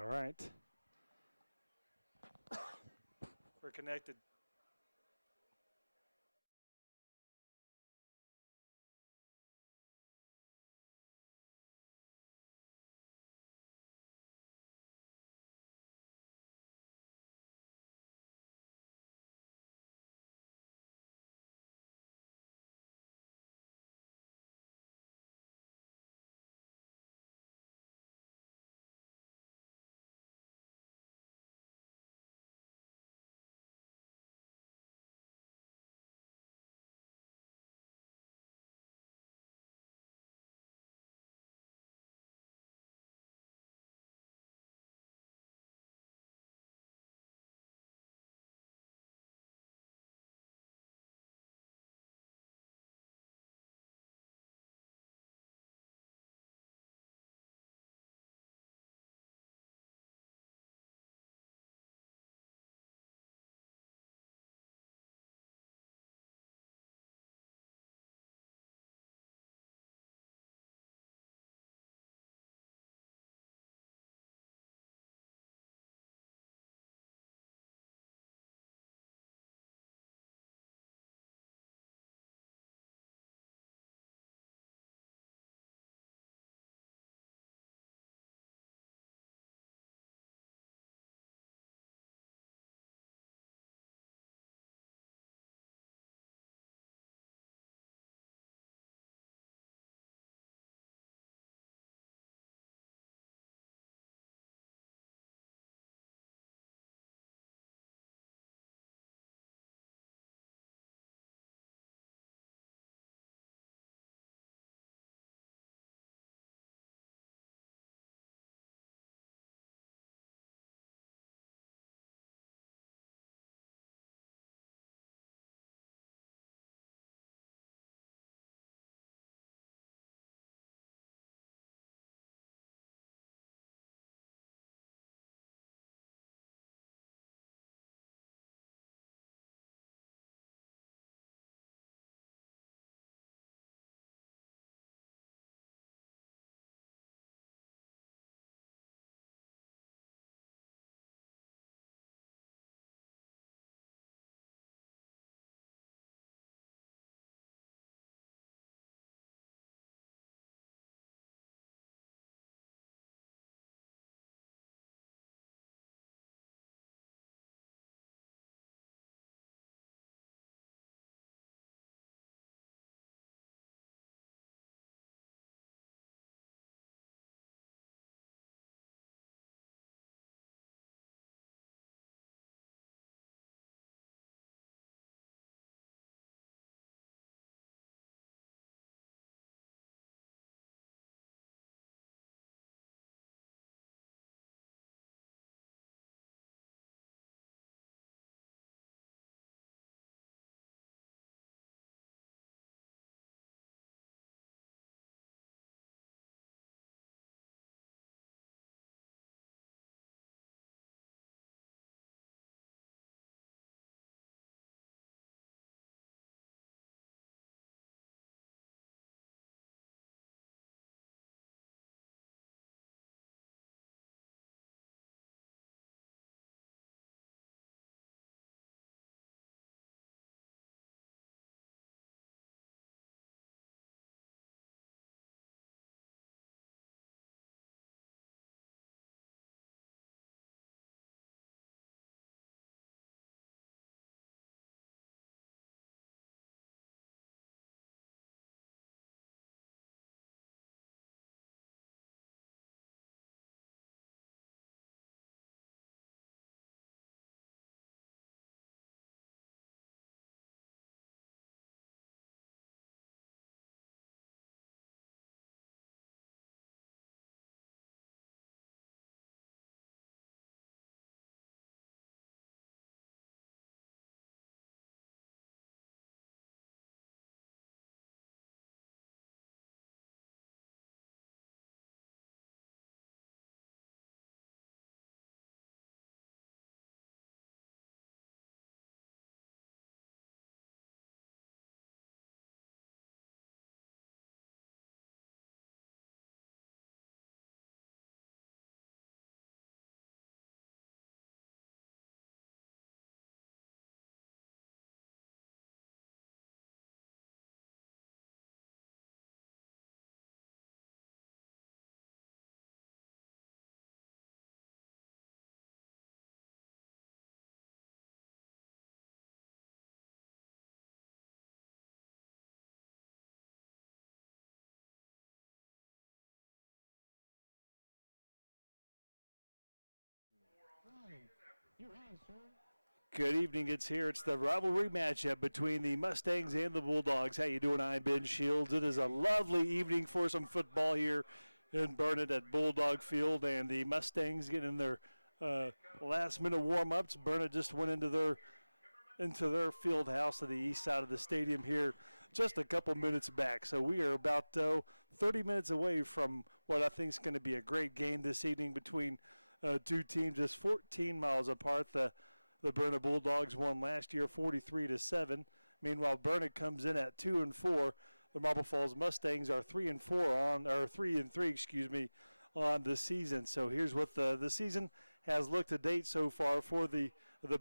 All right. We're connected. Good evening. It's here. It's the rivalry matchup between the Mustangs and the Bulldogs. How you doing? I'm Ben Shields. It is a lovely evening for some football here in Burnet at Bulldog Field, and the Mustangs getting their last-minute warm-ups. Burnet just went into their field house to the east side of the stadium here just a couple minutes back. So we are about 30 minutes away from what I think is going to be a great game this evening between two teams just 14 miles apart. The Burnet Bulldogs won last year 43-7. Meanwhile, Burnet comes in at 2-4. The Marble Falls Mustangs are 3-3 on the season. So here's what the season has looked to date so far for the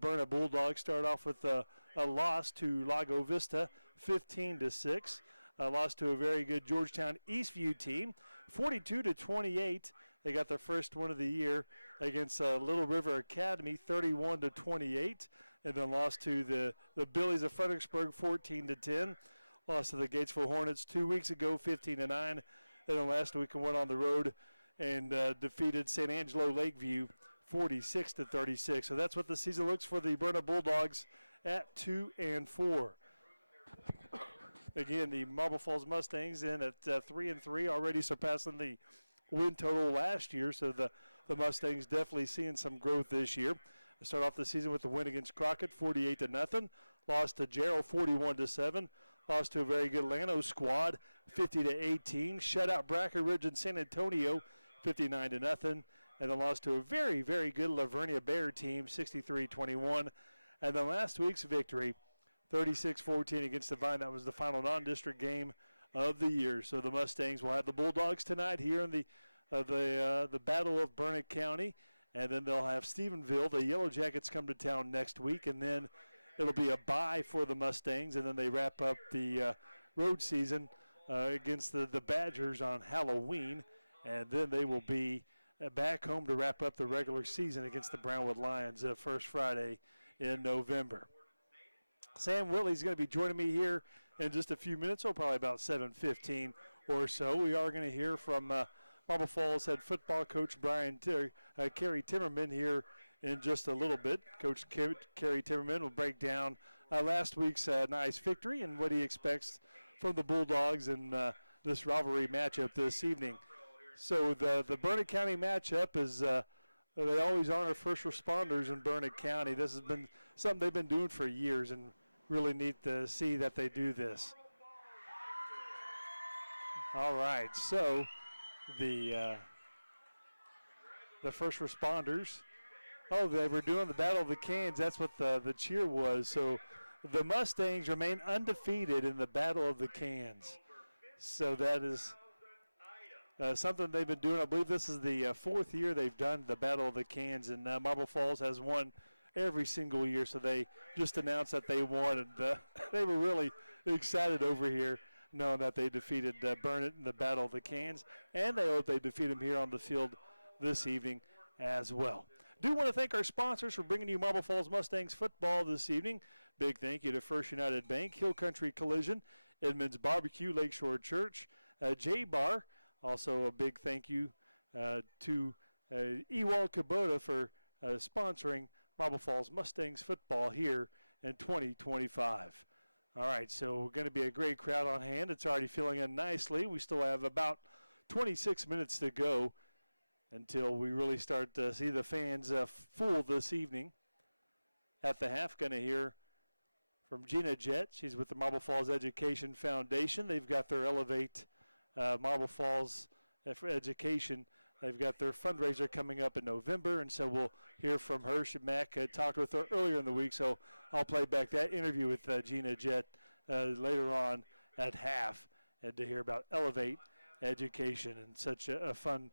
Burnet Bulldogs. Start off with a loss to Lago Vista, 15-6. A loss to a very good Georgetown Eastview team, 42-28. They got their first win of the year against Little River Academy, 31-28, and then lost to the Billies of Fredericksburg, 14-10. Lost to the Gatesville Hornets 2 weeks ago, 15-9, and then last week went on the road and defeated San Angelo Lakeview, 46-36. So that's what the season looks for the Burnet Bulldogs at 2-4. Again, the Marble Falls Mustangs in at 3-3, already surpassing the win total last year. So the Mustangs definitely seeing some growth this year. They start off the season with the win against Crockett, 48-0. Lost to Gerald, 41-7. Lost to a very good Llano squad, 50-18. Shut out Brackenridge and San Antonio, 59-0. And then lost to a very, very good Lavernia Bear team, 63-21. And then last week's victory, 36-14 against Divine. That was the final non-district game of the year. So the Mustangs will have the Bulldogs tonight here in the Battle of Burnet County. And then they'll have Stephenville. The Yellow Jackets come to town next week. And then it'll be a bye for the Mustangs. And then they wrap up the road season against the Badgers on Halloween. And then they will be back home to wrap up the regular season against the Brownwood Lions first Friday in November. Sam Whitley's going to be joining me here in just a few minutes, probably about 7:15 or so. We are going to hear from Marble Falls head football coach Kerry Timmerman here in just a little bit. Coach Kerry Timmerman will break down last week's nice victory and what he expects from the Bulldogs in this rivalry matchup this evening. So the Burnet County matchup is they always honor first responders in Burnet County. This has been something they've been doing for years, and really neat to see that they do this. All right, so the first responders, they were doing the Battle of the Cans. That's what the cheer was. So the Mustangs remain undefeated in the Battle of the Cans. So that is something they've been doing. I believe this is the fourth year they've done the Battle of the Cans, and Marble Falls has won every single year. So they just announced that they won, and they were really excited over here knowing that they defeated Burnet in the Battle of the Cans, and they hope they defeat them here on the field this evening as well. Do want to thank our sponsors for bringing you Marble Falls Mustangs football this evening. Big thank you to First United Bank, Hill Country Collision, Edmonds Barbecue, Lakeshore Church, J-Bar. Also a big thank you to Ewald Kubota for sponsoring Marble Falls Mustangs football here in 2025. All right, so we're going to be a great crowd on hand. It's already filling in nicely. We still have about 26 minutes to go until we really start to see the fans full this evening. At the half, going to hear from Gina Jett. She's with the Marble Falls Education Foundation. They've got their Elevate Marble Falls for Education. They've got their fundraiser coming up in November, and so we'll hear from her. Mac talked with her earlier in the week, so I'll play back that interview with Gina Jett later on at half, and to hear about Elevate Education and such a fun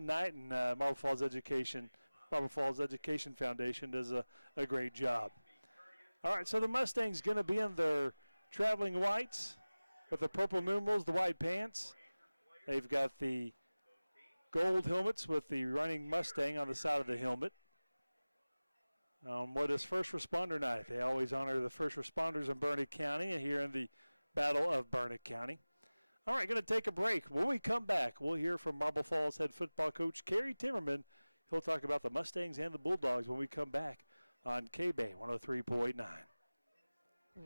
night. And Marble Falls Education Foundation does a great job. All right, so the Mustangs going to be in their traveling whites with the purple numerals, the white pants. They've got the gold helmets with the running Mustang on the side of the helmet. What is First Responder Night? They always honor the first responders in Burnet County and here in the Battle of Burnet County. All right, going to take a break. When we come back, we'll hear from Marble Falls head football coach Kerry Timmerman. He'll talk about the Mustangs and the Bulldogs when we come back on KBEY 103.9. Yeah.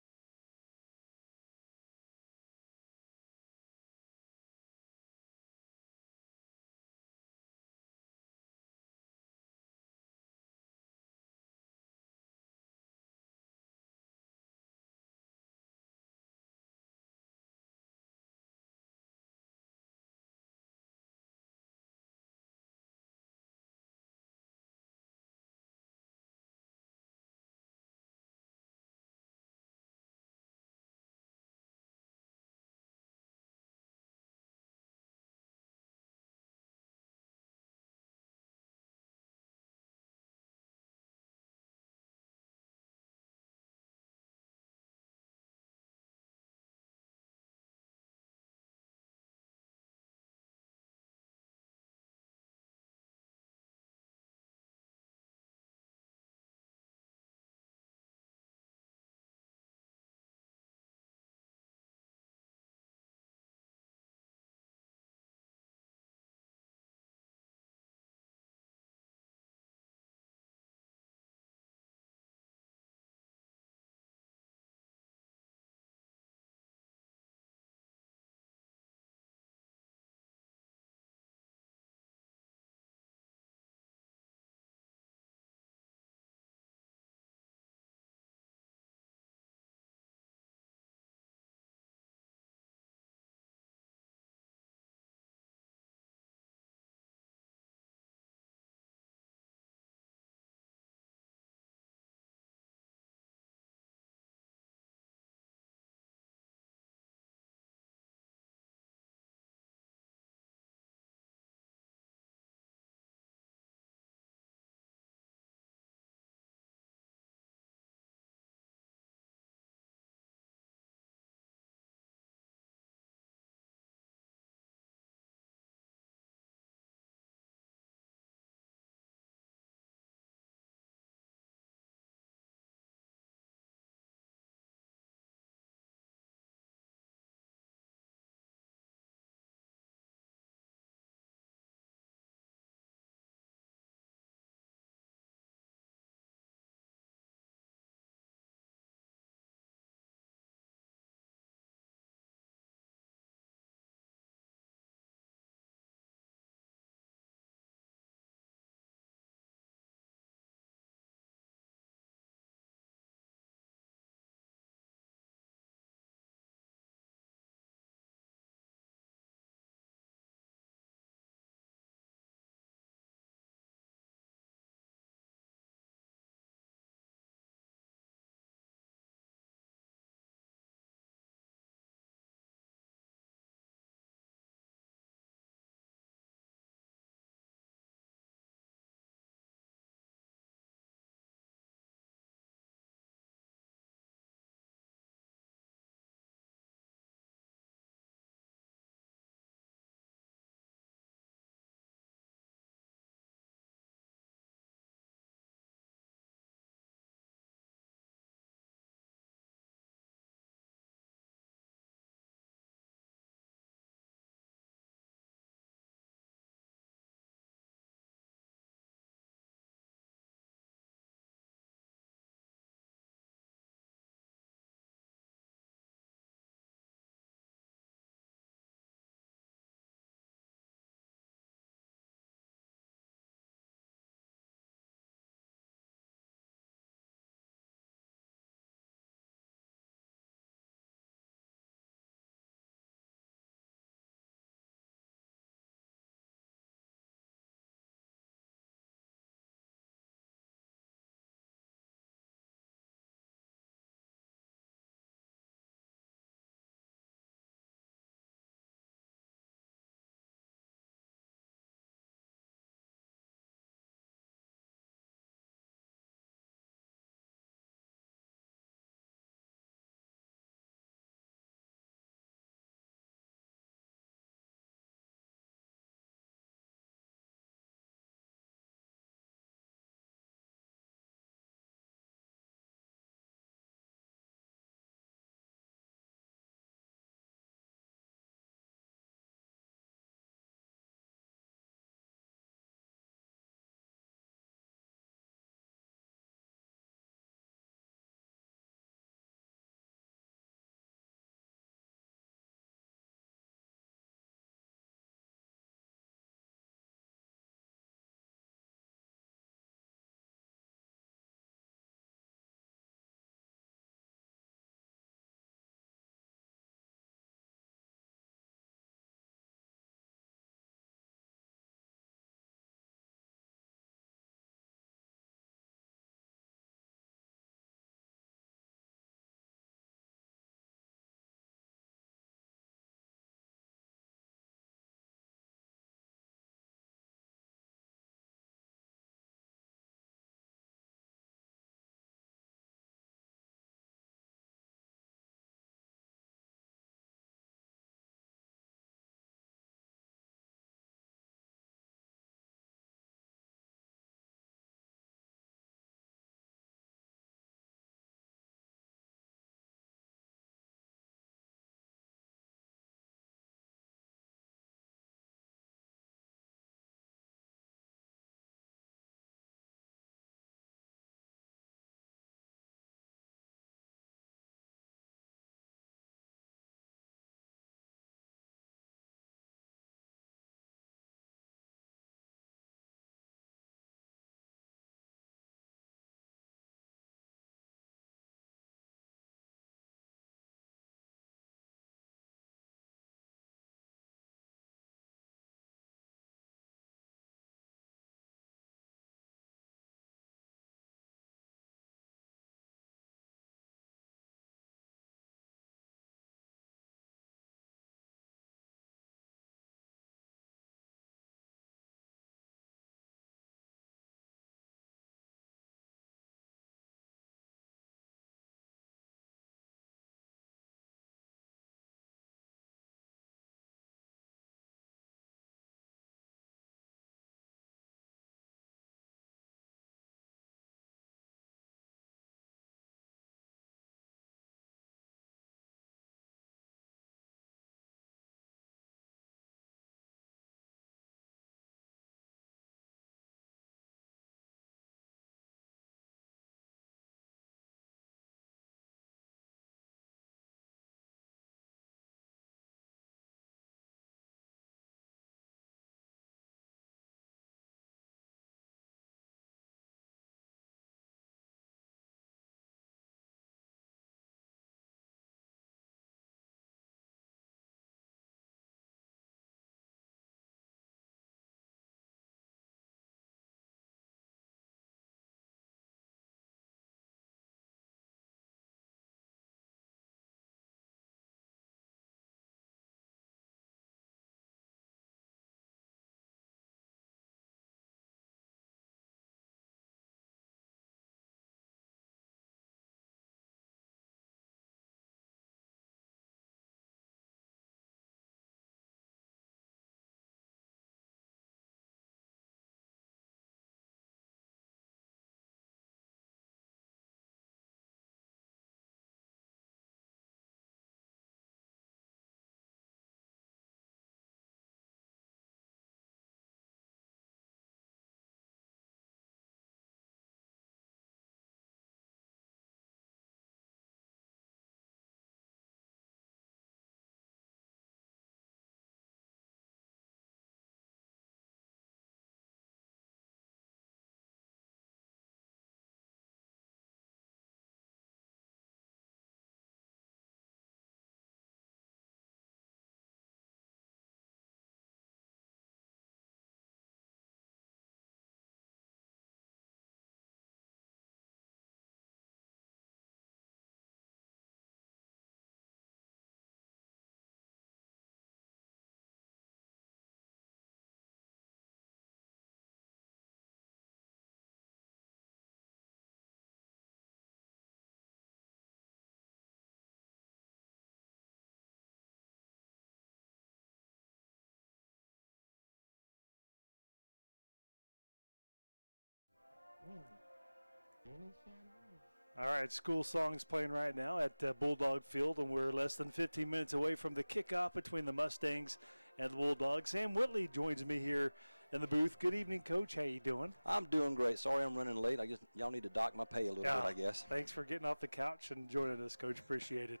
All right, school songs playing right now at Bulldog Field, and we're less than 15 minutes away from the kickoff between the Mustangs and the Bulldogs. Sam Whitley joins me here in the booth. Good evening, Coach. How you doing? I'm doing great. Sorry I'm running late. I guess y'all need to dock my pay a little bit, I guess. Thanks for getting off the couch and joining us, Coach. Appreciate it.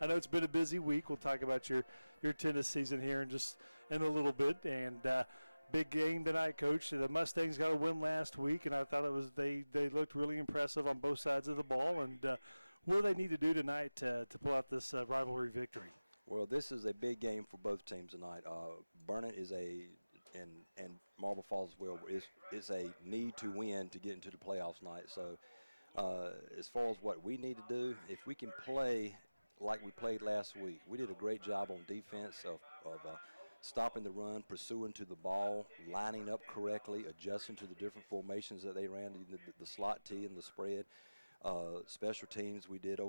I know it's been a busy week. We'll talk about your tennis season here in a little bit. And big game tonight, Coach. The Mustangs got a win last week, and I thought they looked really impressive on both sides of the ball. And what do they need to do tonight to pull out this rivalry victory? Well, this is a big game for both teams tonight. Burnet is and Marble Falls as well is a need to win to get into the playoffs tonight. So as far as what we need to do, if we can play like we played last week, we did a great job on defense of stopping the run, pursuing to the ball, lining up correctly, adjusting to the different formations that they ran, the slot T and the spread. Special teams, we did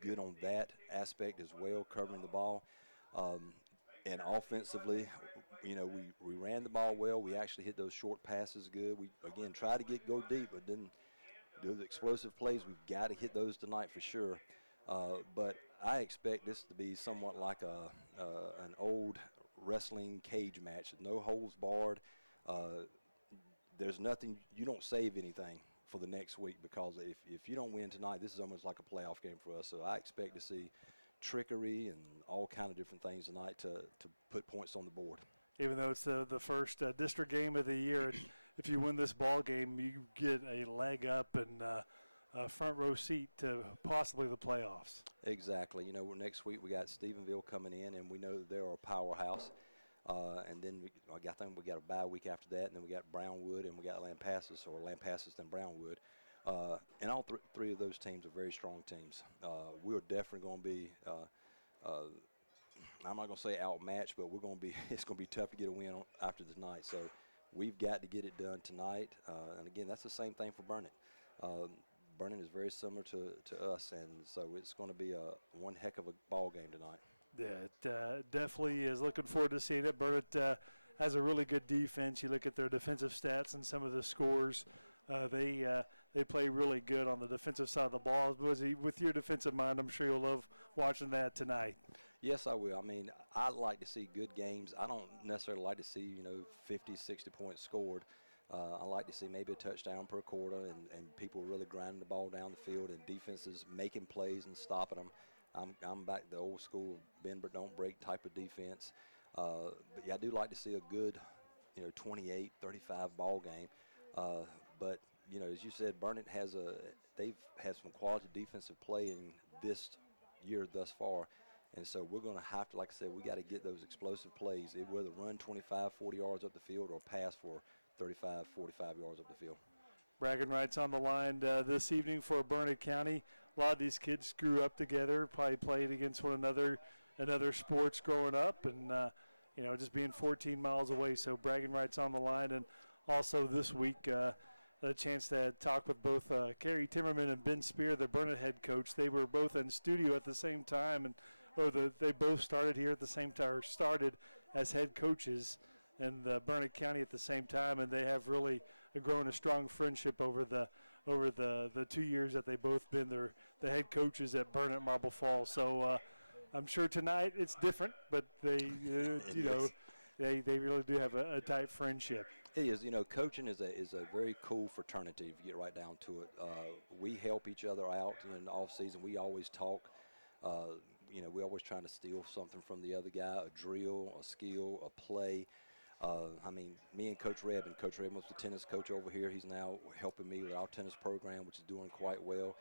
good on that aspect as well, covering the ball. And offensively, we ran the ball well. We actually hit those short passes good. We, again, tried to go deep, but didn't do the explosive plays. We've got to hit those tonight for sure. But I expect this to be somewhat like an old wrestling cage match. No holds barred. There's nothing. You don't save anything for the next week, because if you don't win tonight, this is almost like a playoff game for us. So I expect to see trickery and all kind of different things tonight to put points on the board. Even though it's the first district game of the year, if you win this ball game, you get a leg up and a front row seat to possibly the playoffs. Exactly. Next week we got Stephenville coming in, and we know that they're a powerhouse. And then I think we got a bye week after that, and then we got Brownwood and we got Lampasas, or Lampasas then Brownwood. And all three of those teams are very strong teams. We're definitely going to be, I'm not going to say outmatched, but it's going to be tough to get a win after tonight. So we've got to get it done tonight. And again, that's the same thing for Burnet. Burnet is very similar to us, and so it's going to be one heck of a ball game tonight. Yeah, it definitely is. Looking forward to seeing it. Burnet has a really good defense. You look at their defensive stats and some of the scores. They play really good on the defensive side of the ball. With your defensive mind, I'm sure you'll love watching that tonight. Yes, I will. I mean, I like to see good games. I don't necessarily like to see 50, 60 points scored. I like to see maybe a touchdown per quarter and people really grinding the ball down the field and defenses making plays and stopping them. I'm back to the old school bend but don't break type of defense. But yeah, I do like to see a good 28-35 ball game. But as you said, Burnet they've had some quality defensive play in this year thus far. And so we're going to have to, like I said, we got to get those explosive plays, whether run 25, 40 yards up the field or pass for 35, 45 yards up the field. Bragging rights on the line this evening for Burnet County. A lot of these kids grew up together, probably played against one another in other sports growing up, and just being 14 miles away. So bragging rights on the line. And also this week, a chance to talk with both Kerry Timmerman and Ben Spear, the Burnet head coach. They were both in studio at the same time, they both started here at the same time, or started as head coaches in the Burnet County at the same time, and they have really grown a strong friendship over the 2 years that they both been the head coaches at Burnet Marble Falls. So I'm sure tonight it's different, but they they really do have a tight friendship. It is. Coaching is a very cool fraternity if you get right down to it. We help each other out in the off season. We always talk. We're always trying to steal something from the other guy, a drill, a skill, a play. Me and Coach Reb, and Coach Reb was the tennis coach over here. He's now helping me with our tennis program, which is doing quite well.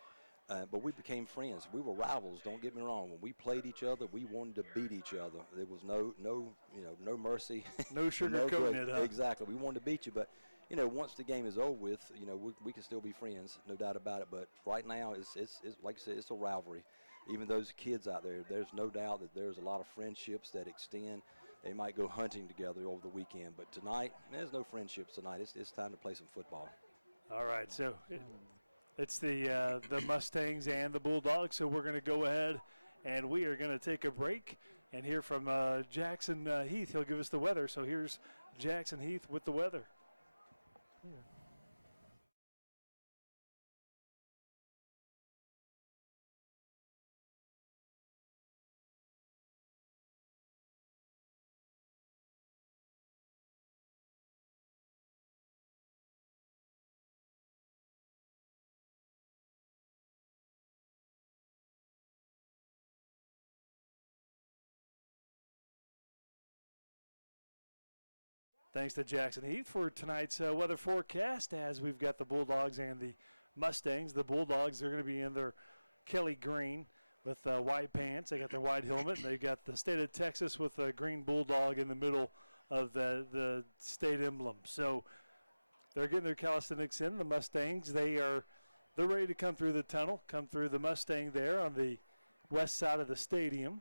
But we became friends. We were rivals, don't get me wrong. When we played each other, we wanted to beat each other. There was no mercy. No sugarcoating it, huh? Exactly. We wanted to beat you, but once the game is over with, we can still be friends, no doubt about it. But right now, it's like I said, it's a rivalry. Even those kids out there, there's no doubt that there's a lot of friendships that extend. They might go hunting together over the weekend, but tonight, there's no friendships tonight. It's time to play some football. All right, so it's the Mustangs and the Bulldogs, so we're going to go ahead and we are going to take a break and hear from Jackson Heath. He'll give us the weather, so here's Jackson Heath with the weather. Yeah. Thanks to Jackson Heath for tonight's weather forecast. As we've got the Bulldogs and the Mustangs. The Bulldogs are going to be in their Kelly green with white pants. They got their white helmet. And they got the state of Texas with a green bulldog in the middle of the state emblem. So they're getting their calisthenics in. The Mustangs, they're ready to come through the tunnel, come through the Mustang there on the west side of the stadium,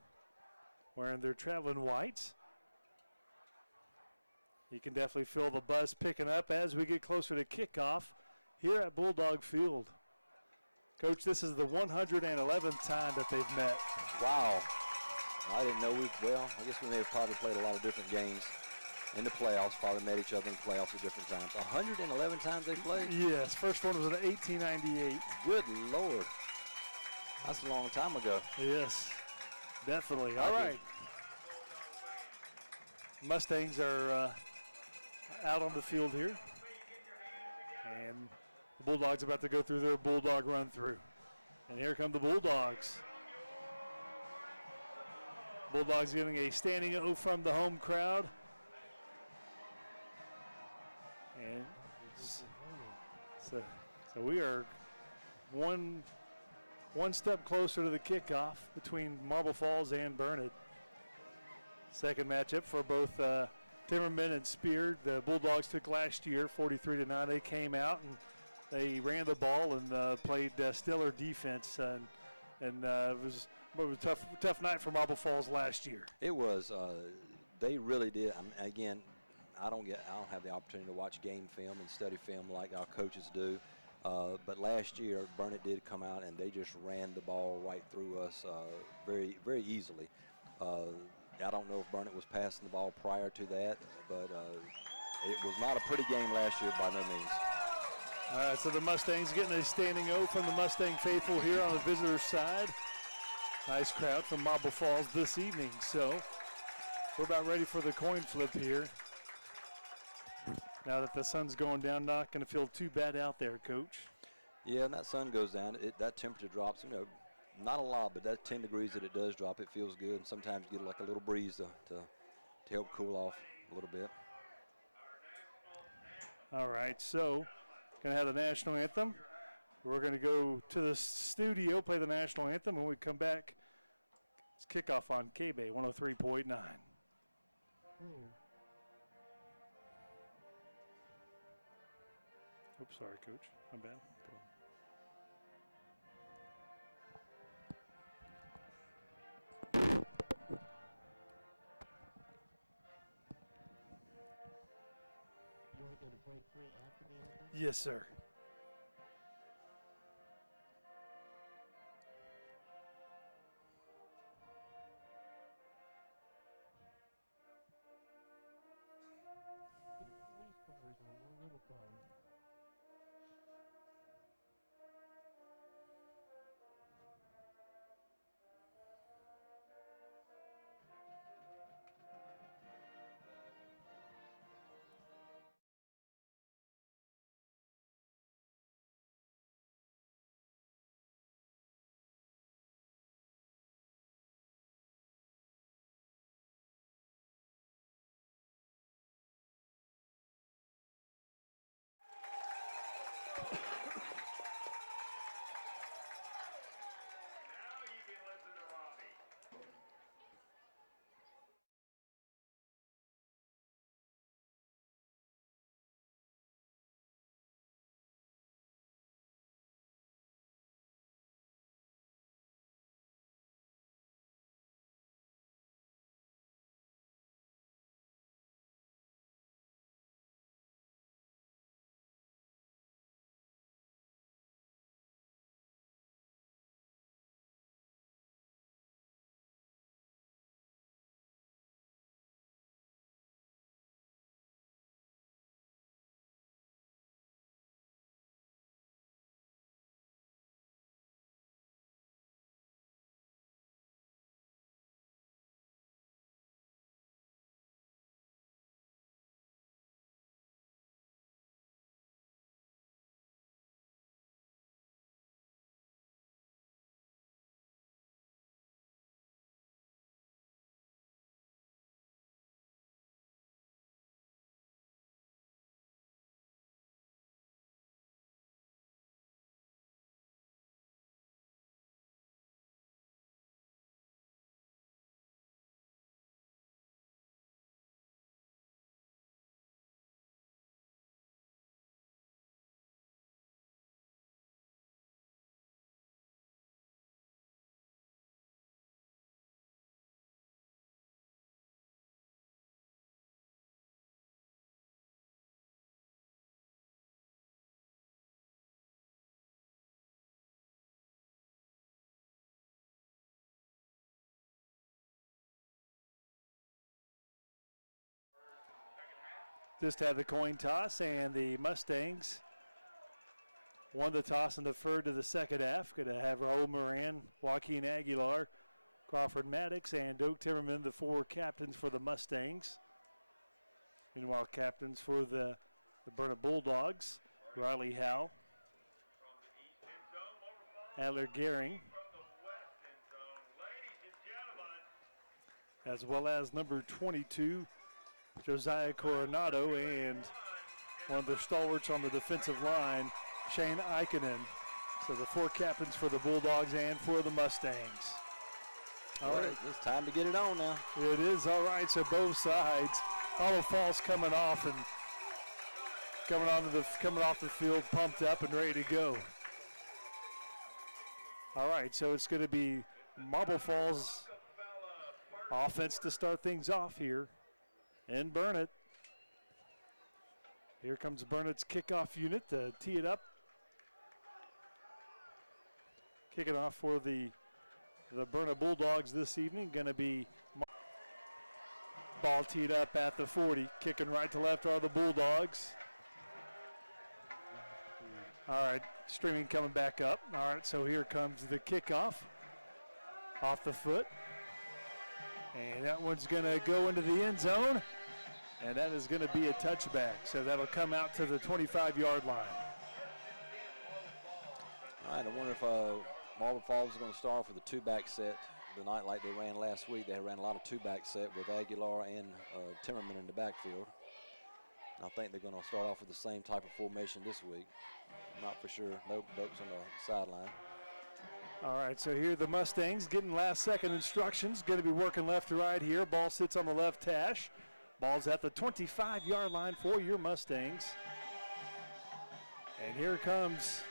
wearing their traveling whites. You can definitely feel the buzz picking up as we get closer to kickoff here at Bulldog Field. Coach, this is the 111th time that they've met. Wow. I didn't know I guess we may have probably played a lot of different games in the playoffs, probably met each other in the playoffs at different times. 111 times they played? Yes, first one was in 1898. Good Lord. That's a long time ago. Yes, definitely. All right. Mustangs are out on the field here. And the Bulldogs about to go through their Bulldog run through. And here come the Bulldogs. Bulldogs getting a standing O from the home crowd. And so we are one step closer to the kickoff between Marble Falls and Burnet. Second matchup for both Timmerman and Spear. The Bulldogs took last year 43-9. They came out and they ran the ball and played stellar defense, and it was a tough night for Marble Falls last year. It was. They really did. Again, I don't have the opportunity to watch game film and study film like our coaches do. But last year, Burnet did come out and they just ran the ball right through us very, very easily. I don't know if Burnet was passing the ball prior to that, but it was not a pretty game last year by no means. All right, so the Mustangs getting a standing O from the Mustang faithful here on the visitor side. Nice crowd from Marble Falls this evening. So we're about ready for the coin flip here. Now that the sun's going down, not going to feel too bad out there, Coach. Yeah, and that sun goes down, that temperature drops, not a lot, but that 10 degrees that it does drop, it feels good. And sometimes you get like a little breeze to help cool off a little bit. All right, so going to have the national anthem. We're going to go to the studio, play the national anthem. When we come back, it's kickoff on KBEY 103.9. Oops, sorry, Coach. My bad. Yes, sir. Just had the coin toss, and the Mustangs won the toss and deferred to the second half. Going to have Raul Moran, Joaquin Aguilar, Crawford Maddox, and Doak Timmerman, the 4 captains for the Mustangs. Meanwhile, captains for the Burnet Bulldogs, Riley Howe, Adler Gehring, as well as number 22, Josiah Coronado, and one of their stalwarts on the defensive line, Shane Eichenen. So the 4 captains for the Bulldogs and for the Mustangs. All right. It's time to get it on now. It is. All right, so both sides. Hollow Falls coming off and coming off the field, pumped up and ready to go. All right, so it's going to be Marble Falls offense to start things off here in Burnet. Here comes Burnet's kickoff unit to tee it up. Kicking off for the Burnet Bulldogs this evening, going to be ball teed up at the 40. Kicking right to left are the Bulldogs. All right, streaming coming back up. All right, so here comes the kickoff off the foot. And that one's going to go into the end zone. And that is going to be a touchback. So that'll come out to the 25-yard line. All right, I wonder if Marble Falls is going to start off with a 2-back set tonight like they ran last week. They ran a lot of 2-back set with Aguilar and Timmerman in the backfield. I think they're going to start off with the same type of formation this week. Not for sure. Nope, Doak's on the sideline. All right, so here the Mustangs getting last-second instructions. Going to be working left to right here. Ball sits on the left hash. Ball's at the 25-yard line for your Mustangs. And here comes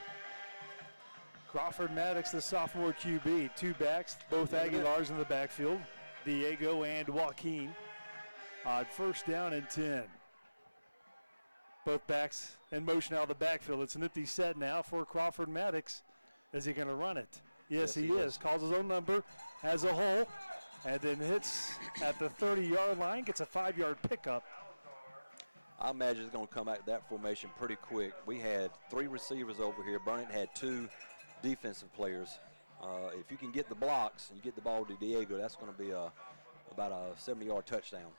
Crawford Maddox, the sophomore QB. 2 backs, both Aguilars in the backfield, Diego and Joaquin. First down and 10. Both backs in motion out of the backfield. It's an empty set now for Crawford Maddox. Is he going to run it? Yes, he is. Calls his own number, has a hole, and then hits at the 30-yard line, gets a 5-yard pickup. I imagine it's going to come out that formation pretty quick. We had 3 receivers over here. Burnet had 2 defensive players. If you can get the blocks and you get the ball to Diego, that's going to be about a 70-yard touchdown.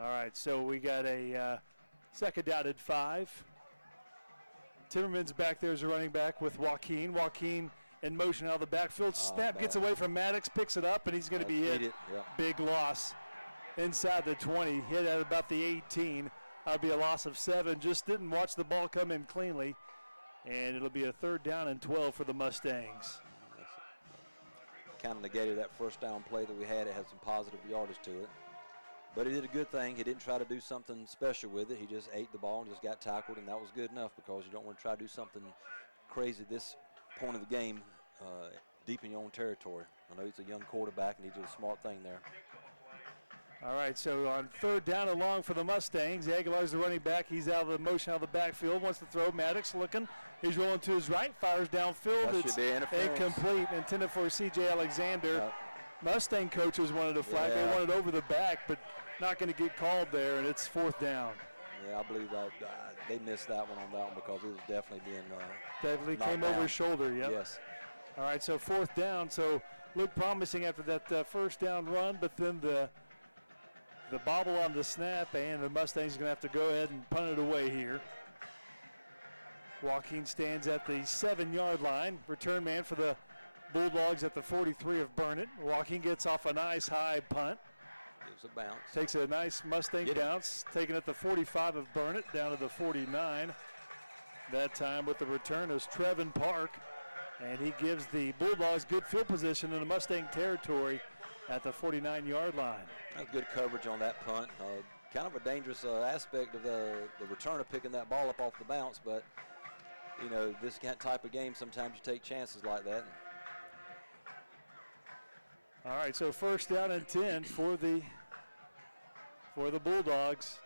All right, so we got a second down at 5. Timmerman's back there as a running back with Joaquin. Joaquin in motion out of the backfield. Snap gets away from Maddox, picks it up, and he's going to be hit. Big loss inside the 20. Hit at about the 18. That'll be a loss of 7. Just didn't watch the ball come in cleanly. And it'll be a 3rd down and 12 for the Mustangs. Kind of negated that first down play that we had. It had some positive yardage to it. But he did a good thing. He didn't try to do something special with it. He just ate the ball and just got tackled, and that was good enough because you don't want to try to do something crazy this point of the game deep in your own territory. I know he's a young quarterback, and he did a smart thing there. All right, so on 3rd down and long for the Mustangs, Aguilar's the running back. He's out of the motion out of the backfield, wants to throw. Maddox looking. He's rolling to his right, fires downfield. That should be interference. Incomplete, intended for C.J. Alexander. Mustang coaches wanted a flag. They wanted over the back, but not going to get called there, and it's 4th down. Yeah, I believe that they missed that one on that one because it was definitely being definitely came over his shoulder, yep. Yes. All right, so 4th down. So looked promising after that first down run, but then the bobble on the snap, and the Mustangs are going to have to go ahead and punt it away here. Joaquin stands at the 7-yard line. Return man for the Bulldogs at the 43 of Burnet. Joaquin gets off a nice high punt. Gives a bounce. Takes a nice Mustang bounce, taking at the 45 of Burnet down to the 49. That time with the return is Trevin Park, and he gives the Bulldogs good field position in the Mustang territory at the 49-yard line. That's good coverage on that punt. Kind of a dangerous aspect of the returner picking that ball up off the bounce, but you know, this type of game, sometimes you take chances like that. All right, so 1st down and 10 for the Bulldogs.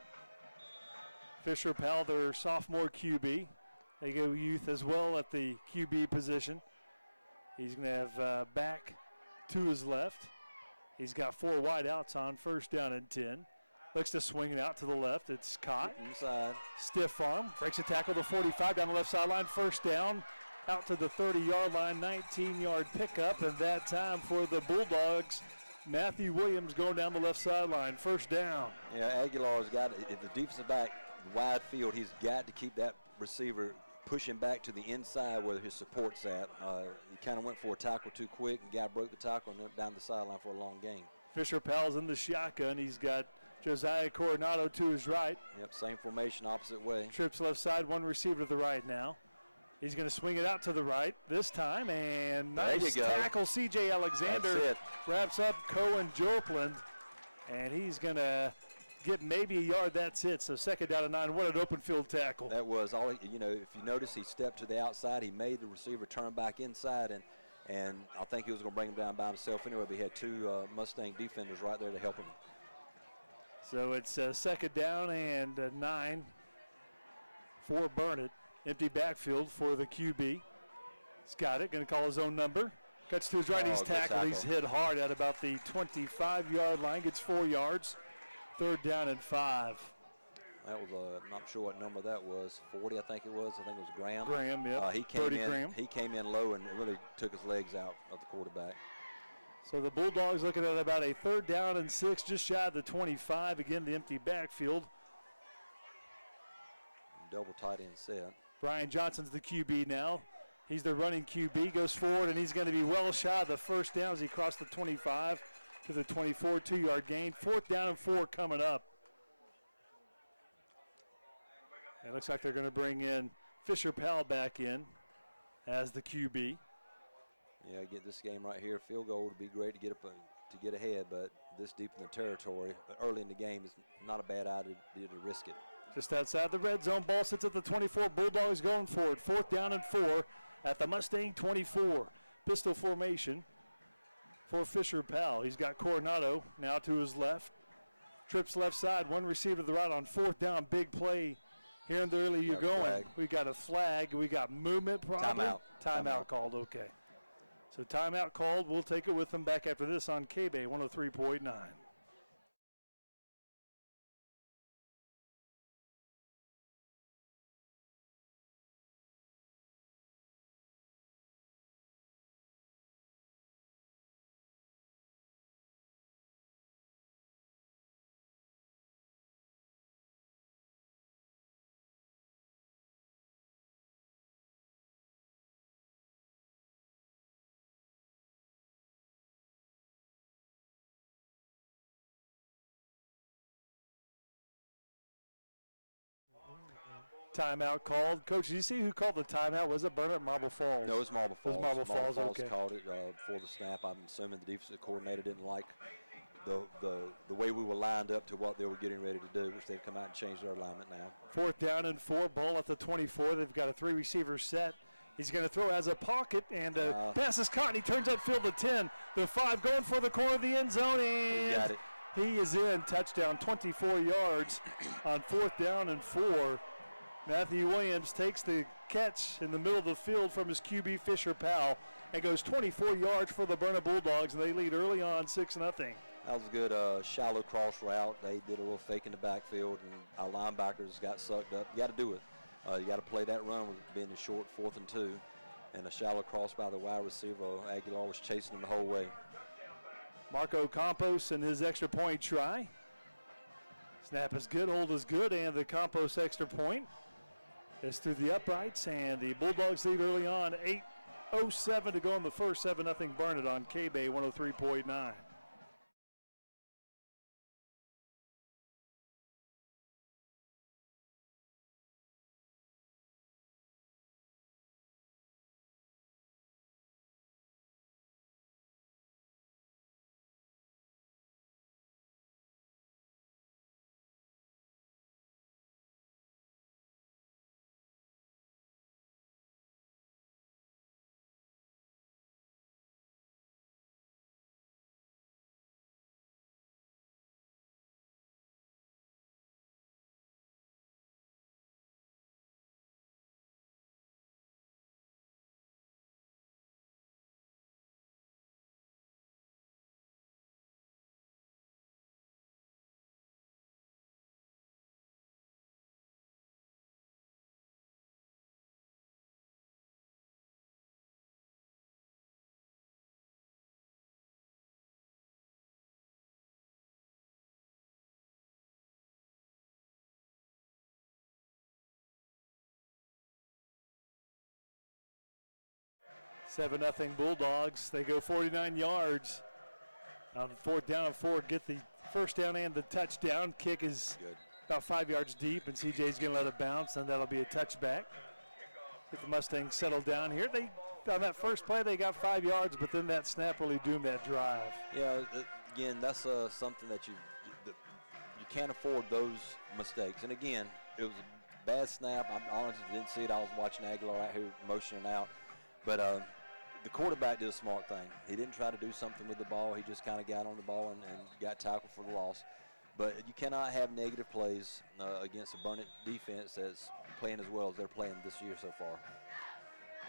Fisher Powell, their sophomore QB. They go youth as well at the QB position. He's going to have back to his left. He's got 4 wideouts on 1st down and 10. Looks to swing it out to the left. It's caught. Inside. Stiff arm. Breaks a tackle to 45 down the left sideline. First down. Out to the 30-yard line. 19-yard pickup. And that time for the Bulldogs. Matthew Williams going down the left sideline. First down. Yeah, Aguilar's got it. If the defensive back wide field, he's got to keep that receiver pushing back to the inside where his support's at. He kind of went for a tackle too quick, and guy broke the tackle and went down the sideline for a long gain. Fisher Powell's in the shotgun. He's got Josiah Coronado to his right. Yep, same formation, opposite way. Trips left side, one receiver to the right now. He's going to swing it out to the right this time, and nice tackle. C.J. Alexander wraps up Cohen Jorpland, and he's going to get maybe a yard. That's it. So second down and 9. What an open field tackle. That was all. If you notice, he stepped to the outside. He made the receiver turn back inside, and I think he was going to bring him down by himself anyway. But he had two Mustang defenders right there to help him. So it's second down and 9 for Burnet. Empty backfield for the QB. He's got it. Going to call his own number. Cuts to his right. He's tackled. He's hit hard at about the 25-yard line. Gets 4 yards. Third down and 5. That was I'm not sure what number that was. 40, I think it was. I think it was Graham. Graham, yep. He came in low and really took his legs out of the quarterback. So the Bulldogs looking at about a third down and 6, just shy of the 25. Again, the empty backfield. Double tight end set. Brian Johnson's the QB now. He's the running QB, goes forward, and he's going to be well shy of the first down as he crossed the 25 to the 24, 2-yard gain. Fourth down and 4 coming up. It looks like they're going to bring in Fisher Powell back in as the QB. Yeah, get this game right here. Field goal would be great to get ahead, but this deep in the territory, early in the game, is not a bad idea to risk it. Just outside the red zone, ball sits at the 24. Bulldogs going for it. Fourth down and 4 at the Mustang 24. Pistol formation for Fisher Powell. He's got Coronado now to his left. Trips left side, one receiver to the right on fourth down. Big play here in the early you're going. Flag. We got a flag. We got movement probably. Timeout called, okay. So timeout called. We'll take it with them back after this on KBEY 103.9. Timeout called. Coach, did you see who called the timeout? Was it Burnet or Marble Falls? No, it was Marble Falls. It was Marble Falls, okay. Called it before the snap. I'm assuming the defensive coordinator didn't like the way we were lined up to what they were getting ready to do, which they've come out and changed their alignment now. Fourth down and 4, ball at the 24. They've got a 3-receiver set. He's going to throw as a pocket, and pass is caught, and he turns upfield to 10. The 5 going for the corner of the end zone, and got it. He is in. Touchdown, 24 yards on fourth down and 4. Matthew Williams takes the catch in the middle of the field from his QB Fisher Powell and goes 24 yards for the Burnet Bulldogs, and they lead early on 6-0. That was a good shallow cross route. They did a little fake in the backfield, and our linebackers got sucked up. You got to do it. You got to play that run with being a short 4th and 2, and a shallow cross by the wide receiver. Aguilar was chasing him the whole way. Marco Campos and his extra point try. Snap is good, hold is good, and the Campos extra point is through the uprights, and the Bulldogs lead early on. 8:07 to go in the first. 7-0 Burnet on KBEY 103.9. 7-0 Bulldogs. They go 49 yards on 4th down and 4. Get the first down and the touchdown. Kick is Good. about 5 yards deep, and CJ's going to let it bounce, and that'll be a touchback. Get the Mustangs settled down here. On that first play, they got 5 yards, but then that snap really doomed that drive. Yeah, again, that's something that you can't afford those mistakes. And again, it was a bad snap. I honestly didn't see it. I was watching Aguilar out here motioning out. But the quarterback did a smart thing. He didn't try to do something with the ball. He just kind of got on the ball and got tackled for the loss. But you cannot have negative plays against a Burnet defense that's playing as well as they're playing this year so far.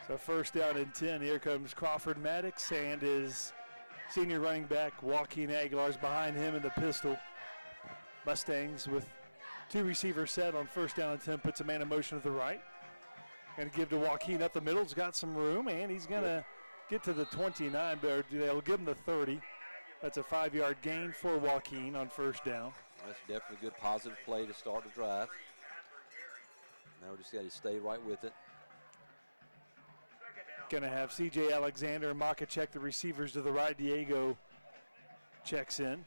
So first down and 10. Here comes Crawford Maddox and his senior running back, Joaquin Aguilar's behind him in the pistol. Mustangs with 2 receivers set on first down and 10. Puts a man in motion to the right. Going to give to Joaquin up the middle. He's got some room, and he's going to get to the 29, but they'll give him the 30. That's a 5-yard gain for Joaquin on first down. That's definitely a good positive play to start the drive. Now we just got to stay right with it. Going to have C.J. Alexander and Maka check the receivers to the right. Diego checks in.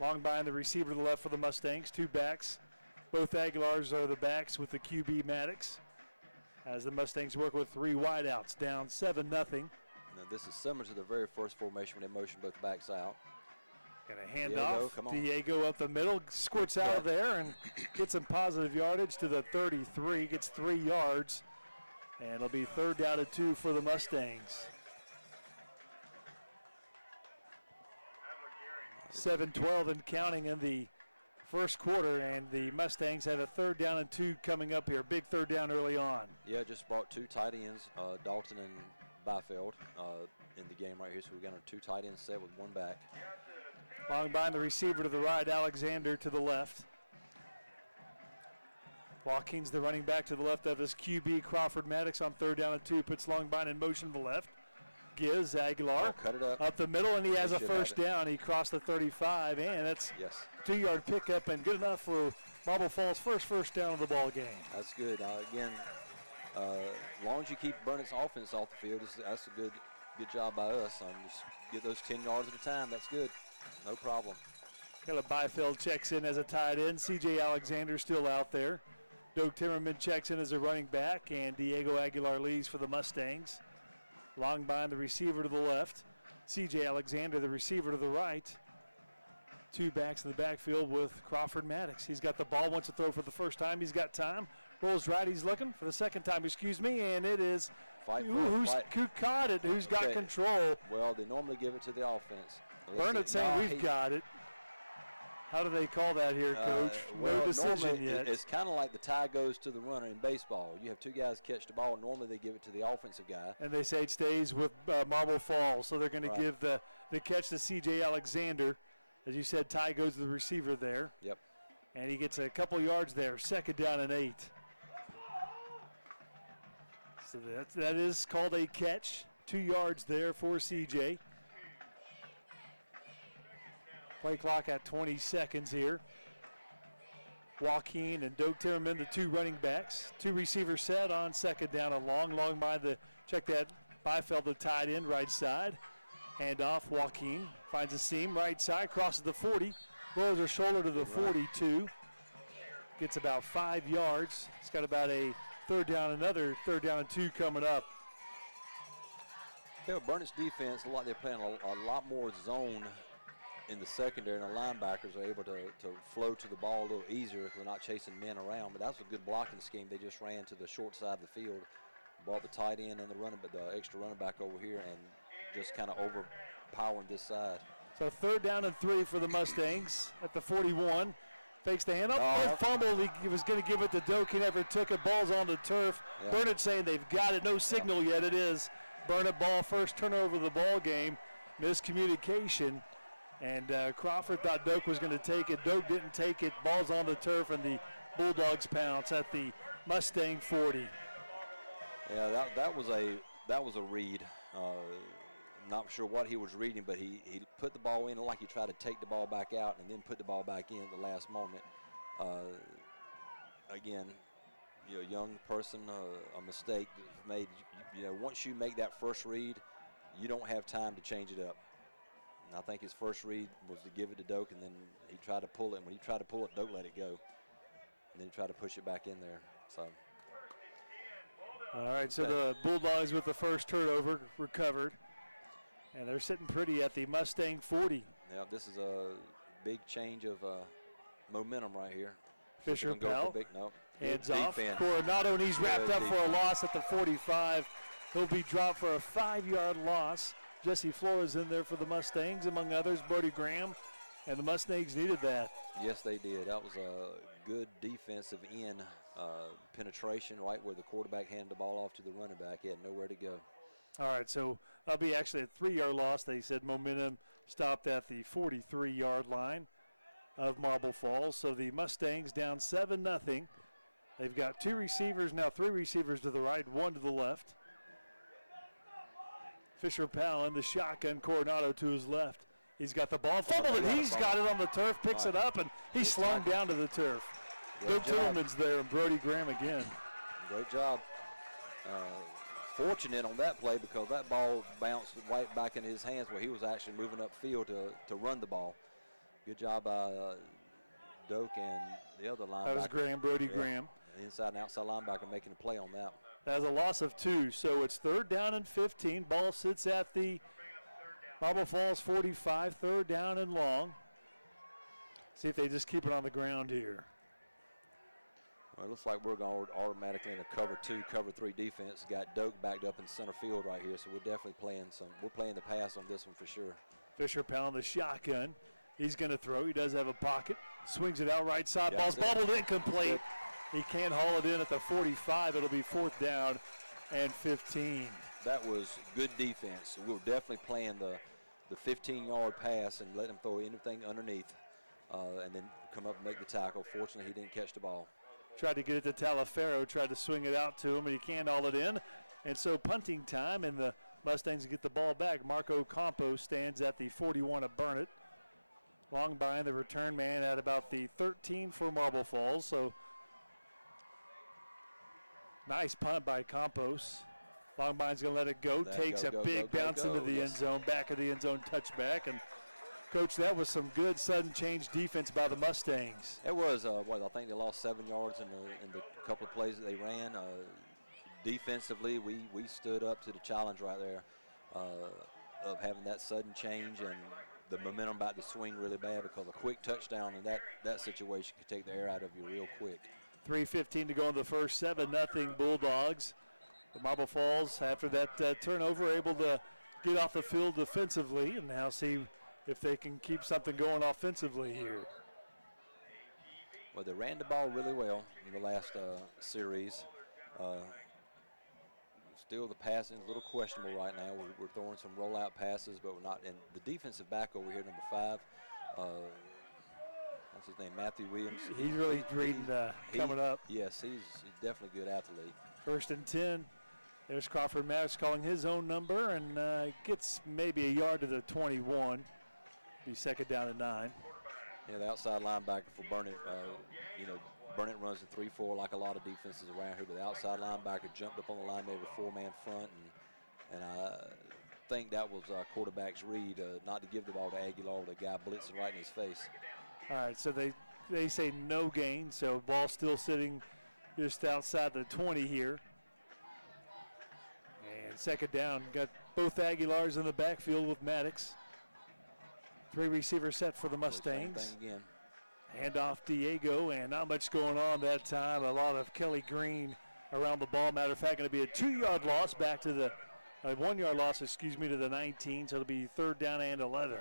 Long behind the receiver to the left for the Mustangs. 2 backs. Both Aguilars are the backs with the QB Maddox. As the Mustangs work with 3 wideouts, down 7-0. Now this is similar to the very first formation when they motion both backs out. Going to hand off. Diego up the middle, squirts out of there and gets some positive yardage to the 33. Gets 3 yards. And it'll be 3rd down and 2 for the Mustangs. 7-12 and counting in the first quarter, and the Mustangs have a 3rd down and 2 coming up here. Big 3rd down early on. Yeah, just brought 2 tight ends, Dalton and Byfield, in the game right here. So we got our 2 tight ends set with 1 back. Long behind the receiver to the right, Alexander to the left. Joaquin's the running back to the left of his QB, Crawford Maddox on 3rd down and 2. Puts long behind in motion to the left. Gives Aguilar cut it up the middle, and he has a first down. He crossed the 35, and that's 2-yard pickup and good enough for Marble Falls' first down of the ball game. That's good. Again, as long as you keep Burnet's offense off the field, that's a good job by us. Just get those 10 yards at a time. That's good. No problem. Caleb Byfield checks in as a tight end. C.J. Alexander still out there. Doug Timmerman checks in as a running back, and Diego Aguilar leaves for the Mustangs. Long behind the receiver to the left. C.J. Alexander, the receiver to the right. 2 backs in the backfield with Crawford Maddox. He's got the ball, wants to throw for the first time. He's got time. Rolls right, he's looking for the second time, and it is who caught it, who's got control. Well, they normally give it to the offense. Burnet saying we've got it. How do they call that here, Coach? No decision yet. It's kind of like the tie goes to the runner in baseball. You have 2 guys catch the ball. Normally they give it to the offensive guy. And they say it stays with Marble Falls, so they're going to give the catch to C.J. Alexander. As you said, tie goes to the receiver there. Yep. And he gets a couple yards there, 2nd down and 8. So that is called a catch. 2 yards there for C.J. Play clock at 20 seconds here. Joaquin and Doug Timmerman, the 2 running backs. 2 receivers set on 2nd down and long by the, check that, Byfield, the tight end, right side. Hand off, Joaquin finds a seam, right side, crosses the 40, rolls her shoulder to the 42. Gets about 5 yards. He's got about a 3rd down, another 3rd down and 2 coming up. Yeah, Burnet's defense, they're playing a lot more zone in the secondary, and the linebackers are able to flow to the ball a little easier if they're not chasing men around. But that's a good blocking scheme. They just ran to the short side of the field, brought the tight end and the extra running back over here, and just kind of overpowering this side. So 3rd down and 3 for the Mustangs at the 41. Fakes the handoff. Fumble. He was going to give it to Doak. He never took it. Ball's on the turf. Yeah. Burnet saying they've got it. No signal yet. It is Burnet ball. First turnover of the ball game. Miscommunication. And Crawford thought Doak was going to take it. Doak didn't take it. Ball's on the turf, and the Bulldogs pounce at the Mustang 40. Yeah, that was a read. Not sure what he was reading, but he put the ball in like he tried to take the ball back out and then put the ball back in at the last moment. Again, a young person, a mistake made. you know, once you make that first read, you don't have time to change it up. And I think his first read was to give it to Doak, and then he tried to pull it. And when he tried to pull it, Doak let it go. And then he tried to push it back in there. So. All right, so the Bulldogs with the first turnover recovered. And they're sitting pretty at the Mustang 40. Yeah, this is a big change of momentum right here. Fisher Powell, hands off. Defense. Coronado, and he's wrapped up for a loss at the 45. He'll be dropped for a 5-yard loss. Jesse Flores in there for the Mustangs, among others, Brody Graham, and the Mustangs needed that. Yes, they did. That was a good defensive end penetration right where the quarterback handed the ball off to the running back. He had nowhere to go. All right, so that'll be actually a 3-yard loss. They said momentum stopped at the 43-yard line of Marble Falls. So the Mustangs down 7-0. They've got 2 receivers, now 3 receivers to the right, 1 to the left. Fisher Powell in the shotgun, Coronado to his left. He's got the ball, fumbled it, he's got it on the turf, picks it up, and he's slung down to the turf. Doak Tillerman's there, and Brody Graham again. Great job. Fortunate on that play because that ball bounced right back in his hands where he was actually moving upfield to run the ball. Good job by Doak and the other linebacker. That was Graham, Brody Graham. The inside and outside linebacker making a play on that. That's a loss of 2, so it's 3rd down and 15. Ball sits at the Marble Falls 45, 3rd down and long. See if they just keep it on the ground here. Well, it looks like we're going automatically in a cover 2, cover 3 defense. Got Doak backed up in center field right here, so we're definitely playing we're playing the pass on this one for sure. Fisher Powell in the shotgun. He's going to throw. He does have a pocket. Swings it out right side. Ball's bobbled incomplete. He can't haul it in at the 45. It'll be 4th down and 15. That was good defense. We were definitely playing the 15-yard pass and let him throw anything underneath and then come up and make the tackle. Fortunately, he didn't catch the ball. Tried to get it to Talaferro, tried to swing it out to him, and he can't haul it in. And so punting time, and the Mustangs get the ball back. Marco Campos stands at the 41 of Burnet. Long behind the return man at about the 13 for Marble Falls. So nice punt by Campos. Longbind's going to let it go. Takes a big bounce into the end zone, back of the end zone touchback. And, Coach, that was some good sudden change defense by the Mustangs. It was, I think they lost 7 yards in the couple of plays that they ran. Defensively, we stood up to the challenge right there of having that sudden change and the momentum about to swing really bad because a quick touchdown in that situation could take the air out of you real quick. 3:15 to go in the first, 7-0 Bulldogs. The Marble Falls, after that turnover, able to get off the field defensively and now see if they can keep something going offensively here. Well, they ran the ball really well in the last series. Still, the passing is a little questionable right now. We're throwing some rollout passes, but we're not. And the defensive back over here, number 5, what's his name, Matthew Williams. He's really reading coming up. Yes, he's definitely a good athlete. 1st and 10. There's Crawford Maddox calling his own number and gets maybe a yard to the 21. Be 2nd down and 9. Yeah, the outside linebacker for Burnet, Burnet runs a 3-4 like a lot of defenses around here, but the outside linebacker jumped up on the line, made a 4-man front, and I think that was quarterback's read, not to give the ball to Aguilar with a guy blitzing right in his face. All right, so they say no gain, so ball still sitting just outside the 20 here. And 2nd down, got both Aguilars in the backfield with Maddox. 3 receivers set for the Mustangs. Same thing again. Hand off Diego, and not much going on that time. A lot of Kelly Green around the ball. Matter of fact, going to be a 2-yard loss back to the 1-yard loss, to the 19. So it'll be 3rd down and 11.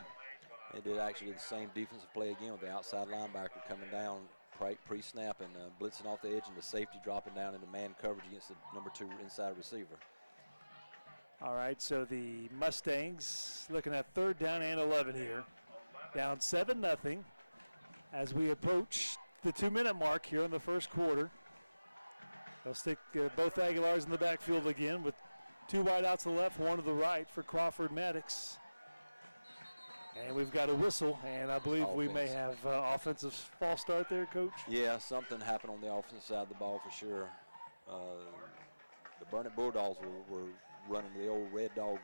They did actually the same defensive play again with the outside linebacker coming down pre-snap and blitzing off the edge, and the safety dropping down into man coverage against the number 2 inside receiver. All right, so the Mustangs looking at 3rd down and 11 here. Down 7-0 as we approach the 2-minute mark here in the first quarter. They'll stick both Aguilars in the backfield again with 2 wideouts to the left, 1 to the right for Crawford Maddox. And we've got a whistle, and I believe we may have offensive false start there, Coach. Yeah, something happened on the offensive side of the ball for sure. the Burnet Bulldogs were running the old red dog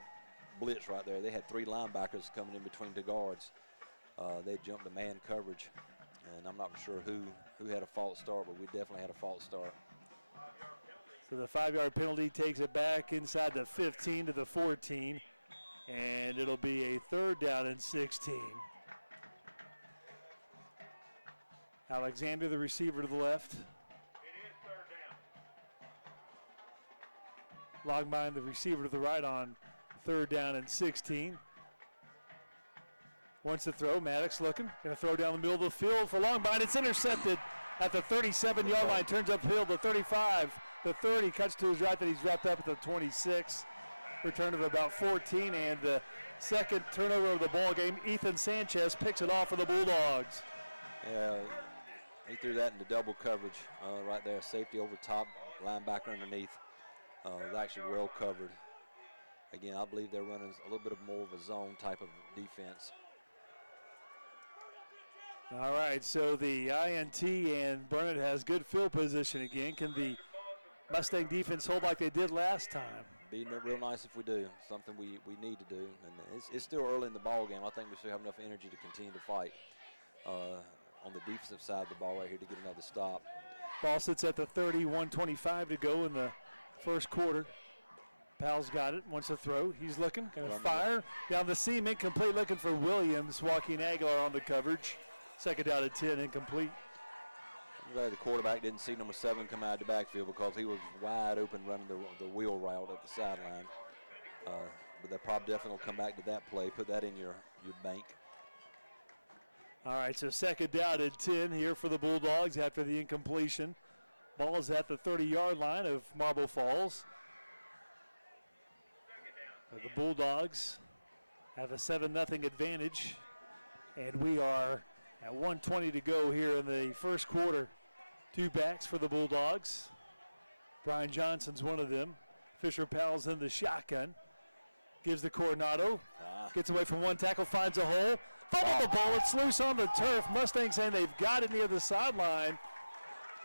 blitz right there. They had 3 linebackers coming in between the guards. They jumped to man coverage, and I'm not sure who had a false start, but we definitely had a false start. So the 5-yard penalty takes it back inside the 15 to the 14, and it'll be a 3rd down and 16. Alexander, the receiver to the left. Longmine, the receiver to the right on 3rd down and 16. Wants to throw. Maddox looking. Going to throw down the middle of the field for Longmine. It's intercepted at the 37-yard line. Turns upfield to 35. The 30 cuts to his right, that he's wrapped up at the 26. Return of about 14, and the second turnover of the ball game. Ethan Sanchez picks it off for the Bulldogs. Yeah, he threw that into double coverage right there. Safety over top, linebacker underneath. Was actually well covered. Again, I believe they're running a little bit of more of a zone type of defense. All right, so the INT and Burnet has good field position again. Can the Mustang defense hold like they did last time? Be real nice if we do. Something we need to do. And it's still early in the ball game. I think we still have enough energy to continue to fight on the defensive side of the ball right here to get another stop. Ball sits at the 30, 1:25 to go in the first quarter. Powell's got it, wants to throw. He's looking, going to fire. Down the seam, incomplete, looking for Williams. Joaquin Aguilar on the coverage. 2nd down and 10, incomplete. I'm glad the quarterback didn't see number 7 come out of the backfield because he was wide open running the wheel route up the sideline. But they're probably definitely going to come back to that play. Put that in your bank. All right, so 2nd down and 10 here for the Bulldogs after the incompletion. Ball is at the 30-yard line of Marble Falls. The Bulldogs have a 7-0 advantage, and we are at 1:20 to go here in the first quarter. 2 backs for the Bulldogs. Brian Johnson's one of them. Fisher Powell's in the shotgun. Gives the Coronado. Gets away from one tackle, finds a hole. Fumbled the ball, it's loose on the turf. Mustangs saying they've got it near the sideline.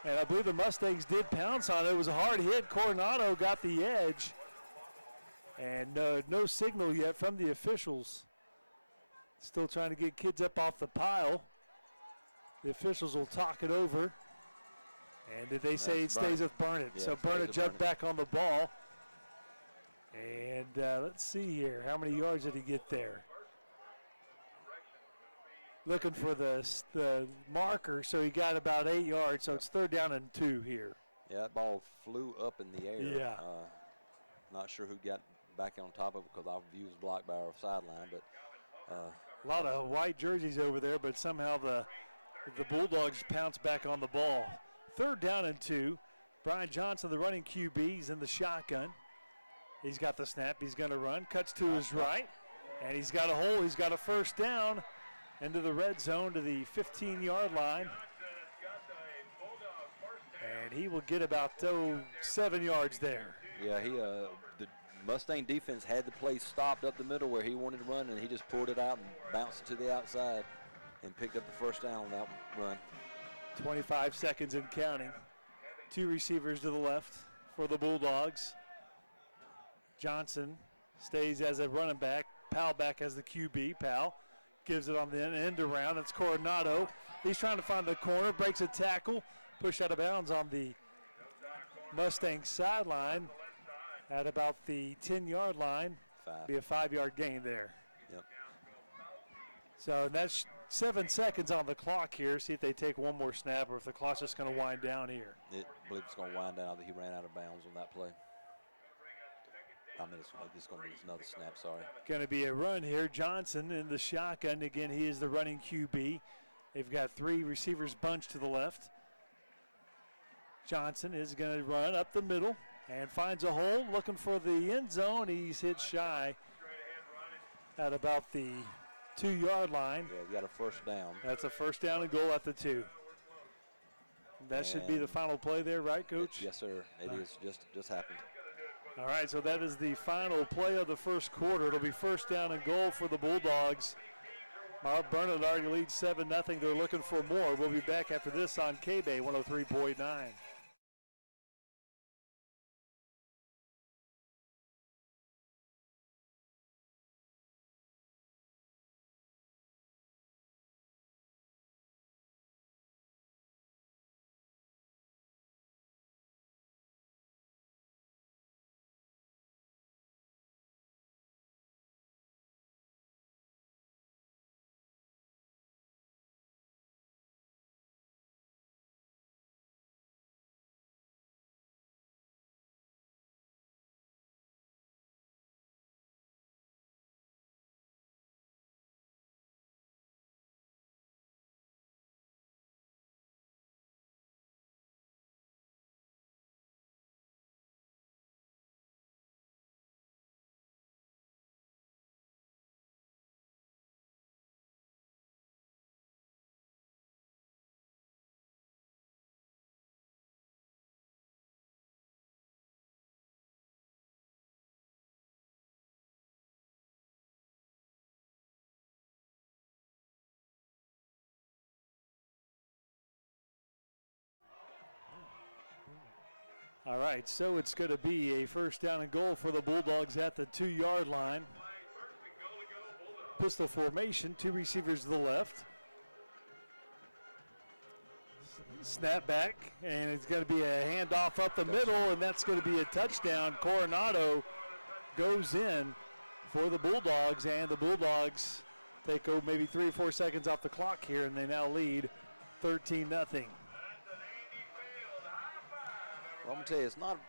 And I believe the Mustangs did pounce on it. It was a hard hit. Coronado got the edge. And no signal yet from the officials. Still trying to get kids up off the pile. The officials will talk it over. And did they say it stays with Burnet? Yeah, so Burnet jumped back on the ball. And let's see here. How many yards did he get there? Looking for the marker, so he got about 8 yards. So it's 3rd down and 2 here. Yeah, that ball flew up in the air. Yeah. Not sure who got back on top of it because our view was blocked by our sideline. But a lot of white jerseys over there, but somehow the Bulldogs pounce back on the ball. 3rd down and 2. Brian Johnson, the running QB, is in the shotgun. He's got the snap. He's going to run. Cuts to his right, and he's got a hole. He's got a 1st down into the red zone to the 15-yard line. And he will get about 7 yards there. Yeah, the Mustang defense had the play stopped up the middle where he wanted to run, and he just pulled it out and bounced it to the outside and picked up the 1st down on that run. 25 seconds and counting. 2 receivers to the left for the Bulldogs. Johnson stays as a running back. Powell back as the QB. Powell gives it on the end around. That's Coronado. He's trying to find the corner, breaks a tackle, pushed out of bounds on the Mustang sideline at about the 10-yard line. Be a 5-yard gain there. Yep. So that's 7 seconds on the clock here. See if they take one more snap or if the clock's just going to wind down here. I believe it's going to wind down. He ran out of bounds on that play. It's going to be another snap, sorry. Going to be a run here. Johnson in the shotgun. Again, he is the running QB. They've got 3 receivers bunched to the left. Johnson is going to run up the middle and finds a hole, looking for the end zone. He's hit shy at about the 2-yard line. Yeah, we got a 1st down. That's a 1st down and goal at the 2. That should be the final play there, right, Coach? Yes, sir. It is. Just happened. All right, so that is the final play of the first quarter. It'll be 1st down and goal for the Bulldogs. Burnet already leads 7-0. They're looking for more. We'll be back after this on KBEY 103.9. All right, so it's going to be a first down and goal for the Bulldogs at the 2-yard line. Pistol formation, 2 receivers to the left. Snap back, and it's going to be a handoff up the middle, and that's going to be a touchdown. Coronado goes in for the Bulldogs, and the Bulldogs take maybe 3 or 4 seconds off the clock here, and they now lead 13-0. Well, I'm going to tell you, it's not.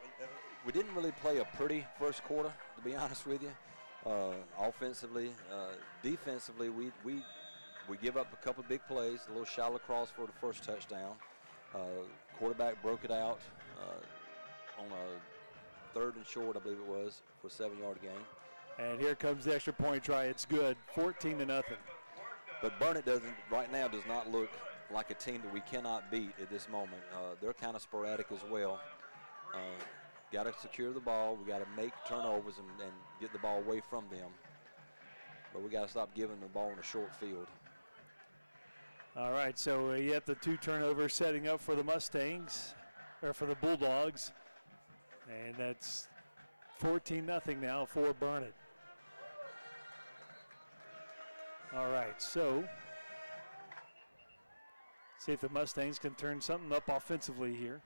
We didn't really play a pretty first quarter, to be honest with you. Offensively, defensively, we give up a couple of big plays, a little shallow cross for the first touchdown. Quarterback broke it out on a 3rd and short, I believe it was, for a 7-yard gain. And here comes the extra point try. It's good, 14-0. But Burnet right now does not look like a team that we cannot beat at this moment. They're kind of sporadic as well. Got to secure the ball. We got to make turnovers and get the ball away from them. But we got to stop giving the ball in a short field. All right, so you have the 2 turnovers setting up for the Mustangs, or for the Bulldogs. And that's 14-0 now for Burnet. All right, so see if the Mustangs can turn something up offensively here.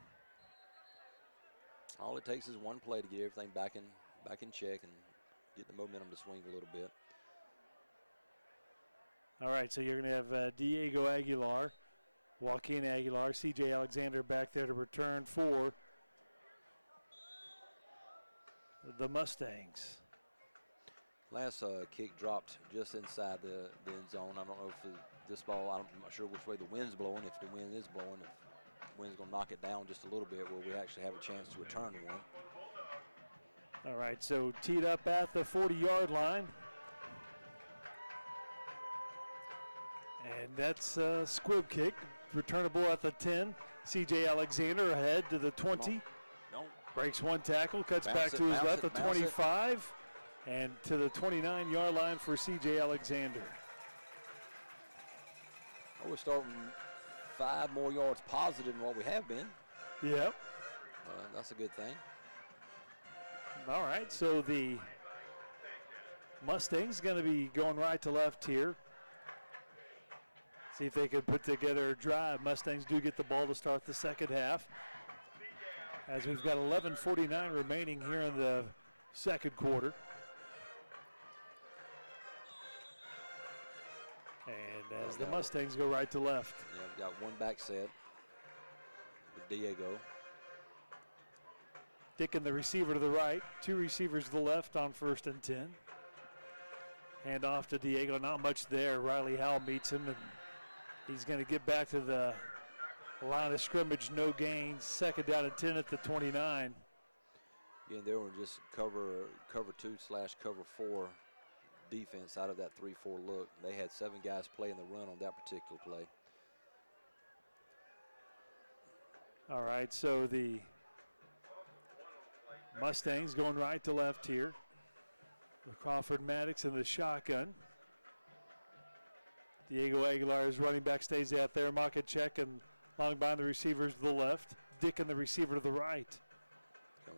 All it takes is one play to get everything back in check and get the momentum to swing a little bit. All right, so you're going to have Diego Aguilar, Joaquin Aguilar, C.J. Alexander back there to return for the Mustangs. Last kick dropped just inside the end zone. I don't know if this ball, I'm not sure which way the wind's blowing. If the wind is blowing, if the wind's going to knock it down just a little bit where we actually have a chance to return one. All right, so teed up at the 40-yard line. And that's a squib kick, returnable at the 10. C.J. Alexander ahead to the 20. No. Breaks one tackle, cuts back to his left, the 25, and to the 29-yard line for C.J. Alexander. Oh, we're starting 5 more yards positive than what we have been. Yep. That's a good thing. All right, so the Mustangs going to be going right to left here. See if they can put together a drive. Mustangs do get the ball to start the second half, as we've got 11:49 remaining here in the second quarter. And as the Mustangs go right to left. Yeah, we've got one back set with Diego. Dickin, the receiver to the right, 2 receivers to the left on 1st and 10. Hand off to Diego, not much there. Riley Howell meets him, and he's going to get back to the line of scrimmage, no gains. 2nd down and 10 at the 29. Again, they were just cover 2/cover 4 defense out of that 3-4 look. They had 7 guys playing the run on that particular play. All right, so the Mustangs going right to left here. With Crawford Maddox in the shotgun. Diego Aguilar is running back, stays out there. Makachek and long behind the receivers to the left. Dickin, the receiver to the right.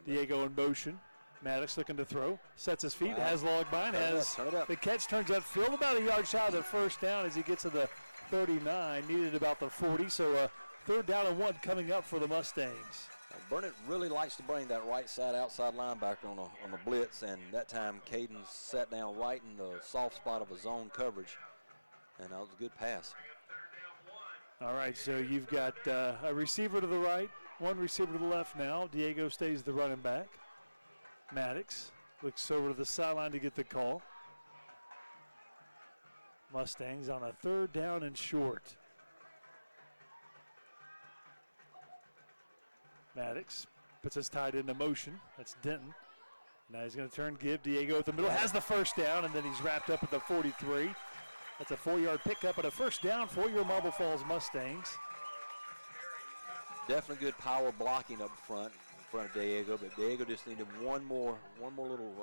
Diego in motion. Maddox looking to throw. Sets his feet, has Logbein, has the catch, turns upfield about a yard shot of the first down as he gets to the 39. Needed about the 40, so a 3rd down and 1 coming up for the Mustangs. Burnet really likes to bring that right side outside linebacker on a blitz, and that time Caden sat down right in the soft spot of a zone coverage, and that was a good pass. All right, so you've got a receiver to the right, 1 receiver to the left now. Diego stays the running back. Maddox looks over to the sideline to get the call. Mustangs on a 3rd down and short. Maddox puts his tight end into motion. That's Denton. Now he's going to turn, give Diego at the middle. Has the first down, and then he's wrapped up at the 43. That's a 4-yard pickup and a first down for your Marble Falls Mustangs. Definitely good power blocking up front in front of Diego, but Diego just needed one more little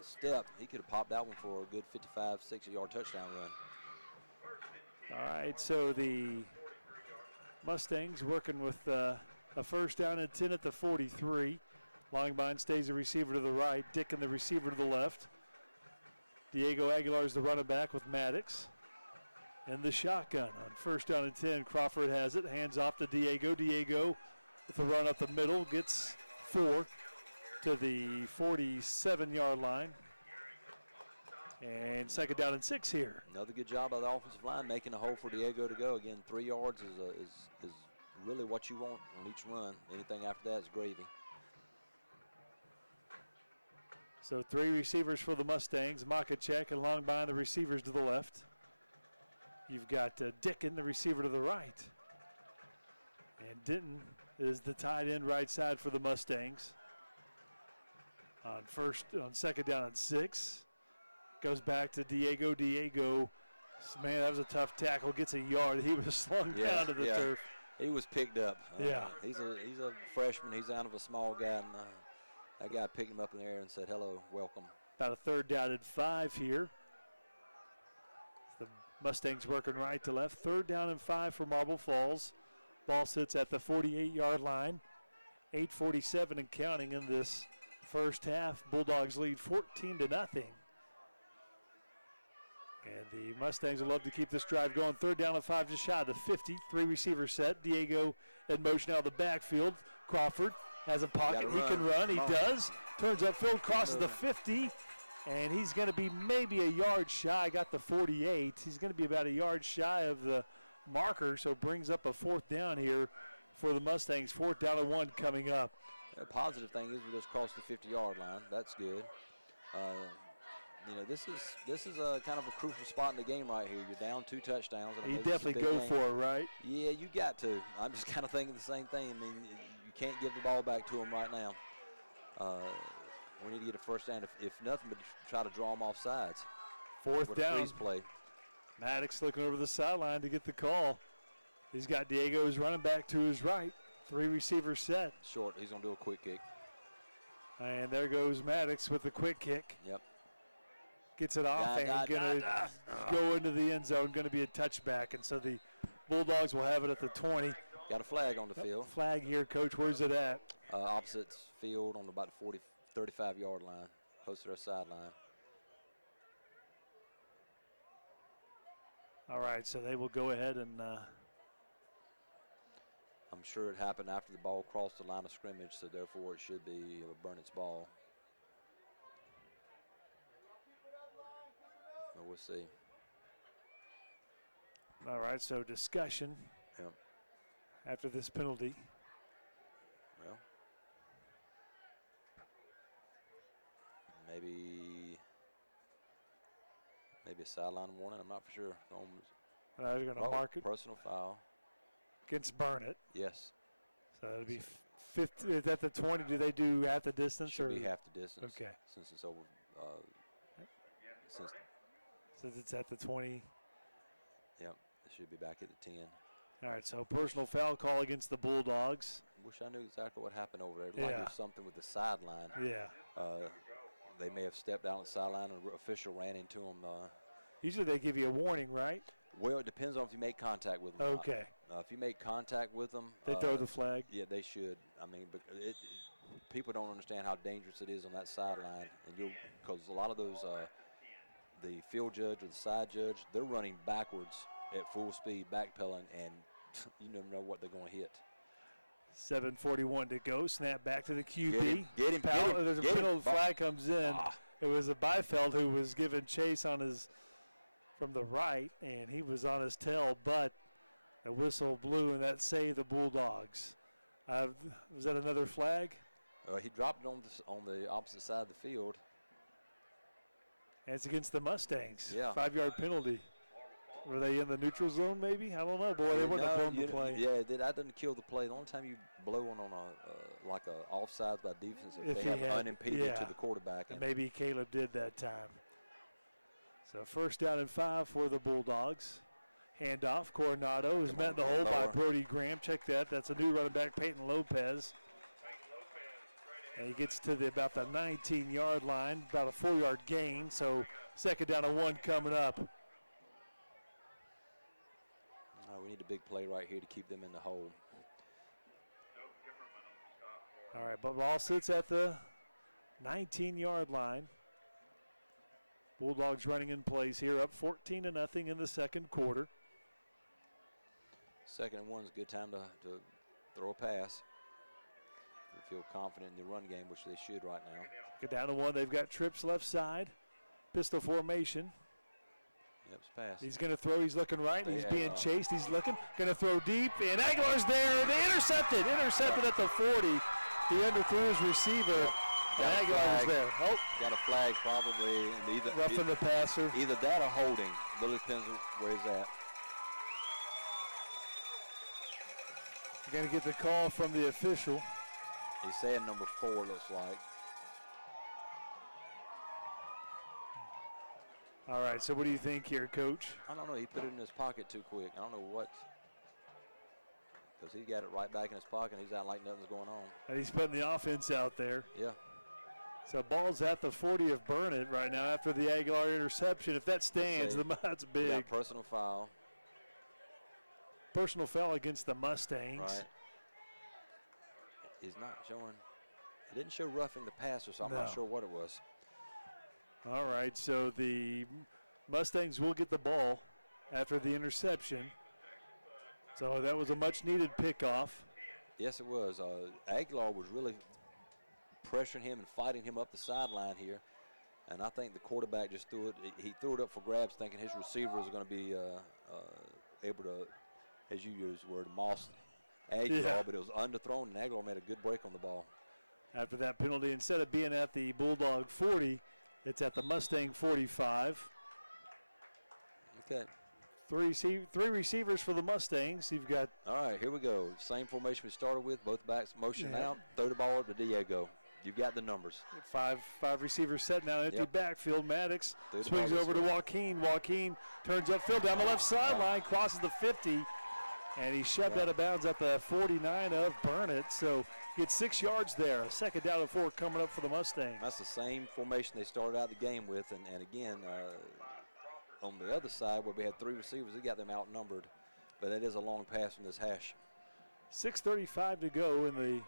step. He could have popped that one for a good 55, 60-yard touchdown run. All right, so the Mustangs working with a first down and 10 at the 43. Longbein stays the receiver to the right. Dickin the receiver to the left. Diego Aguilar's the running back with Maddox. And the shotgun on 1st down and 10. Crawford has it. Hands off to Diego. Diego with the run up the middle. Gets 4 to the 47-yard line. And 2nd down and 6 here. Another good job by the offensive line making a hole for Diego to go. Again, 3 yards is really what you want on each run. Anything after that is gravy. So 3 receivers for the Mustangs. Makachek and Longbein, the receivers to the left. You've got Dickin, the receiver to the right. And Denton is the tight end right side for the Mustangs. On 2nd down and 6. Goes back to Diego. Diego, man, that was a tough tackle. Gets a yard. He was slung down to the turf. He was picked up. Yeah. He's a freshman. He's out of a small guy. And that guy picked him up in the air and said, hello, welcome. About a 3rd down and 5 here. The Mustangs working right to left. 3rd down and 5 for Marble Falls. Ball sits at the 48-yard line. 8:47 and counting in this first half. Bulldogs lead 14-0. And the Mustangs will love to keep this drive going. 3rd down and 5 just shy of the 50. 3 receiver set. Diego in motion out of the backfield. Crawford has a pocket. He can run. He does. Turns upfield, crosses the 50. And he's going to be maybe a yard shy. Got the 48. He's going to be about a yard shy of the marker. So brings up a 4th down here for the Mustangs. 4th down and 1 coming up. The positive thing is we just crossed the 50-yard line. That's good. This is a kind of a crucial spot in the game right here. You're down 2 touchdowns. You definitely go for it, right? Yeah, you got to. I'm just kind of thinking the same thing. I mean, you can't give the ball back to them right now. We need to get a first down, if nothing but try to draw them off sides. 4th down. Freeze play. Maddox looking over the sideline to get the call. He's got Diego's running back to his right. 3 receivers set. Short. He's going to do a quick kick. And there goes Maddox with the quick kick. Yep. Gets it off and going to go into the end zone. Going to be a touchback. And so the Bulldogs will have it at the 20. Got a flag on the field. Flag here, Coach. Where's it at? Opposite field on about the 35-yard line, close to their sideline. All right, so they will go ahead and I'm sure it happened after the ball crossed the line of scrimmage, so therefore it should be Burnet's ball. But we'll see. All right, so discussion after this penalty. Well, maybe a sideline warning. I'm not for sure. They're going to mark it. Personal foul. Against Burnet. Yes. So it'll be 50. Is that the 20? Do they do half the distance? Should be half the distance. Okay. Since it's over. Since it's at the 20. Yep. It should be back at the 10. All right. So personal foul call against the Bulldogs. Wish I knew exactly what happened over there. Like there's something with the sideline. Yeah. They may have stepped down the sideline and the official ran into them. Usually they give you a warning, right? Well, it depends on if you make contact with them. Okay. If you make contact with them, they throw the flag. Yeah, they should. I mean, but people don't understand how dangerous it is on that sideline, and because a lot of those, the field judge or the side judge, they're running backwards at full speed, backpedaling, and you never know what they're going to hit. 7:41 to go. Snap back to the QB. Get him. There's a penalty flag comes in. It was a Byfeld who was given chase on his from the right, and he was on his tail, but a whistle blew, and that saved the Bulldogs. Was that another flag? He dropped it on the opposite side of the field. And it's against the Mustangs. Yeah. 5-yard penalty. Were they in the neutral zone maybe? I don't know. Boy, they wouldn't have blown the play. Yeah, that doesn't kill the play. The only time you blow one on a like a offside by defense if they have unimpeded to the quarterback. And maybe Caleb did that time. So 1st down and 5 for the Bulldogs. Handoff. Coronado is met in the hole by Brody Graham. Check that. That's a new running back, Peyton Lopez. And he gets to about the 19-yard line, about a 4-yard gain. So 2nd down and 1 coming up. We need a big play right here to keep them in the hole. All right, but ball sits at the 19-yard line. Bulldogs running in place here, up 14-0 in the second quarter. 2nd and 1 is a good time to throw a pass. They feel confident in the run game, which they should right now. Get down to 1. They've got trips left side. Pistol formation. Yep, it's pass. He's going to throw. He's looking right. He's being chased. He's looking. Going to throw deep. And Aguilar's there. They intercepted. Intercepted at the 40. He underthrew his receiver. Yep. And Aguilar was there. Oh. Got a flag probably. Roughing the passer. Either that or holding. Really depends where he's at. You're going to get the call from the official. He's saying number 4, looks like. All right, so what do you think here, Coach? I don't know. He put it in his pocket too quick. I don't know what. Because he got it right back in his pocket. He's out like nothing's going on. And he's putting the offense out there. Yeah. So ball's at the 40 of Burnet right now after the Aguilar interception. If that stands, that's big. Got personal foul. Personal foul against the Mustangs. Right. He's not showing. It didn't show roughing the passer, so I'm not sure what it was. All right, so the Mustangs will get the ball after the interception. So that was a much-needed pickoff. Yes, it was. Aguilar was really pressuring him and fighting him up the sideline here. And I think the quarterback just threw it. He threw it up for grabs thinking his receiver was going to be able to, as you use the word, moss Aguilar, but it was underthrown, and Aguilar made a good break on the ball. After that penalty, instead of being at the Bulldog 40, it's at the Mustang 45. Okay. Three receivers for the Mustangs. You've got. All right, here we go. Same formation we started with. Both backs motion out. Throw the ball up to Diego. You've got the numbers. Five receivers set now. Empty backfield. Maddox swings over to Joaquin. Joaquin turns upfield down the left sideline, crosses the 50, and he shoved out of bounds at the 49 of Burnet. So gets 6 yards there. A 2nd down and 4 coming up for the Mustangs. That's the same formation they started out the game with, and again, on the other side where we had 3 receivers, he got them outnumbered. But it is a long pass from this hash. 6:35 to go in the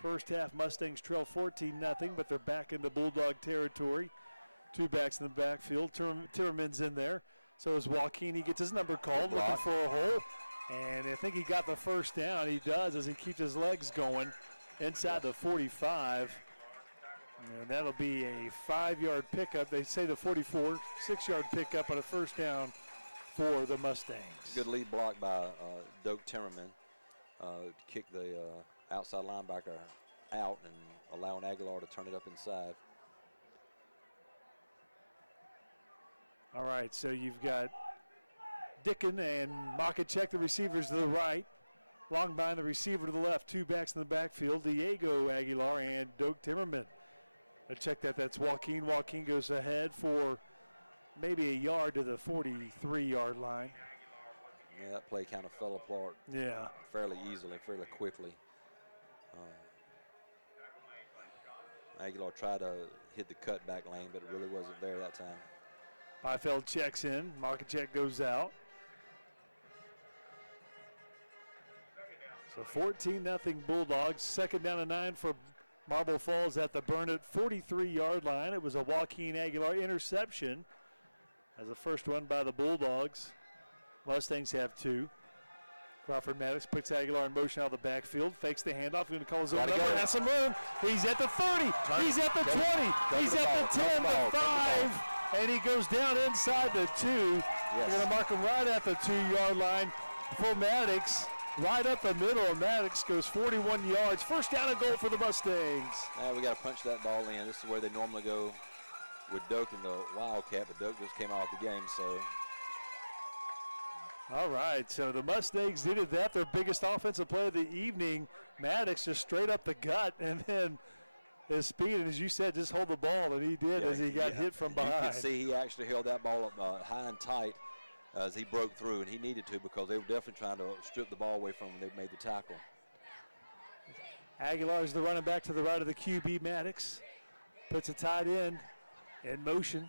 first half. Mustangs trail 14-0, but they're back into Bulldog territory. 2 backs in the backfield. Timmerman's in there. So is Joaquin. He gets his number called, looking for a hole. And I think he got the first down. He does as he keeps his legs going inside the 45. And that'll be a 5-yard pickup. They say the 44, 6-yard pickup on a first down for the Mustangs. Good lead block by Doak Timmerman to kick the outside linebacker out and allowing Aguilar to turn it up inside. All right, so you've got Dickin and Makachek, the receivers to the right. Long behind the receiver to the left. 2 backs in the backfield, Diego Aguilar and Doak Timmerman. I check that. That's Joaquin. Joaquin goes ahead for maybe a yard to the 43-yard line. Yeah, that play kind of fell apart. Yeah. Fairly easily, fairly quickly. Aguilar tried to hit the cutback lane, but it really wasn't there that time. Byfeld checks in. Makachek goes out. So 14-0 Bulldogs. 2nd down and 9 for Marble Falls at the Burnet 43-yard line. It was a Joaquin Aguilar interception as the first one by the Bulldogs. Mustangs have 2. Crawford Maddox puts Aguilar in motion out of the backfield, fakes the handoff, going to call his own number, has some room. He's at the 30, he's at the 20, he's at the 10, the 5, and he goes down inside the 2. They're going to mark him right at the 2-yard line for Maddox. Right up the middle, and Maddox goes 41 yards. First down and goal for the Mustangs. We got to punch that ball in. This is where they normally go with Doak and the Wildcat, but Doak just came out of the game, so. All right, so the Mustangs did that. Their biggest offensive play of the evening. Maddox just straight up the gut, and then his speed, and as you said, just hold the ball, and he did as he got hit from behind. You can see he actually held that ball up high and tight as he broke through, and he needed to because they were definitely trying to strip the ball away from him. They made the tackle. Aguilar is the running back to the right of the QB. Maddox puts a tight end in motion,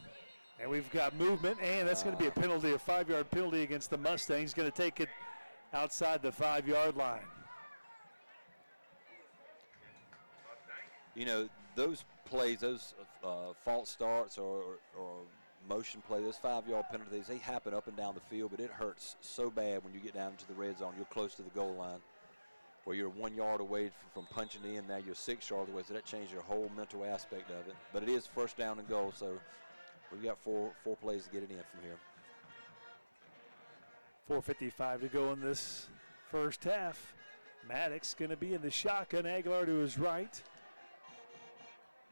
and we've got movement, and that's going to be a penalty, a 5-yard penalty against the Mustangs. Going to take it outside the 5-yard line. You know, those plays, those false starts or motion play, those 5-yard penalties, they happen up and down the field, but it hurts so bad when you get down to the red zone. You're close to the goal line, where you're 1 yard away from punching in. Now you're 6 yards away, so that changes your whole mental aspect of it. But it is first down and goal, so we've got four plays to get it in from here. 4:55 to go in this first half. Maddox going to be in the shotgun. Aguilar to his right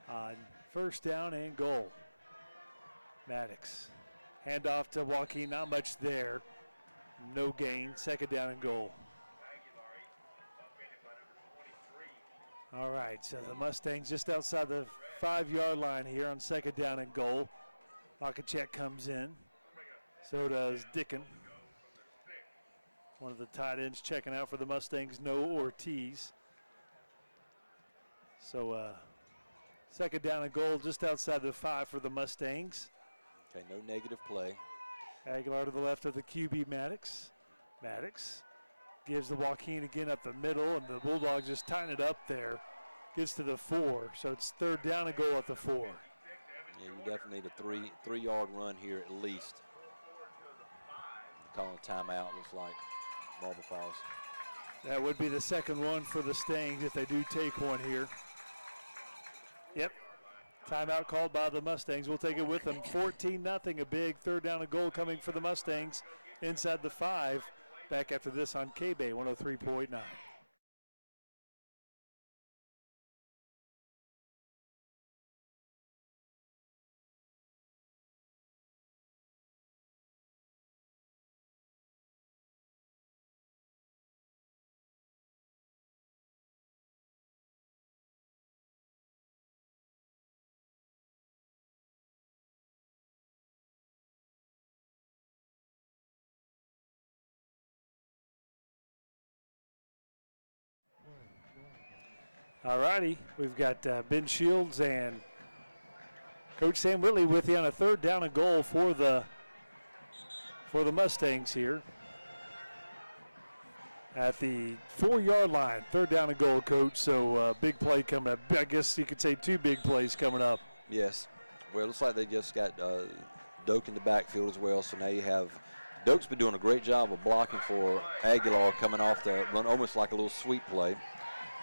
on first down and goal. Maddox. Handoff to Joaquin, not much there. No gain, second down and goal. All right, so the Mustangs just outside the 5-yard line here on second down and goal. Akacek comes in. So does Dickin. One of the tight ends checking out for the Mustangs, no Ortiz. So second down and goal just outside the 5 for the Mustangs. Okay, no negative play. Aguilar to the left of the QB, Maddox. Maddox gives the Joaquin again up the middle, and the Bulldogs just tighten it up there. Gets to the 4, so it's third down and goal at the 4. Yeah, you definitely need a 3-yard run here at least. Calling a timeout, looks like Marble Falls. That would be the second one for the Stangs if they do take one here. Yep. Timeout called by the Mustangs. We'll take it with them. 14-0, a big third down and goal coming for the Mustangs inside the 5. Back after this on KBEY 103.9. All righty, we've got Ben Shields and Coach Sam Whitley with you on a third down and goal for the Mustangs here. At the 4-yard line, third down and goal, Coach. So big play coming up. I guess you could say 2 big plays coming up. Yes. Well, it looks like they just got Doak in the backfield as well. So now you have Doak's been doing a great job of blocking for Aguilar coming off the run, almost like a little sweep play.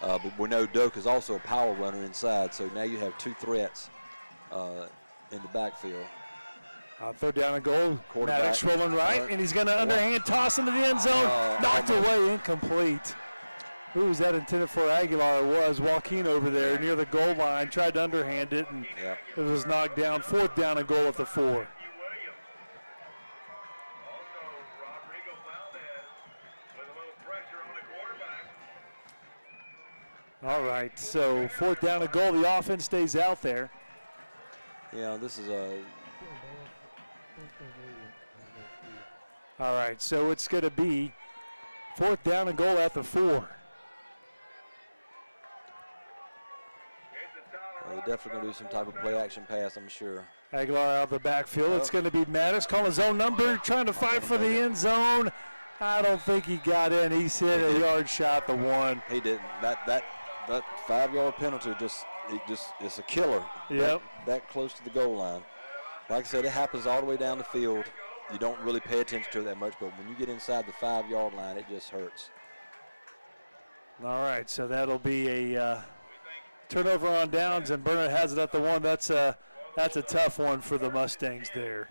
But we know Doak is also a power runner inside, so now you have 2 threats in the backfield. Third down and goal. Maddox rolling right, and he's going to underhand toss into the end zone. Knocked away, incomplete. Who was that intended for? Aguilar was. Joaquin over there near the goal line, tried to underhand it, and it was knocked down. Fourth down and goal at the 4. All right, so fourth down and goal. The offense stays out there. Yeah, this is a... All right, so it's going to be fourth down and goal at the 4. Well, they're definitely going to do some type of play-action pass, I'm sure. Aguilar out of the backfield. It's going to be Maddox calling his own number, trying to fight for the end zone. I don't think he got in. He's hit a yard shot, the 1. He didn't. That 5-yard penalty it's a killer. Yep. That close to the goal line. Like I said, it happens all the way down the field. You don't really pay attention to it that much, but when you get inside the 5-yard line, it just hurts. All right, so that'll be a turnover on downs, and Burnet has it at the 1. That's a tough one for the Mustangs there.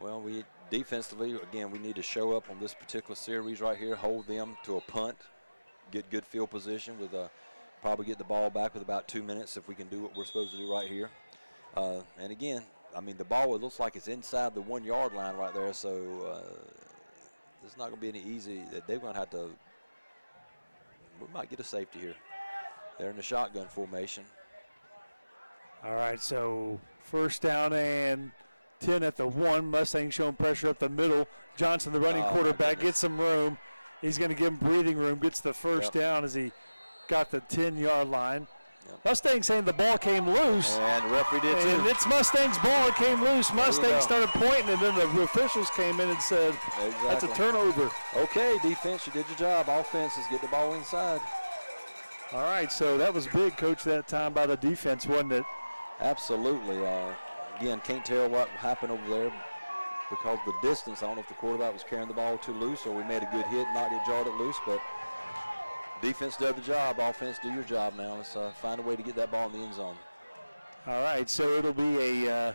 Well, defensively, again, we need to show up on this particular series right here, hold them to a punt, get good field position with probably get the ball back with about 2 minutes if we can do what we're supposed to do right here. And again, I mean, the ball, it looks like it's inside the 1-yard line right there, so it's not going to be any easy. They're going to have to, we might get a safety here. They're in the shotgun formation. All right, so first down and 10 at the 1. Mustangs showing pressure up the middle. Johnson, the running quarterback, gets some room. He's going to give him breathing room, gets the first down as he got the 10-yard line. Mustangs saying the ball came loose. And the referee did too. And it's Mustangs' ball. It came loose. Mustangs started pointing, and then the officials came in and said, that's a turnover. Okay, defense, you did your job. Offense is get the ball inside. All right, so that was big, Coach, that time by the defense, wasn't it? Absolutely. Again, can't tell what happened over there because of the distance. I don't know if the quarterback was carrying the ball too loose or we made a good hit and not get jarred it loose, but defense did the job. Offense, do your job now. Let's find a way to get that ball in the end zone. All right, so it'll be a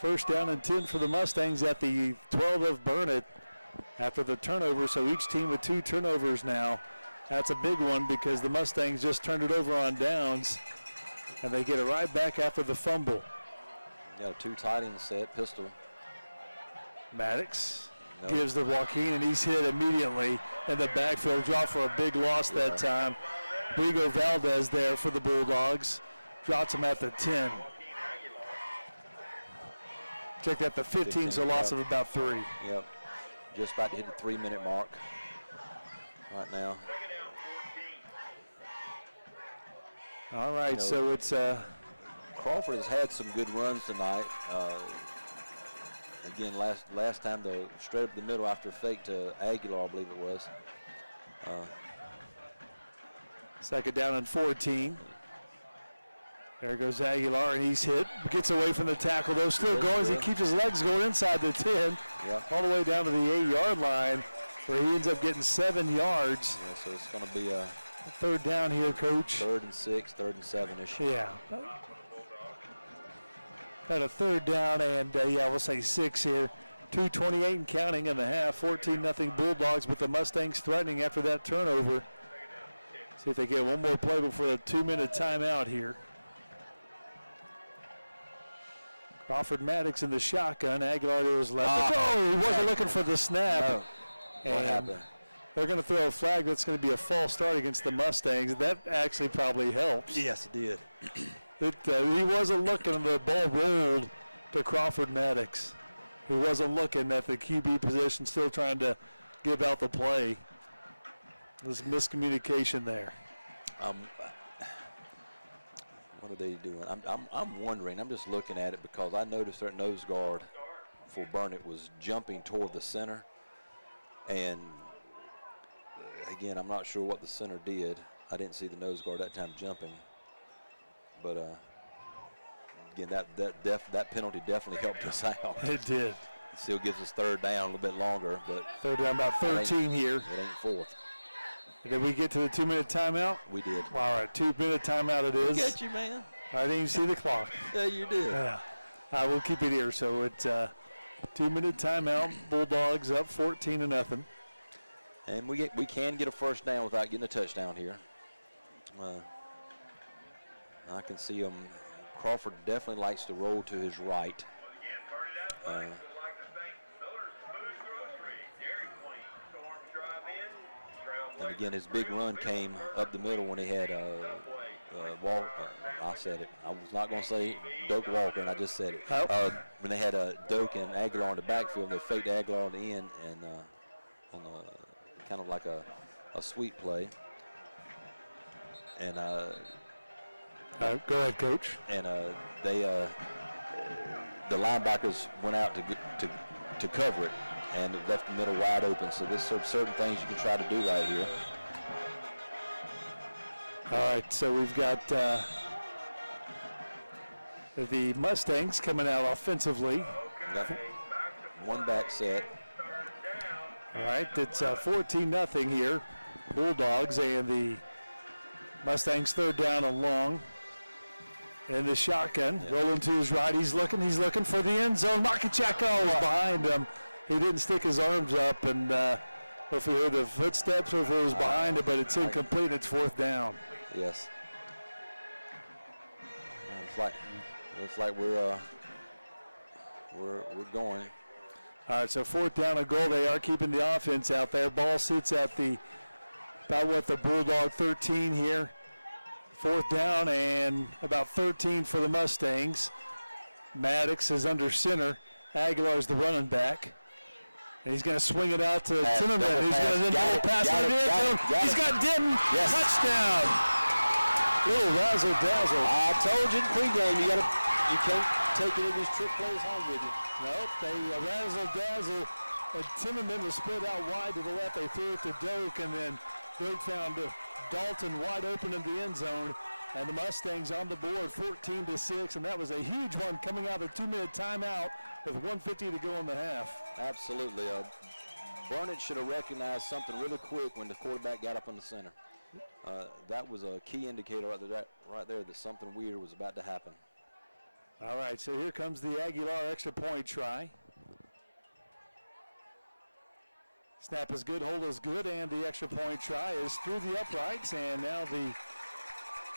first down and 10 for the Mustangs at the 12 of Burnet after the turnover. So each team with 2 turnovers now. That's a big one because the Mustangs just turned it over on downs, and they get it right back after the fumble. Got a 2 tight end set, pistol. Maddox gives to Joaquin, and he's hit immediately in the backfield. Drop for a big loss that time. Brigo Valdez there for the Bulldogs. Drops him at the 10. Check that, the 15 is a loss of about 3. Yep. Just about to hit the 3-minute mark right now. All right, so it's Crawford has had some good runs tonight. Again, last time the straight up the middle after a fake to Aguilar, I believe it was. second down and 14. There goes Aguilar, and he's hit. Gets away from the tackle, though. Still going as he keeps his legs going inside the 10, all the way down to the 8-yard line, where he ends up getting 7 yards. Yeah, so it's going to be a third down here, Coach. 3rd and 6, 3rd and 7-ish. Yeah. Got a third down and, we'll say 6 here. 2:28 and counting in the half. 14-0 Bulldogs, but the Mustangs threatening after that turnover. See if they get one more play before the 2-minute timeout here. Crawford Maddox in the shotgun. Aguilar to his left. He wasn't looking for the snap. No. What happened? They're going to throw a flag that's going to be a false start against the Mustangs. That actually probably helps. Yes, it did. He wasn't looking, and the ball rolled to Crawford Maddox, who wasn't looking at the QB position, still trying to give out the play. There's miscommunication there. What are they doing? I'm wondering. I'm just looking at it because I noticed their nose guard for Burnet was jumping toward the center, and again, I'm not sure what the center did. I didn't see the nose guard that time jumping, but again, that penalty definitely helped us out. It did. It still gives us third down a little bit longer, but third down about 13 here. It ain't 4th. Did we get to the 2-minute timeout? We did. All right, 2-minute timeout it is. Look at you, man. I didn't even see the clock. Yeah, you did. Yeah. We'll keep it here. So it's 2-minute timeout. Bulldogs up 14-0. And we can get a first down without getting a touchdown here. I can see him. Crawford definitely likes to roll to his right. And again, his big run came up the middle when he had I said it. I was not going to say Doak Walker, and I just said it. When they had Doak and Aguilar in the backfield, they faked Aguilar on the end and on a kind of like a sweep play. And go ahead, Coach. And the linebackers went out to cover it, and it left the middle wide open. So there's certain things you can try to do right here. All right, so we've got the Mustangs coming out offensively. Got one back set. All right, it's 14-0 here. Bulldogs, and the Mustangs third down and long. And the shotgun, rolling to his right. He's looking for the end zone. Makacheko was behind him. He didn't stick his arms up, and if we heard the footsteps or if it was behind him, but it's incomplete. It's fourth down. Yes. Looks like we're going. All right, so fourth down and goal. They are keeping the offense out there. Ball sits at the Bulldog 13 here. Fourth down and about 13 for the Mustangs. Maddox is under center. Aguilar's the running back. And he's going to swing it out to Timmerman. He's going to double pass it in. He's got Denton. Yes. Touchdown. Little razzle dazzle. I told you in pregame you can't take any of these trick plays home with you. Nope, they razzle dazzle. And Timmerman was split out wide to the left. They threw it to Doak, and then Doak found Dalton wide open in the end zone, and the Mustangs on the board 14-6, and that was a huge one coming out of a 2-minute timeout with 1:50 to go in the half. Absolutely. Burnet should have recognized something really quick when the quarterback got up on the center. That was a key indicator right there that something weird was about to happen. All right, so here comes the Aguilar extra point try. Snap is good, hold is good, and the extra point try is through the uprights, and now the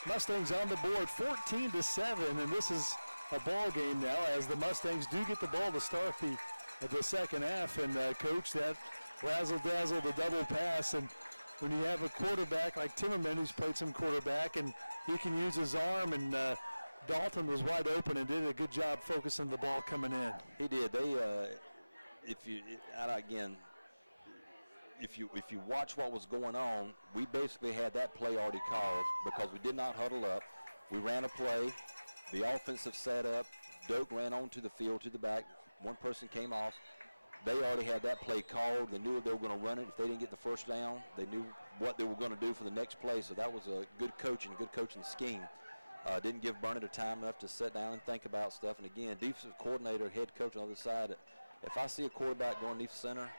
Mustangs on the board 14-7, and this is a ball game now as the Mustangs do get the ball to start the second half. And coach, that razzle-dazzle, the double pass, and when you have a quarterback like Timmerman who's played some quarterback and he can use his arm, and Dalton was wide open and did a good job focusing the ball coming in. He did. They, if you watch what was going on, we basically had that play already called because we did not huddle up. We ran a play. The offensive set up. Doak ran onto the field to the back. One person came off. They already had that play called. They knew they were going to run it. If they didn't get the first down, they knew what they were going to do for the next play. So that was a good coaching scheme. Didn't give Burnet a time enough to sit down and think about stuff. And again, defensive coordinator, head coach on the other side, if I see a quarterback going underneath the center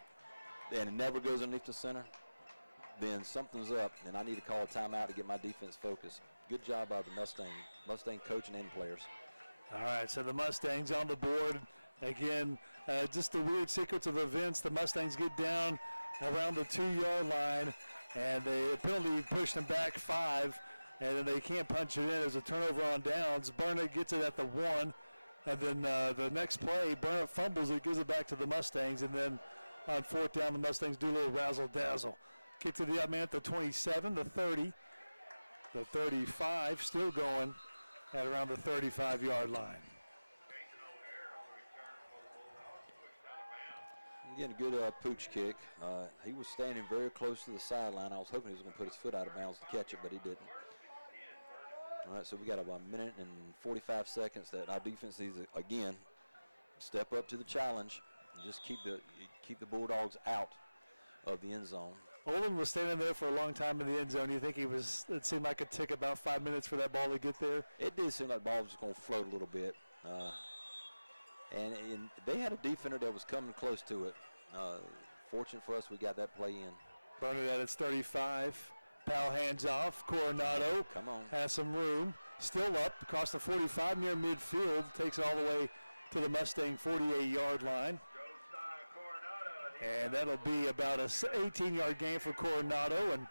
and it never goes underneath the center, then something's up, and I need to call a timeout to get my defense focused. Good job by the Mustang coaching and players. All right, so the Mustangs on the board. Again, just a weird sequence of events. The Mustangs get down around the 2-yard line, and the penalty pushed them back 5, and then they can't punch it in. There's a turnover on downs. Burnet gets it at the 1, and then the next play, Burnet fumbles it, gives it back to the Mustangs, and then on 4th down, the Mustangs do a little razzle-dazzle. Kick to the up man at the 27, the 30, the 35, still going at around the 35-yard line. Again, a good pooch kick. He was standing very close to the sideline. I was hoping he was going to put his foot out of bounds to catch it, but he didn't. All right, so we got about a minute and 45 seconds that our defense needs to, again, step up to the challenge and just keep the Bulldogs out of the end zone. Olin was standing there for a long time in the end zone. You think it seemed like it took about 5 minutes for that ball to get there? It did seem like the ball was just going to float a little bit. And they had a defender that was coming close to it. Fortunate for us, we got that play in. Burnet at its 35. Powell hands off. Coronado come on, has some room. Still up across the 45 near midfield. Takes it all the way to the Mustang 48-yard line. And that'll be about a 18-yard gain for Coronado. And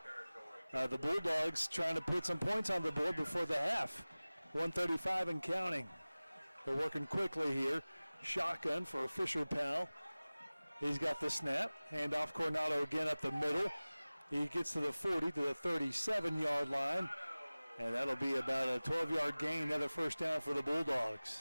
the Bulldogs trying to put some points on the board before the half. 1:35 and counting. They're working quickly here. Shotgun for Fisher Powell. He's got the snap. Hand off Coronado again up the middle. He gets to the 40 to the 37-yard line. And that'll be about a 12-yard gain, another first down for the Bulldogs.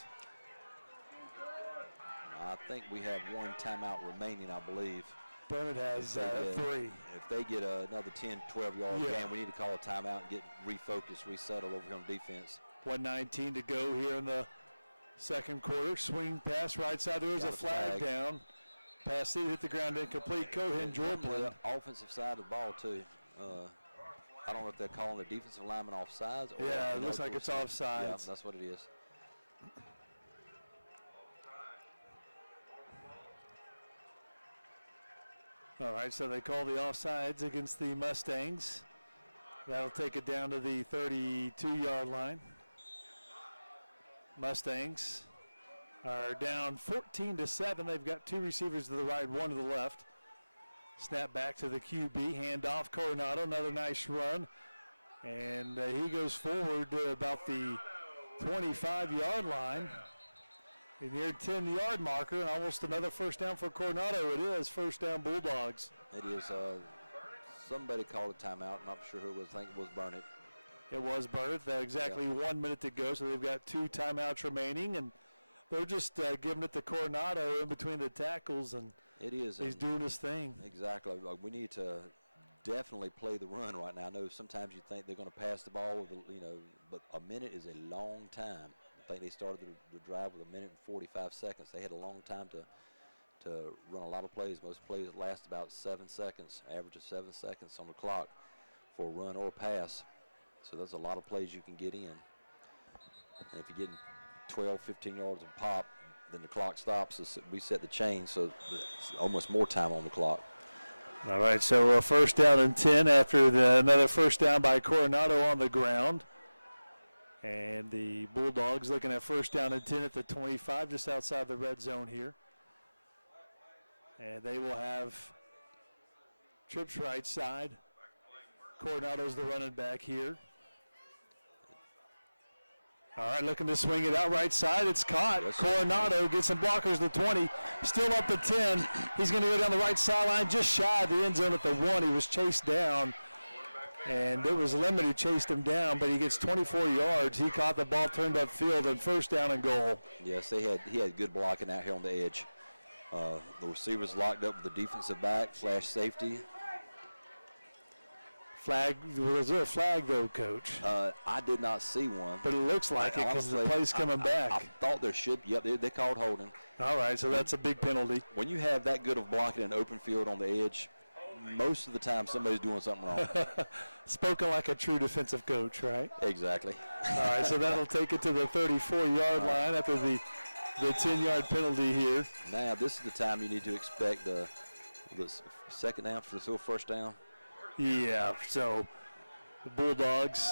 I think we have one timeout remaining, I believe. Burnet has 3. If they get another 10, 12-yard gain, we need to call a timeout and get refocused, resettled over here on defense. 1:19 to go here in the second quarter. Swing pass right side. There was a flag down. Pass it, hit the ground incomplete. Cohen Jordan. Offensive side of the ball, too. I don't know if they're calling the defensive lineman offsides. Or yeah, it looks like it's offsides. Yeah, that's what it is. All right, so they call the offsides against the Mustangs. That'll take it down to the 32-yard line. Mustangs are down 14-7. They've got 2 receivers to the right, 1 to the left. Snap back to the QB, hand off Coronado, another nice run. And he goes forward to about the 25-yard line. Near 10-yard marker, and almost another first down for Coronado. It is first down Bulldogs. It is. Somebody called a timeout. I'm not sure who it was. I think it was Burnet. It was Burnet. Exactly 1 minute to go, so they've got 2 timeouts remaining, and they're just giving it to Coronado in between the tackles, and it is. He's doing his thing. Exactly. We need to definitely play the run right now. I know sometimes you think they're going to pass the ball, but a minute is a long time. I think they started the drive with 1 minute and 45 seconds. They had a long time to run a lot of plays. Most plays last about 7 seconds, average of 7 seconds on the clock. for a run or a pass. So there's a lot of plays you can get in. And if you're getting 12, 15 yards of pop, then the clock stops. We set the chain, so it's almost more time on the clock. All right, so first down and 10 after another first down by Coronado on the ground. And the Bulldogs looking at first down and 10 at the 25, just outside the red zone here. And they will have trips right side. Coronado's the running back here. All right, looking to swing it out right side. It's caught. Yes, Coronado gets some blockers to the 20. Still up the 10. He's going to go down the right sideline, just shy of the end zone at the 1. He was chased down. And it was Lemon who chased him down, but he gets 24 yards. He caught the ball, turned upfield, and first down and goal. Yes, he had good blocking out here on the edge. The receivers locked up with the defensive back, flash safety. Flag, was there a flag though, Coach? I did not see one. But it looks like it because the play's coming back. I thought there should. Yep, they called holding. All right, so that's a big penalty. When you have that good of blocking in an open field on the edge, most of the time somebody's doing something wrong. Spoken like a true defensive coach, right? Exactly. All right, so that'll take it to the 34-yard line after the 10-yard penalty here. Now, this is the time you need to expect the second down for the first down. Yeah, so the Bulldogs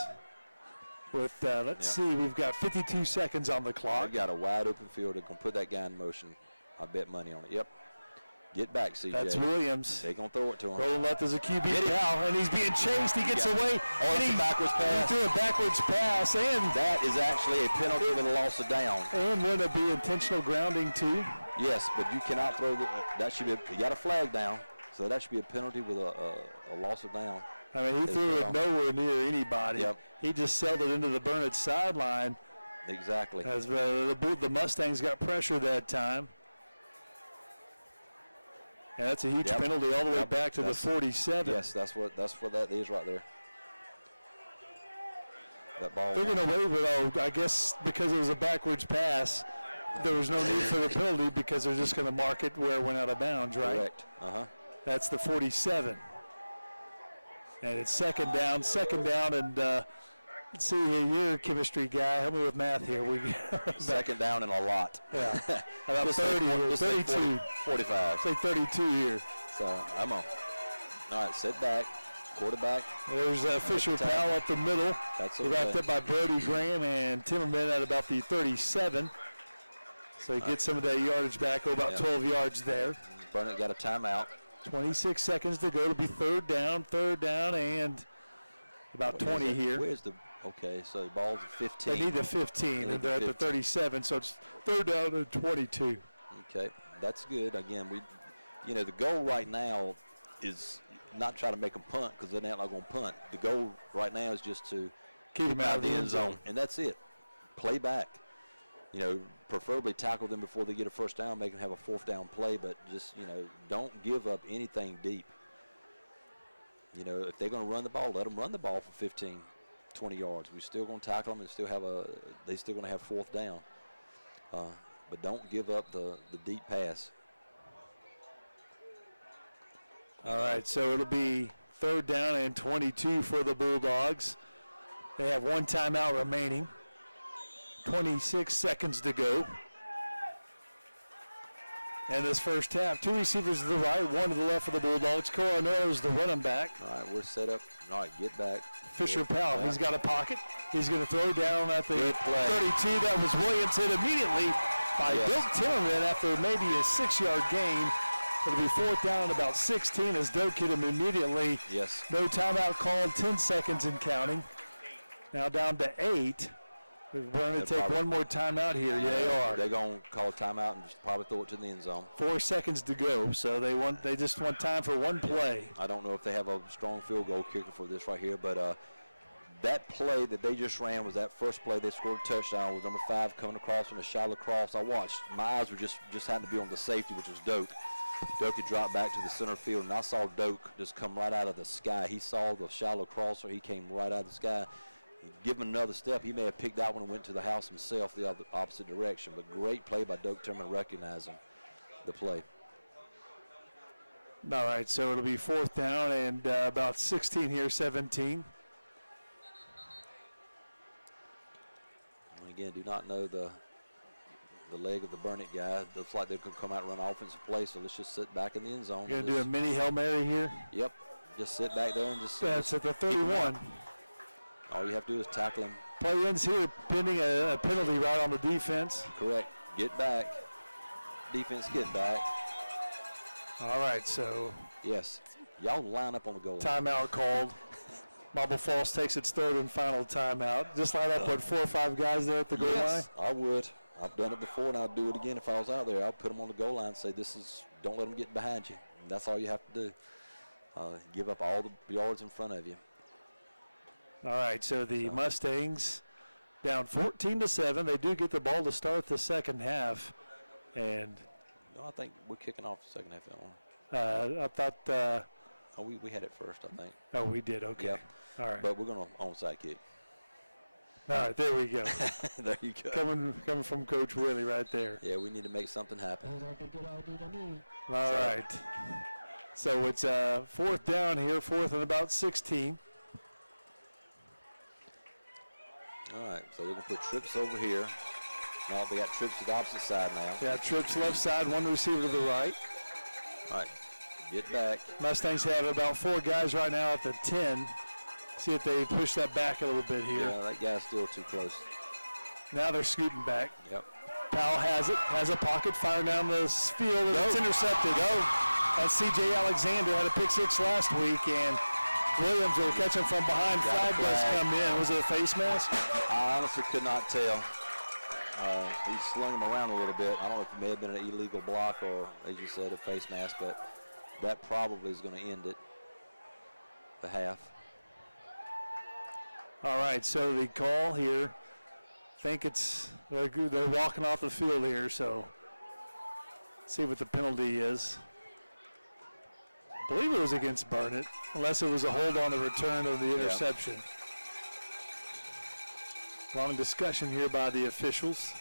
with, let's see, we've got 52 seconds on the clock. We've got a wide open field that can put that guy in motion. I bet money on it. Yep. Get back, CJ. That's Williams. They're going to throw it to him. Rolling left as a QB now, and he's being chased. He gets away. Oh, it's a backwards pass. He threw a backwards pass, and that is actually a penalty with a loss of down. And would it be intentional grounding too? Yes, but you cannot throw that should be. You got a flag down, so that should be a penalty with a loss of down. I mean, he threw it nowhere near anybody. Yep. He just sailed it into the Burnet sideline. Exactly. As the Mustangs got pressure that time. And that's a huge penalty all the way back to the 47. Yes, that's what that is right there. That ball. They're going to waive it, I guess because it was a backwards pass. There was no need for the penalty because they're just going to mark it where it went out of bounds, right? Correct. That's the 47. And it's second down, and let's see here, you're a chemistry guy. Help me with math here. Second down and a lot. Yeah. About 30 here, 32. 45. Say 32 here. So I'm on. All right, sit back. Quarterback. There's Fisher Powell up the middle. That's okay. Wrapped up by Brody Graham and Timmerman at about the 37. So he gets some of that yardage back, about 12 yards there. Burnet got a timeout. 26 seconds to go. It'll be third down, and about 20 here. Where's the, okay, so the ball's at 15. They need the 15, and they're at the 37, so it's third down and 22. Okay, that's good. Again, the goal right now is not try to make them punt because they're not going to punt. The goal right now is just to keep them out of the end zone. And that's it. Play back. Preferably tackle them before they get a first down, make them have a fourth down play, but just, don't give up anything deep. If they're going to run the ball, let them run the ball for 15, 20 yards. We're still going to tackle them and they're still going to have fourth down. But don't give up the deep pass. All right, so it'll be third down and 22 for the Bulldogs. They have one timeout remaining. 26 seconds to go. And this first half, two receivers to the right, one to the left for the Bulldogs. Coronado's the running back. All right, we're set up. All right, get back. Fisher Powell, he's got a pocket. He's going to throw down at the 32. That was Williams hit immediately by Bill Timmerman after maybe a 6-yard gain. It'll be fourth down about 16 as Doak hit him immediately. Yes. No timeout called, 10 seconds in counting. Now down to 8. We're going to take one more timeout here. Yeah, they are. They're going to call a timeout and just probably throw it to the end zone. 4 seconds to go, so they just want time for one play. I don't know if they have a strong field goal kicker for this right here, but that play that they just ran was that first play they scored a touchdown with number 5 coming across on a shallow cross. I watched. My eyes were just happened to be on the safety, which was Doak. Doak had dropped back to the center field, and I saw Doak just come right out of the sky. He saw the shallow crosser. He came right out of the sky. Give him another step, he may have picked that one and went to the house himself the opposite direction. But great play by Doak Timmerman recognizing the play. All right, so it'll be 4th down and about 16 here, 17. And again, do not know the leg of the Burnet guy. Looks like they could come out and run offensive play, so let's just sit back in the end zone. You're going to do a mini Hail Mary here? Yep. Just sit back there and just. That's at the 31. All you have to do is tackle him. Play ends here, pending a penalty right on the defense. Correct. Get back. Defense, get back. All right, so. Yes. Y'all line up on the goal line. Timeout called. Marble Falls takes its 3rd and final timeout. Just line up with 4 or 5 guys there at the goal line? Yes, I would. I've done it before, and I'd do it again if I was out there. I'll put them on the goal line and say, don't let them get behind you. And that's all you have to do. Give up all the yards in front of you. All right, so the Mustangs down 14-7. They do get the ball to start the second half. And no, I think we're kicking off the second half, don't we? I thought. We had it first, I think. Oh, we did. Okay. Yep. All right. But we're going to onside kick. All right, there we go. There you go. Coming from Coach Willie right there. Yeah, we need to make something happen. All right. So it's 4th down here, 4th and about 16. All right, so they're going to put trips over here. Now they got trips to the opposite side now. Yeah, trips left side, 1 receiver to the right. All right, get back. Mustangs have about 4 guys right now at the 10. See if they push that back a little bit here. Yeah, that guy's still too close. Now they're scooting back. Yep. Powell has a pocket, fire down the field, and it's intercepted. That's C.J. Alexander, had a pick 6 last week, and Williams will catch him from behind. Flag does come in. Was it a face mask? I honestly could not tell. He slung him around a little bit. I don't know if it may have been an illegal block or, as you said, a face mask, but that probably is going to end it, the half. All right, so the call here, I think they're walking off the field here, so see what the penalty is. I believe it was against Burnet, unless it was a hold on the return of the interception. Long discussion here by the officials.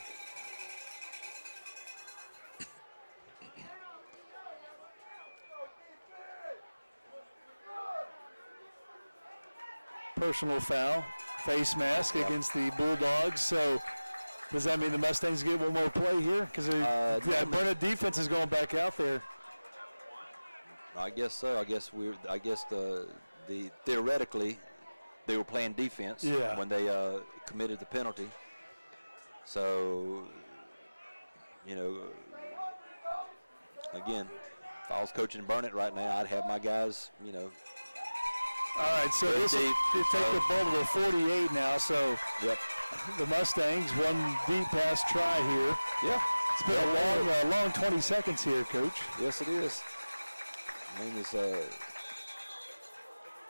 Personal foul, face mask against the Bulldogs. So does that mean the Mustangs get one more play here? Because Burnet defense is going back out there. I guess so. I guess the theoretically they were playing defense when they committed the penalty. So, again, if I was coaching Burnet right now, I'd have my guys, All right, so they take the ball to the 48 now. So the Mustangs, one deep pass try here. Yeah. It's been a long 20 seconds here, Coach. Yes, it is. I mean, it's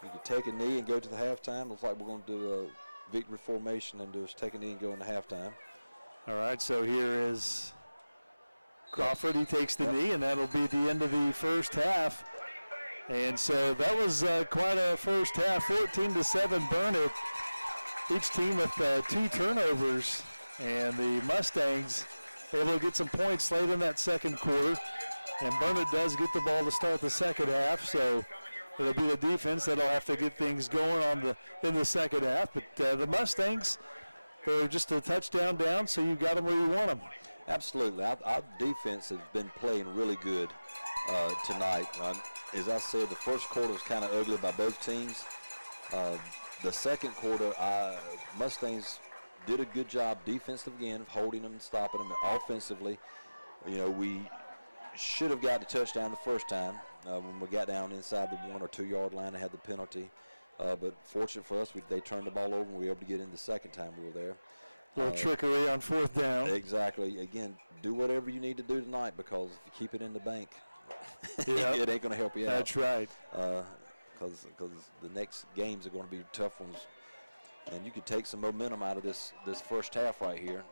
you could take a knee and go to the halftime. Looks like we're going to do a victory formation and just take a knee and go into halftime. All right, so here is Crawford. He takes the knee, and that'll be the end of the first half. And so that was quite a first half, 14-7 Burnet. Each team with 2 turnovers, and the Mustangs able to get some points late in that second quarter. And Burnet does get the ball to start the second half, so it'll be the defense that'll have to get things going in the second half. But the Mustangs, they're just a touchdown down, so you got them where you want them. Absolutely. Our defense has been playing really good tonight. As I said, the first quarter was kind of ugly by both teams. The second quarter, Mustangs did a good job defensive again, of holding them and stopping them. Offensively, we should have got the touchdown the first time when we got down inside the 1 or 2 yard line and had the penalty. But fortunate for us, they turned the ball over and we were able to get in the second time we were there. A little trickery on 4th down. Exactly. Again, do whatever you need to do tonight, because if you keep it in the bank, Yep. it ain't going to help you out. That's right. Because the next games are going to be tough ones. And you could take some momentum out of this first half right here.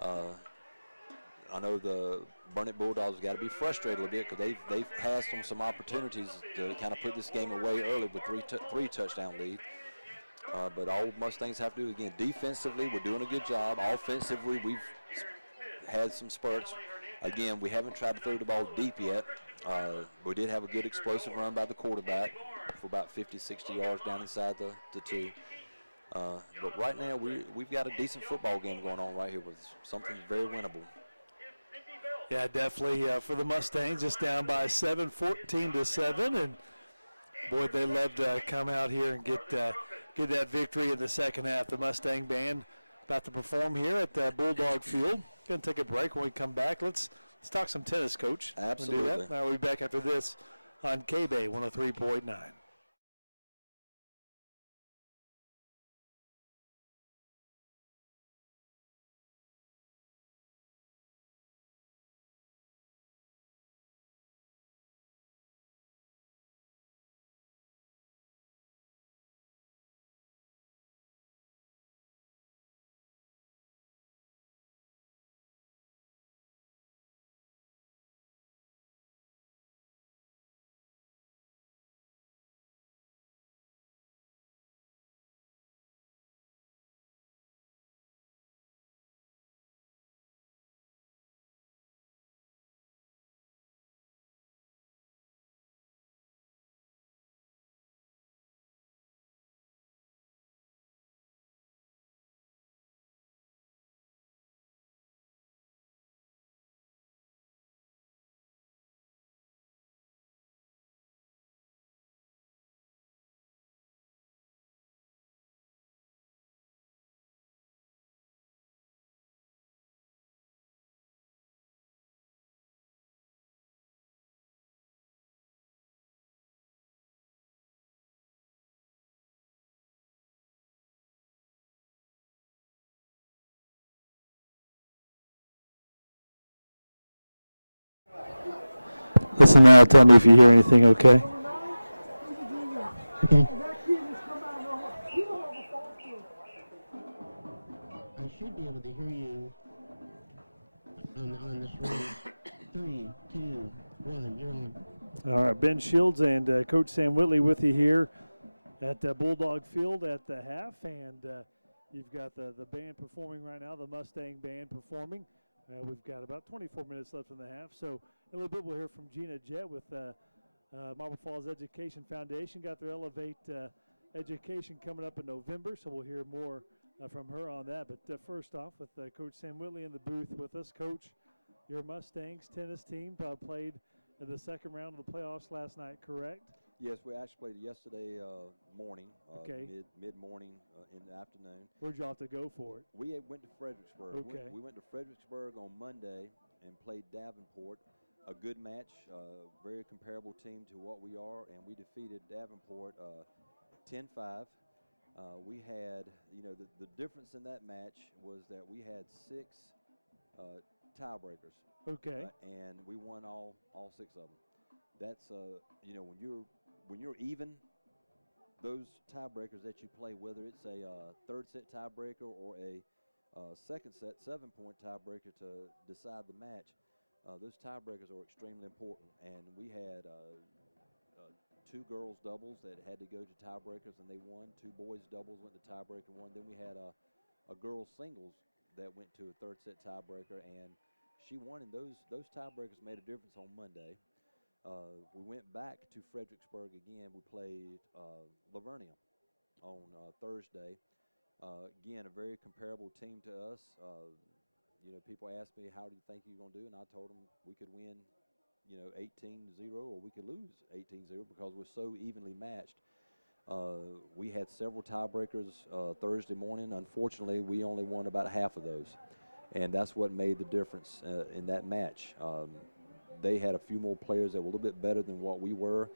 I know the Burnet Bulldogs got to be frustrated a little bit, because they've passed on some opportunities to kind of put this game away early with three touchdown lead. But all Mustangs have to do, again, defensively, we're doing a good job. Offensively, we've had some spurts. Again, we haven't tried to throw the ball deep yet. We did have a good explosive run by the quarterback for about 50, 60 yards down inside the 2. But right now, we've got a decent football game going on right here with something very winnable. Yeah, definitely for the Mustangs, just down by 7, 14-7, and boy, they love to come out here and get that victory in the second half. The Mustang band about to perform here at Bulldog Field. Going to take a break. When we come back, let's talk some tennis, Coach. Absolutely. Do that. We'll be back after this on KBEY 103.9. Listen now, tell me if you hear anything okay. Okay. I should be able to hear you on this room. 3, 2, 1, you're on. All right, Ben Shields and Coach Sam Whitley with you here at Bulldog Field at the half, and you've got the band performing right now, the Mustang band performing. We've got about 24 minutes left in the half, so in a little bit we'll hear from Gina Jett with Marble Falls Education Foundation. Got their Elevate Education coming up in November, so we'll hear more from her on that. But first off, with Coach Sam Whitley in the booth with us. Coach, your Mustangs tennis team played in the second round of the playoffs last night, correct? Yes, we actually played yesterday morning, Okay. mid-morning in the afternoon. Where'd y'all have to go for it? We went to Fredericksburg. Okay. We went to Fredericksburg on Monday and played Davenport. A good match, very comparable team to what we are, and we defeated Davenport 10-5. We had, the difference in that match was that we had 6 tiebreakers. Okay. And we won all 6 of them. That's when you're even, those tiebreakers that you play, whether it's a third set tiebreaker or a second set 7-point tiebreaker to decide the match, those tiebreakers are extremely important. And we had 2 girls doubles that had to go to tiebreakers and they won. 2 boys doubles went to tiebreaker and won. Then we had a girls singles that went to a third set tiebreaker and she won, and those tiebreakers made a difference on Monday. We went back to Fredericksburg again. We played Lavernia on Thursday. Again, a very comparable team to us. People asked me, how do you think you're going to do? And I told them we could win, 18-0 or we could lose 18-0 because we're so evenly matched. We had several tiebreakers Thursday morning. Unfortunately, we only won about half of those. And that's what made the difference in that match. They had a few more players that were a little bit better than what we were,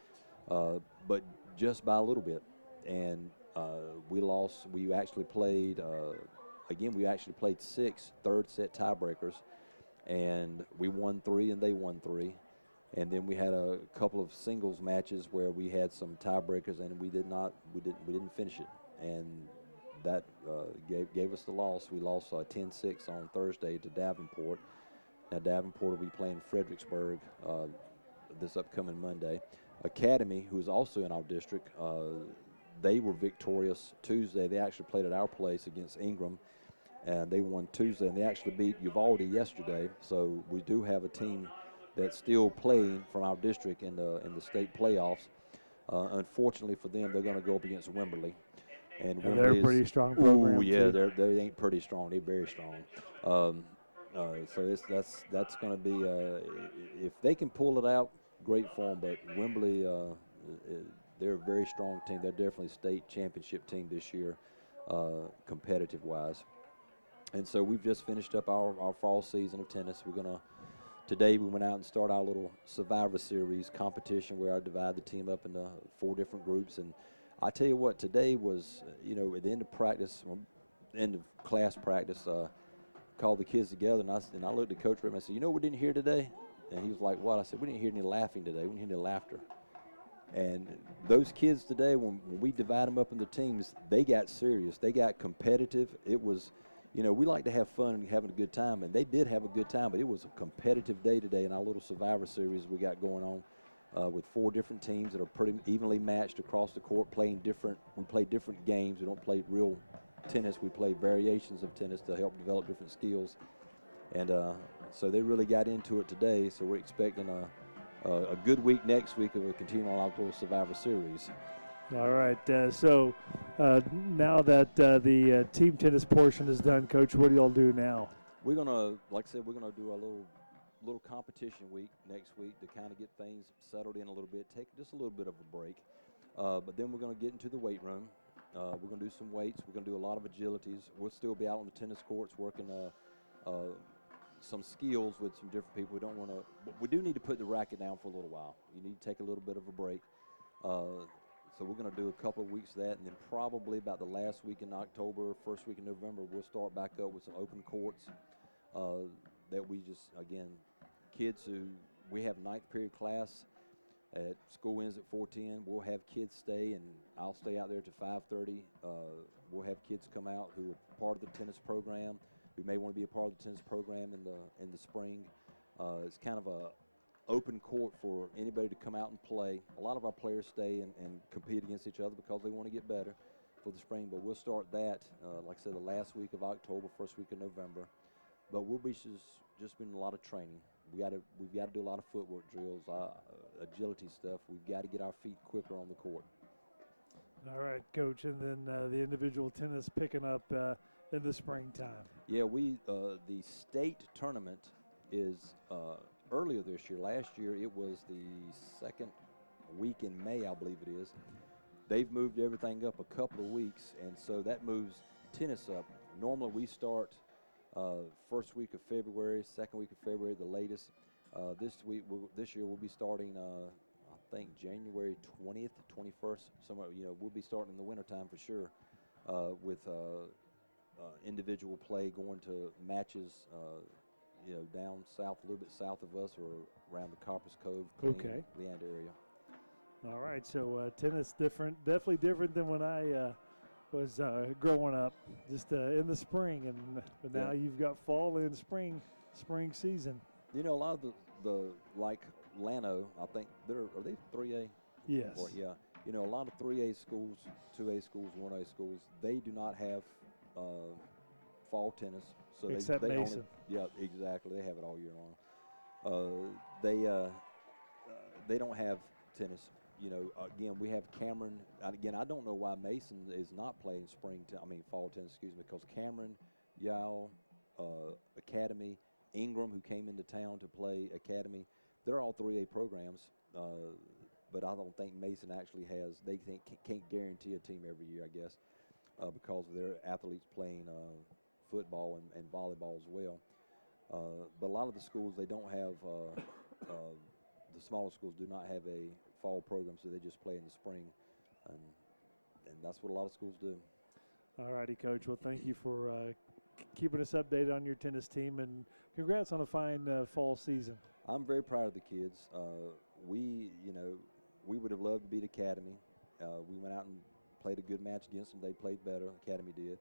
but just by a little bit. And we lost. We actually played, we actually played 6 third-set tiebreakers. And we won 3 and they won 3. And then we had a couple of singles matches where we had some tiebreakers and we didn't finish it. And that gave us the loss. We lost 10-6 on Thursday to Davenport. Now Davenport will be playing Fredericksburg this upcoming Monday. Academy, who is also in our district, they were victorious Tuesday. They actually played at our place against Ingram, and they won Tuesday. And they actually beat Uvalde yesterday. So we do have a team that's still playing from our district in the state playoffs. Unfortunately for them, they're going to go up against Wimberley. And they're a Wimberley pretty is, strong ooh, program, yeah, too. they ain't pretty strong. They're very strong. Um, so that's going to be if they can pull it out, great for them. But Wimberley, they're a very strong team. They're definitely a state championship team this year, competitive wise. And so we've just finished up our fall season of tennis. Today we went out and started our little Survivor Series competition where I divide the team up into 4 different groups. And I tell you what, today was, at the end of practice, end of class practice, called the kids together, and I looked at Coach Rick and I said, "You know what we didn't hear today?" And he was like, "What?" I said, "We didn't hear any laughing today. We didn't hear any laughter." And those kids today, when we divide them up into teams, they got serious. They got competitive. It was, we like to have fun and having a good time, and they did have a good time, but it was a competitive day today in our little Survivor Series we got going on with 4 different teams that are pretty evenly matched across the court, playing different. We play different games. We don't play real tennis. We play variations of tennis to help develop different skills. And so they really got into it today, so we're expecting a good week next week of a continual outdoor Survivor Series. All right. So now that the team tennis portion is done, Coach, what do y'all do now? We're gonna, like I said, we're gonna do a little competition week next week to kind of get things settled in a little bit, take just a little bit of a break. But then we're gonna get into the weight room. We're gonna do some weights. We're gonna do a lot of agilities. We'll still be out on the tennis courts working some skills with some different people. We don't want to, but we do need to put the racket down for a little while. You need to take a little bit of a break. So we're going to do a couple of weeks of that, and then probably about the last week in October, first week in November, we'll start back up with some open courts that we just, again, kids who, we have 9th period class at school ends at 4:10. We'll have kids stay, and I'll stay out there to 5:30. We'll have kids come out who are part of the tennis program, who may want to be a part of the tennis program in the spring. It's kind of a open court for anybody to come out and play. A lot of our players stay and compete against each other because they want to get better for the spring. But we'll start that, like I said, the last week of October, first week of November. But we'll be just been a lot of training. We've got to do a lot of footwork drills, agility stuff. We've got to get our feet quicker on the court. All right, Coach, and then the individual tennis picking up in the springtime. Yeah, the state tournament is earlier this year. Last year it was the 2nd week in May, I believe it is. They've moved everything up a couple of weeks, and so that moves tennis up. Normally we start first week of February, 2nd week of February, the latest. This year we'll be starting, I think January 20th, 21st. Somewhere, we'll be starting in the wintertime for sure with individual play, going to matches, down south, a little bit south of us, or around the Coppers Cove, Leander area. All right, so tennis definitely different than when I was growing up, just in the spring, but now you've got fall and spring season. A lot of the like Llano, I think are they 3A? Yes. Yeah. A lot of 3A schools, 2A schools, 1A schools, they do not have fall tennis. So Except they Mason. Yeah, exactly. They have it all year long. They don't have tennis. Again, we have Cameron. Again, I don't know why Mason is not playing fall tennis. Excuse me, because Cameron, Yale, Academy, Ingram, who came into town to play Academy, they're all 3A programs. But I don't think Mason actually has. They can't guarantee a team every year, I guess, because of their athletes playing football and volleyball as well. But a lot of the schools, they don't have, the smaller schools do not have a fall program, so they just play in the spring. And that's what a lot of schools do. All righty, Coach. Well, thank you for keeping us updated on your tennis team, and congrats on a fine fall season. I'm very proud of the kids. We would have loved to beat Academy. We went out and played a good match against them. They played better. Academy did.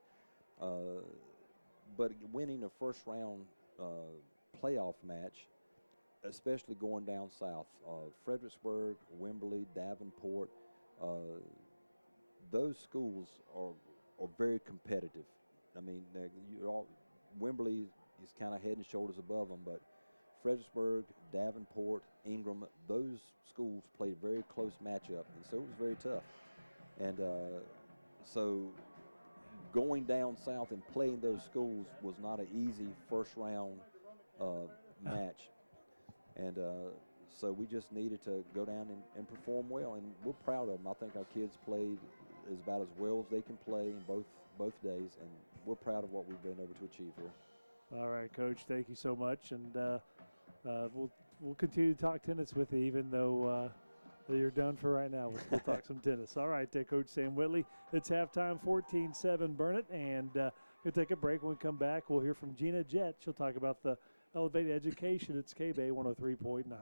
But winning a first round playoff match, especially going down south, Fredericksburg, Wimberley, Davenport, those schools are very competitive. I mean, Wimberley is kind of head and shoulders above them, but Fredericksburg, Davenport, Ingram, those schools played a very close matchup, and so it was very tough. And so going down south and playing those schools was not an easy first round match. And so we just needed to go down and perform well, and we're proud of them. I think our kids played about as well as they can play in both days, and we're proud of what we've been able to achieve here. All right, Coach. Thank you so much, and we'll continue to talk tennis with you, even though you're done for right now. We'll still talk some tennis. All right, Coach Sam Whitley. It's halftime, 14-7 Burnet, and we'll take a break. When we come back, we'll hear from Gina Jett. She'll talk about the elevated education. It's KBEY 103.9.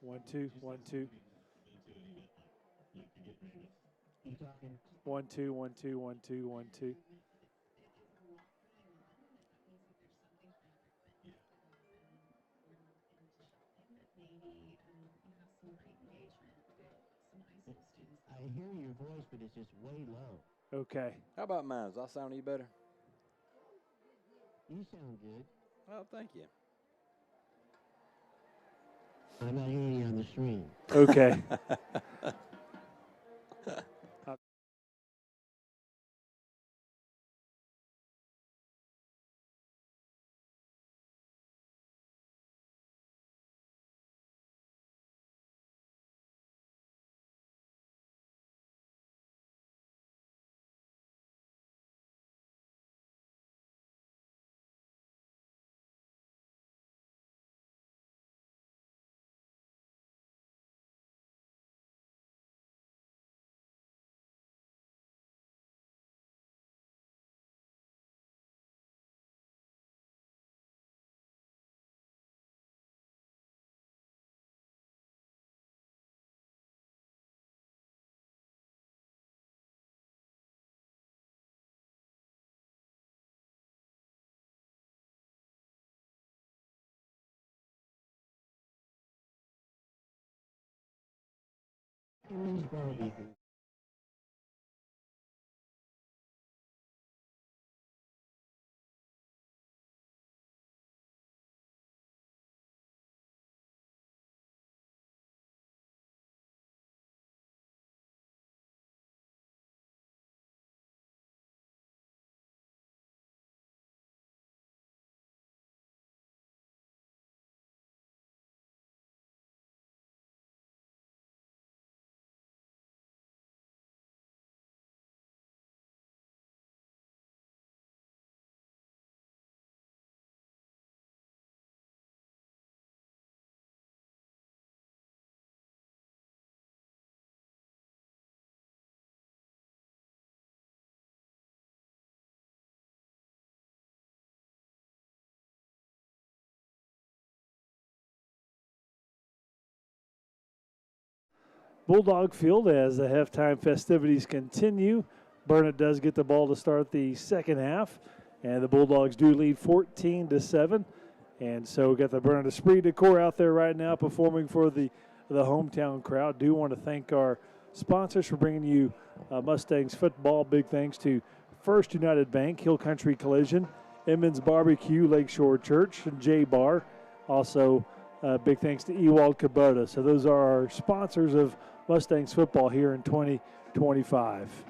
1 2, 1 2. 1 2, 1 2, 1 2, 1 2. I hear your voice, but it's just way low. Okay. How about mine? Does that sound any better? You sound good. Oh, thank you. I'm not hearing you on the stream. Okay. Bulldog Field as the halftime festivities continue. Burnet does get the ball to start the second half, and the Bulldogs do lead 14-7. And so we got the Burnet Esprit Decor out there right now performing for the hometown crowd. Do want to thank our sponsors for bringing you Mustangs football. Big thanks to First United Bank, Hill Country Collision, Emmons Barbecue, Lakeshore Church, and J Bar. Also, big thanks to Ewald Kubota. So those are our sponsors of Mustangs football here in 2025.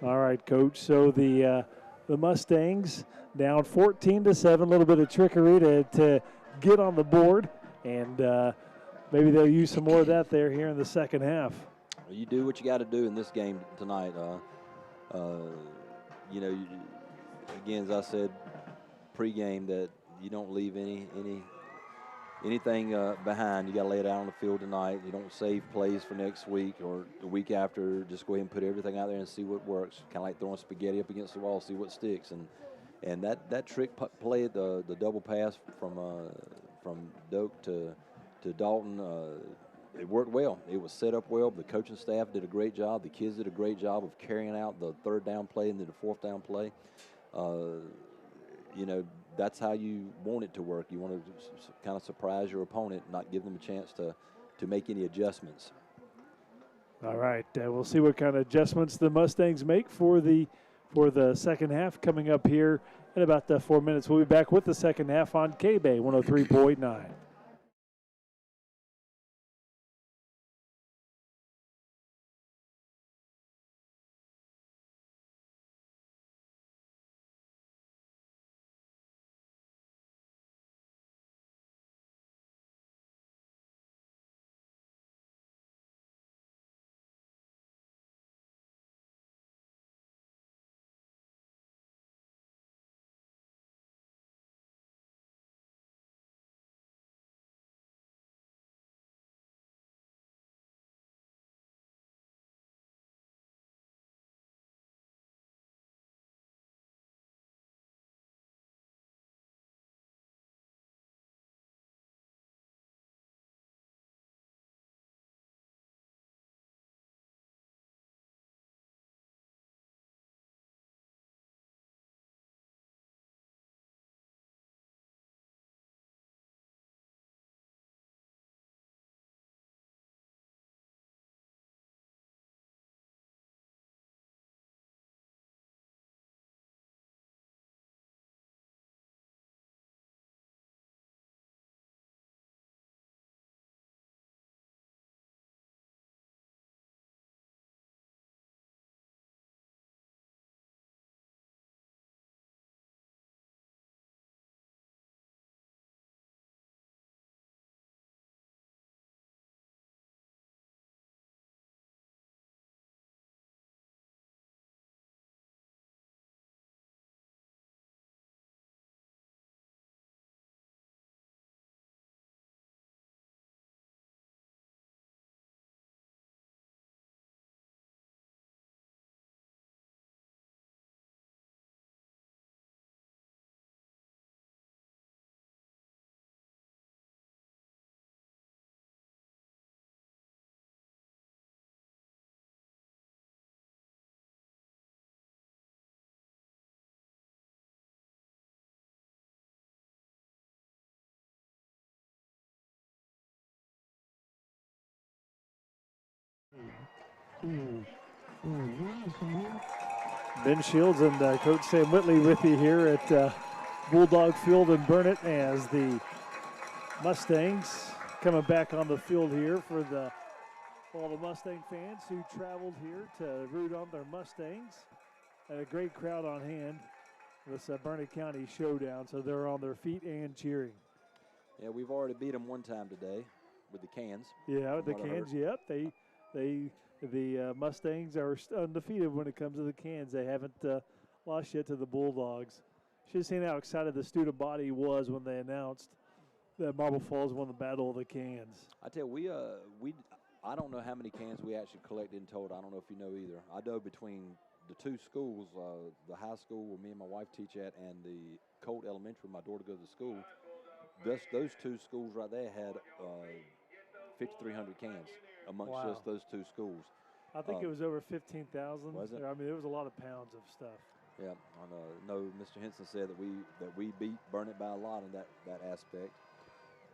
All right, Coach. So the Mustangs down 14-7. A little bit of trickery to get on the board, and maybe they'll use some more of that there here in the second half. You do what you got to do in this game tonight. You know, again, as I said pregame, that you don't leave anything behind. You got to lay it out on the field tonight. You don't save plays for next week or the week after. Just go ahead and put everything out there and see what works. Kind of like throwing spaghetti up against the wall, see what sticks. And that trick play, the double pass from Doak to Dalton, it worked well. It was set up well. The coaching staff did a great job. The kids did a great job of carrying out the third down play and then the fourth down play. You know, that's how you want it to work. You want to kind of surprise your opponent, not give them a chance to make any adjustments. All right, we'll see what kind of adjustments the Mustangs make for the second half coming up here in about 4 minutes. We'll be back with the second half on KBEY 103.9. 2, 1, 0, center. Ben Shields and Coach Sam Whitley with you here at Bulldog Field in Burnet as the Mustangs coming back on the field here for all the Mustang fans who traveled here to root on their Mustangs. And a great crowd on hand. This Burnet County showdown, so they're on their feet and cheering. Yeah, we've already beat them one time today with the cans. Yeah, the cans. Yep, the Mustangs are undefeated when it comes to the cans. They haven't lost yet to the Bulldogs. Should have seen how excited the student body was when they announced that Marble Falls won the Battle of the Cans. I tell you, I don't know how many cans we actually collected in total. I don't know if you know either. I know between the two schools, the high school where me and my wife teach at, and the Colt Elementary, my daughter goes to school. Those two schools right there had 5,300 cans amongst just those two schools. I think it was over 15,000. Was it? I mean, there was a lot of pounds of stuff. Yeah, I know Mr. Henson said that we beat Burnet by a lot in that aspect.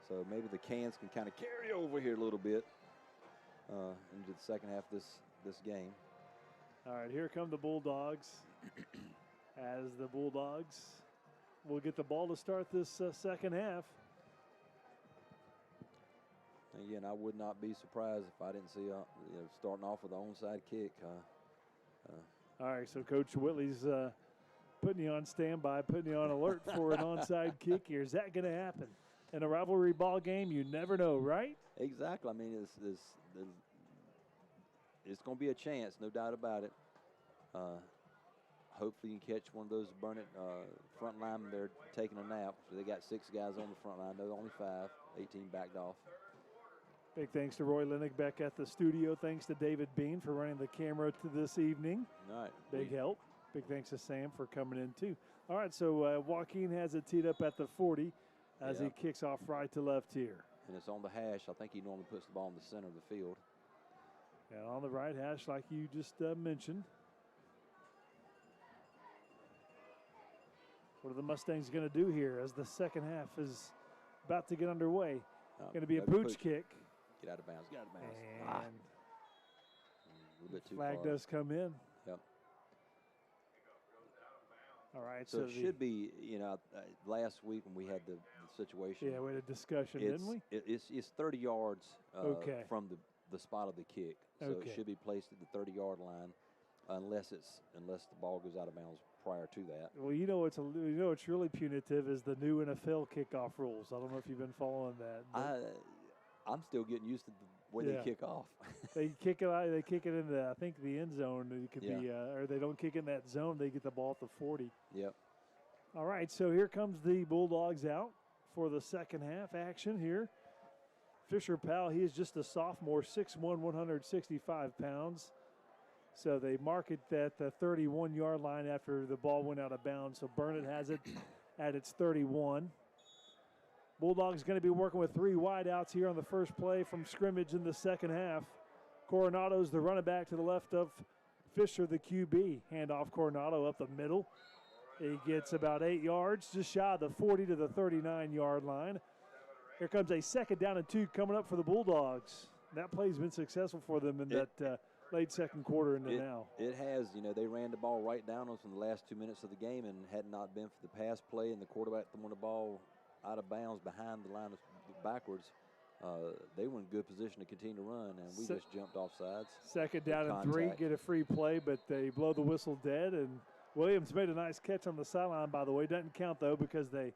So maybe the cans can kind of carry over here a little bit into the second half of this game. All right, here come the Bulldogs as the Bulldogs will get the ball to start this second half. Again, I would not be surprised if I didn't see starting off with an onside kick. All right, so Coach Whitley's putting you on standby, putting you on alert for an onside kick here. Is that going to happen? In a rivalry ball game, you never know, right? Exactly. I mean, it's going to be a chance, no doubt about it. Hopefully you can catch one of those Burnet front linemen. They're taking a nap. So they got 6 guys on the front line. No, only 5. 18 backed off. Big thanks to Roy Lennick back at the studio. Thanks to David Bean for running the camera to this evening. All right. Big help. Big thanks to Sam for coming in, too. All right, so Joaquin has it teed up at the 40 as he kicks off right to left here. And it's on the hash. I think he normally puts the ball in the center of the field. And on the right hash, like you just mentioned. What are the Mustangs going to do here as the second half is about to get underway? Going to be a pooch kick. Get out of bounds. Get out of bounds. And a little bit too flag far. does come in. Yep. All right. So it should be, last week when we had the situation. Yeah, we had a discussion, didn't we? It's 30 yards from the spot of the kick. So Okay. it should be placed at the 30-yard line unless the ball goes out of bounds prior to that. Well, it's really punitive is the new NFL kickoff rules. I don't know if you've been following that. I'm still getting used to when they kick off. They kick it out. They kick it in the end zone. It could be, or they don't kick in that zone. They get the ball at the 40. Yep. All right, so here comes the Bulldogs out for the second half action here. Fisher Powell, he is just a sophomore, 6'1", 165 pounds. So they mark it at the 31-yard line after the ball went out of bounds. So Burnet has it at its 31. Bulldogs going to be working with 3 wideouts here on the first play from scrimmage in the second half. Coronado's the running back to the left of Fisher, the QB. Handoff Coronado up the middle. He gets about 8 yards, just shy of the 40 to the 39-yard line. Here comes a second down and 2 coming up for the Bulldogs. That play's been successful for them in that late second quarter into now. It has. They ran the ball right down on us in the last 2 minutes of the game, and had not been for the pass play and the quarterback throwing the ball out of bounds behind the line of backwards, they were in good position to continue to run, and we just jumped off sides. Second down and 3, get a free play, but they blow the whistle dead, and Williams made a nice catch on the sideline, by the way. Doesn't count, though, because they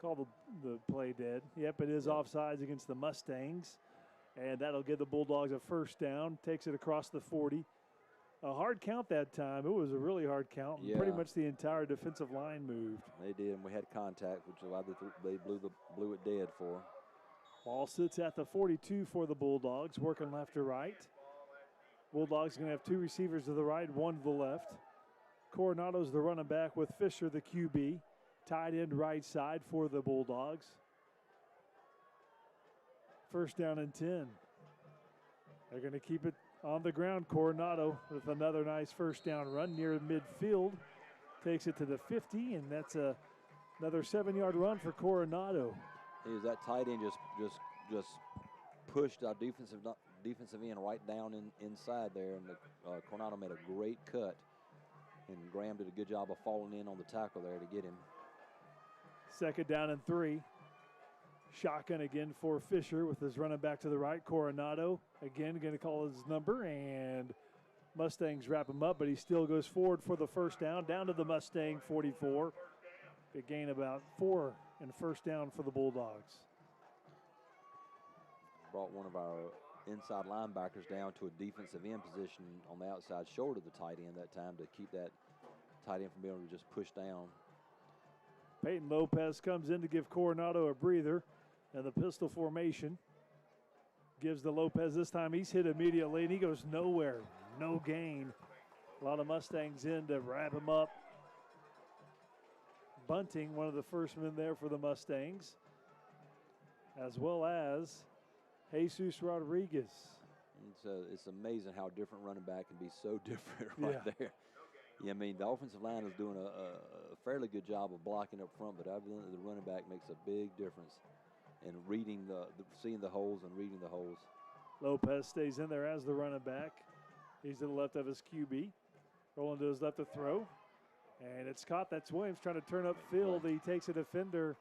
called the play dead. Yep, it is offsides against the Mustangs, and that'll give the Bulldogs a first down. Takes it across the 40. A hard count that time. It was a really hard count. Yeah. Pretty much the entire defensive line moved. They did, and we had contact, which is why they blew it dead for. Ball sits at the 42 for the Bulldogs, working left to right. Bulldogs going to have 2 receivers to the right, 1 to the left. Coronado's the running back with Fisher, the QB. Tight end right side for the Bulldogs. First down and 10. They're going to keep it on the ground. Coronado with another nice first down run near midfield. Takes it to the 50, and that's another 7-yard run for Coronado. That tight end just pushed our defensive end right down inside there, and Coronado made a great cut, and Graham did a good job of falling in on the tackle there to get him. 2nd down and 3. Shotgun again for Fisher with his running back to the right. Coronado again going to call his number, and Mustangs wrap him up, but he still goes forward for the first down to the Mustang 44. Big gain about 4 and first down for the Bulldogs. Brought one of our inside linebackers down to a defensive end position on the outside shoulder of the tight end that time to keep that tight end from being able to just push down. Peyton Lopez comes in to give Coronado a breather, and the pistol formation gives to Lopez. This time he's hit immediately, and he goes nowhere. No gain. A lot of Mustangs in to wrap him up. Bunting, one of the first men there for the Mustangs, as well as Jesus Rodriguez. It's amazing how different running back can be so different right there. Yeah, I mean, the offensive line is doing a fairly good job of blocking up front, but evidently the running back makes a big difference in reading seeing the holes and reading the holes. Lopez stays in there as the running back. He's to the left of his QB. Rolling to his left to throw. And it's caught. That's Williams trying to turn up field. He takes a defender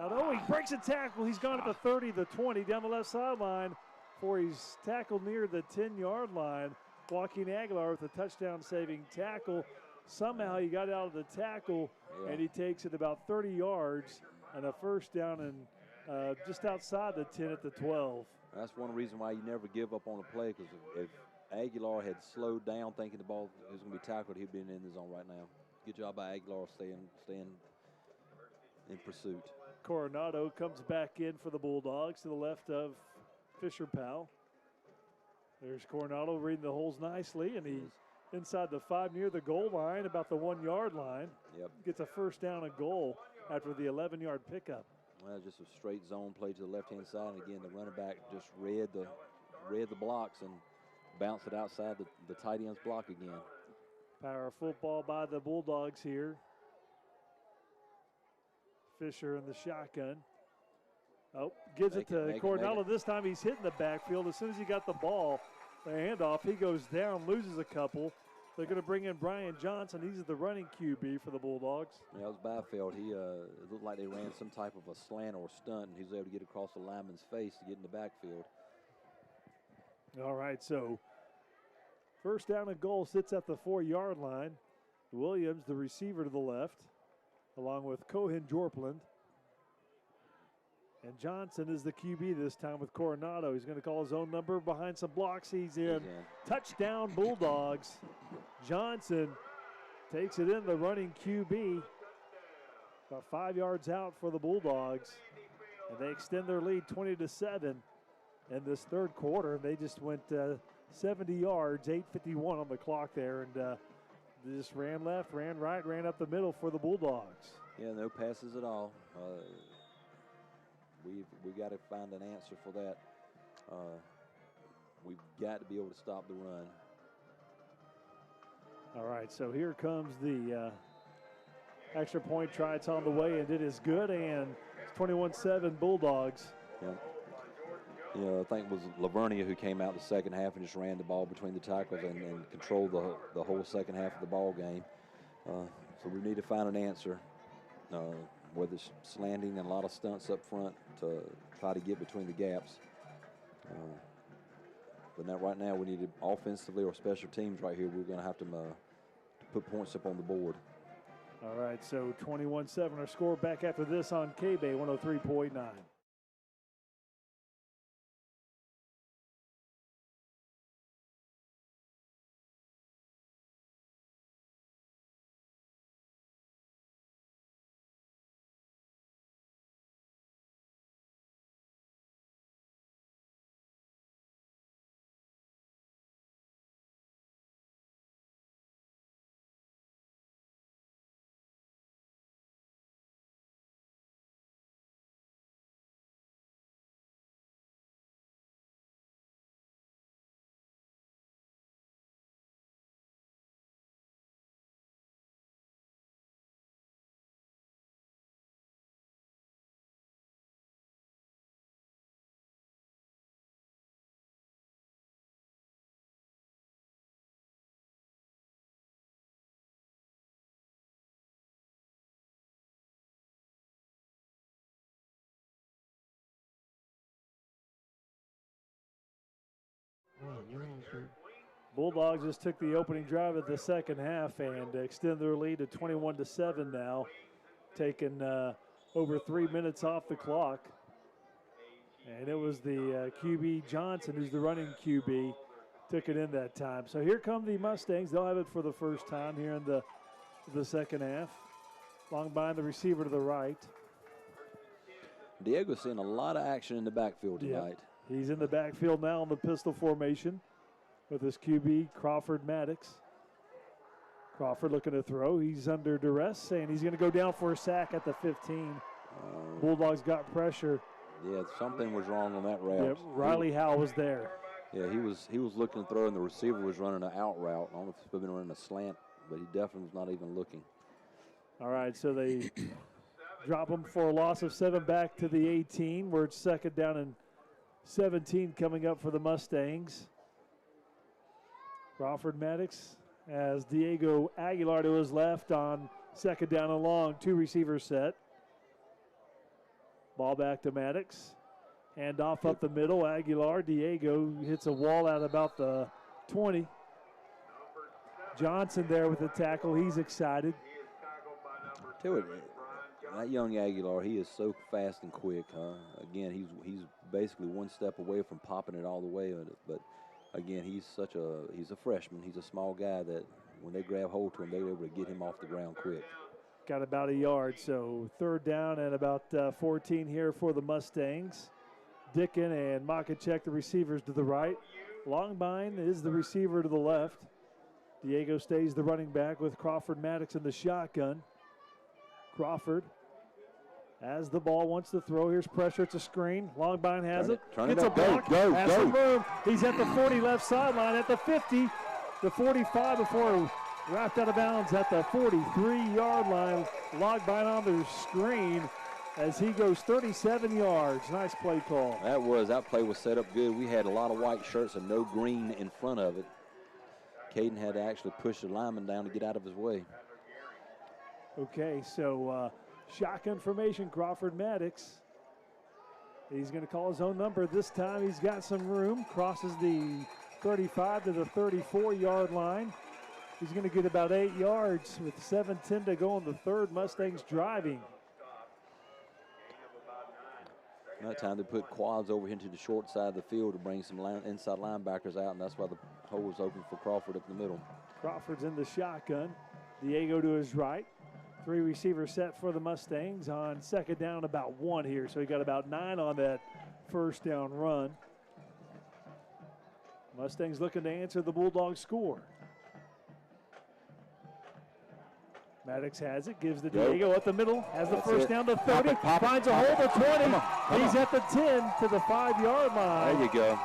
out. Oh, he breaks a tackle. He's gone at the 30, the 20, down the left sideline before he's tackled near the 10-yard line. Joaquin Aguilar with a touchdown-saving tackle. Somehow he got out of the tackle, and he takes it about 30 yards and a first down and just outside the 10 at the 12. That's one reason why you never give up on a play, because if Aguilar had slowed down thinking the ball was going to be tackled, he'd been in the zone right now. Good job by Aguilar staying in pursuit. Coronado comes back in for the Bulldogs to the left of Fisher Powell. There's Coronado reading the holes nicely, and he's inside the 5 near the goal line, about the 1-yard line. Yep. Gets a first down and goal after the 11-yard pickup. Well, just a straight zone play to the left-hand side, and again, the running back just read the blocks and bounced it outside the tight end's block again. Power football by the Bulldogs here. Fisher in the shotgun. Oh, gives it to Coronado. This time he's hitting the backfield. As soon as he got the ball, the handoff, he goes down, loses a couple. They're going to bring in Brian Johnson. He's the running QB for the Bulldogs. Yeah, it was Byfield. It looked like they ran some type of a slant or stunt, and he was able to get across the lineman's face to get in the backfield. All right, so first down and goal sits at the 4-yard line. Williams, the receiver to the left, along with Cohen Jorpland. And Johnson is the QB this time with Coronado. He's going to call his own number behind some blocks. He's in. Touchdown Bulldogs. Johnson takes it in, the running QB. About 5 yards out for the Bulldogs. And they extend their lead 20-7 in this third quarter. They just went 70 yards, 8:51 on the clock there. And they just ran left, ran right, ran up the middle for the Bulldogs. Yeah, no passes at all. We've got to find an answer for that. We've got to be able to stop the run. All right, so here comes the extra point try. It's on the way, and it is good, and it's 21-7 Bulldogs. Yeah. You know, I think it was Lavernia who came out the second half and just ran the ball between the tackles and controlled the whole second half of the ball game. So we need to find an answer. Whether it's slanting and a lot of stunts up front to try to get between the gaps. But now, right now, we need to offensively or special teams right here. We're going to have to put points up on the board. All right, so 21-7 our score. Back after this on KBEY 103.9. You're on, sir. Bulldogs just took the opening drive of the second half and extend their lead to 21-7 now, taking over 3 minutes off the clock. And it was the QB Johnson, who's the running QB, took it in that time. So here come the Mustangs. They'll have it for the first time here in the second half. Long behind the receiver to the right. Diego's seeing a lot of action in the backfield tonight. Yep. He's in the backfield now in the pistol formation with his QB, Crawford Maddox. Crawford looking to throw. He's under duress, and he's going to go down for a sack at the 15. Bulldogs got pressure. Yeah, something was wrong on that route. Yep, Riley Howe was there. Yeah, he was looking to throw, and the receiver was running an out route. I don't know if he's been running a slant, but he definitely was not even looking. All right, so they drop him for a loss of 7 back to the 18, where it's second down and 17 coming up for the Mustangs. Crawford Maddox has Diego Aguilar to his left on second down and long, 2 receivers set. Ball back to Maddox. Hand off up the middle. Aguilar, Diego hits a wall at about the 20. Johnson there with the tackle. He's excited. Tell you what, that young Aguilar, he is so fast and quick. Again, he's basically one step away from popping it all the way. But again, he's a freshman. He's a small guy that when they grab hold to him, they're able to get him off the ground quick. Got about a yard, so third down and about 14 here for the Mustangs. Dickin and Makachek, the receivers to the right. Longbine is the receiver to the left. Diego stays the running back with Crawford Maddox in the shotgun. Crawford has the ball, wants to throw. Here's pressure. It's a screen. Longbine has it. Gets a block. Has some room. He's at the 40 left sideline, at the 50, the 45 before wrapped out of bounds at the 43-yard line. Longbine on the screen as he goes 37 yards. Nice play call. That play was set up good. We had a lot of white shirts and no green in front of it. Caden had to actually push the lineman down to get out of his way. Okay, so shotgun formation, Crawford Maddox. He's going to call his own number this time. He's got some room. Crosses the 35 to the 34-yard line. He's going to get about 8 yards with 7:10 to go in the third. Mustangs driving. That time they put quads over into the short side of the field to bring some inside linebackers out, and that's why the hole was open for Crawford up the middle. Crawford's in the shotgun. Diego to his right. 3 receivers set for the Mustangs on second down, about 1 here. So he got about 9 on that first down run. Mustangs looking to answer the Bulldogs score. Maddox has it, gives to Diego up the middle, has the first down to 30, finds a hole to 20. He's at the 10 to the 5-yard line. There you go.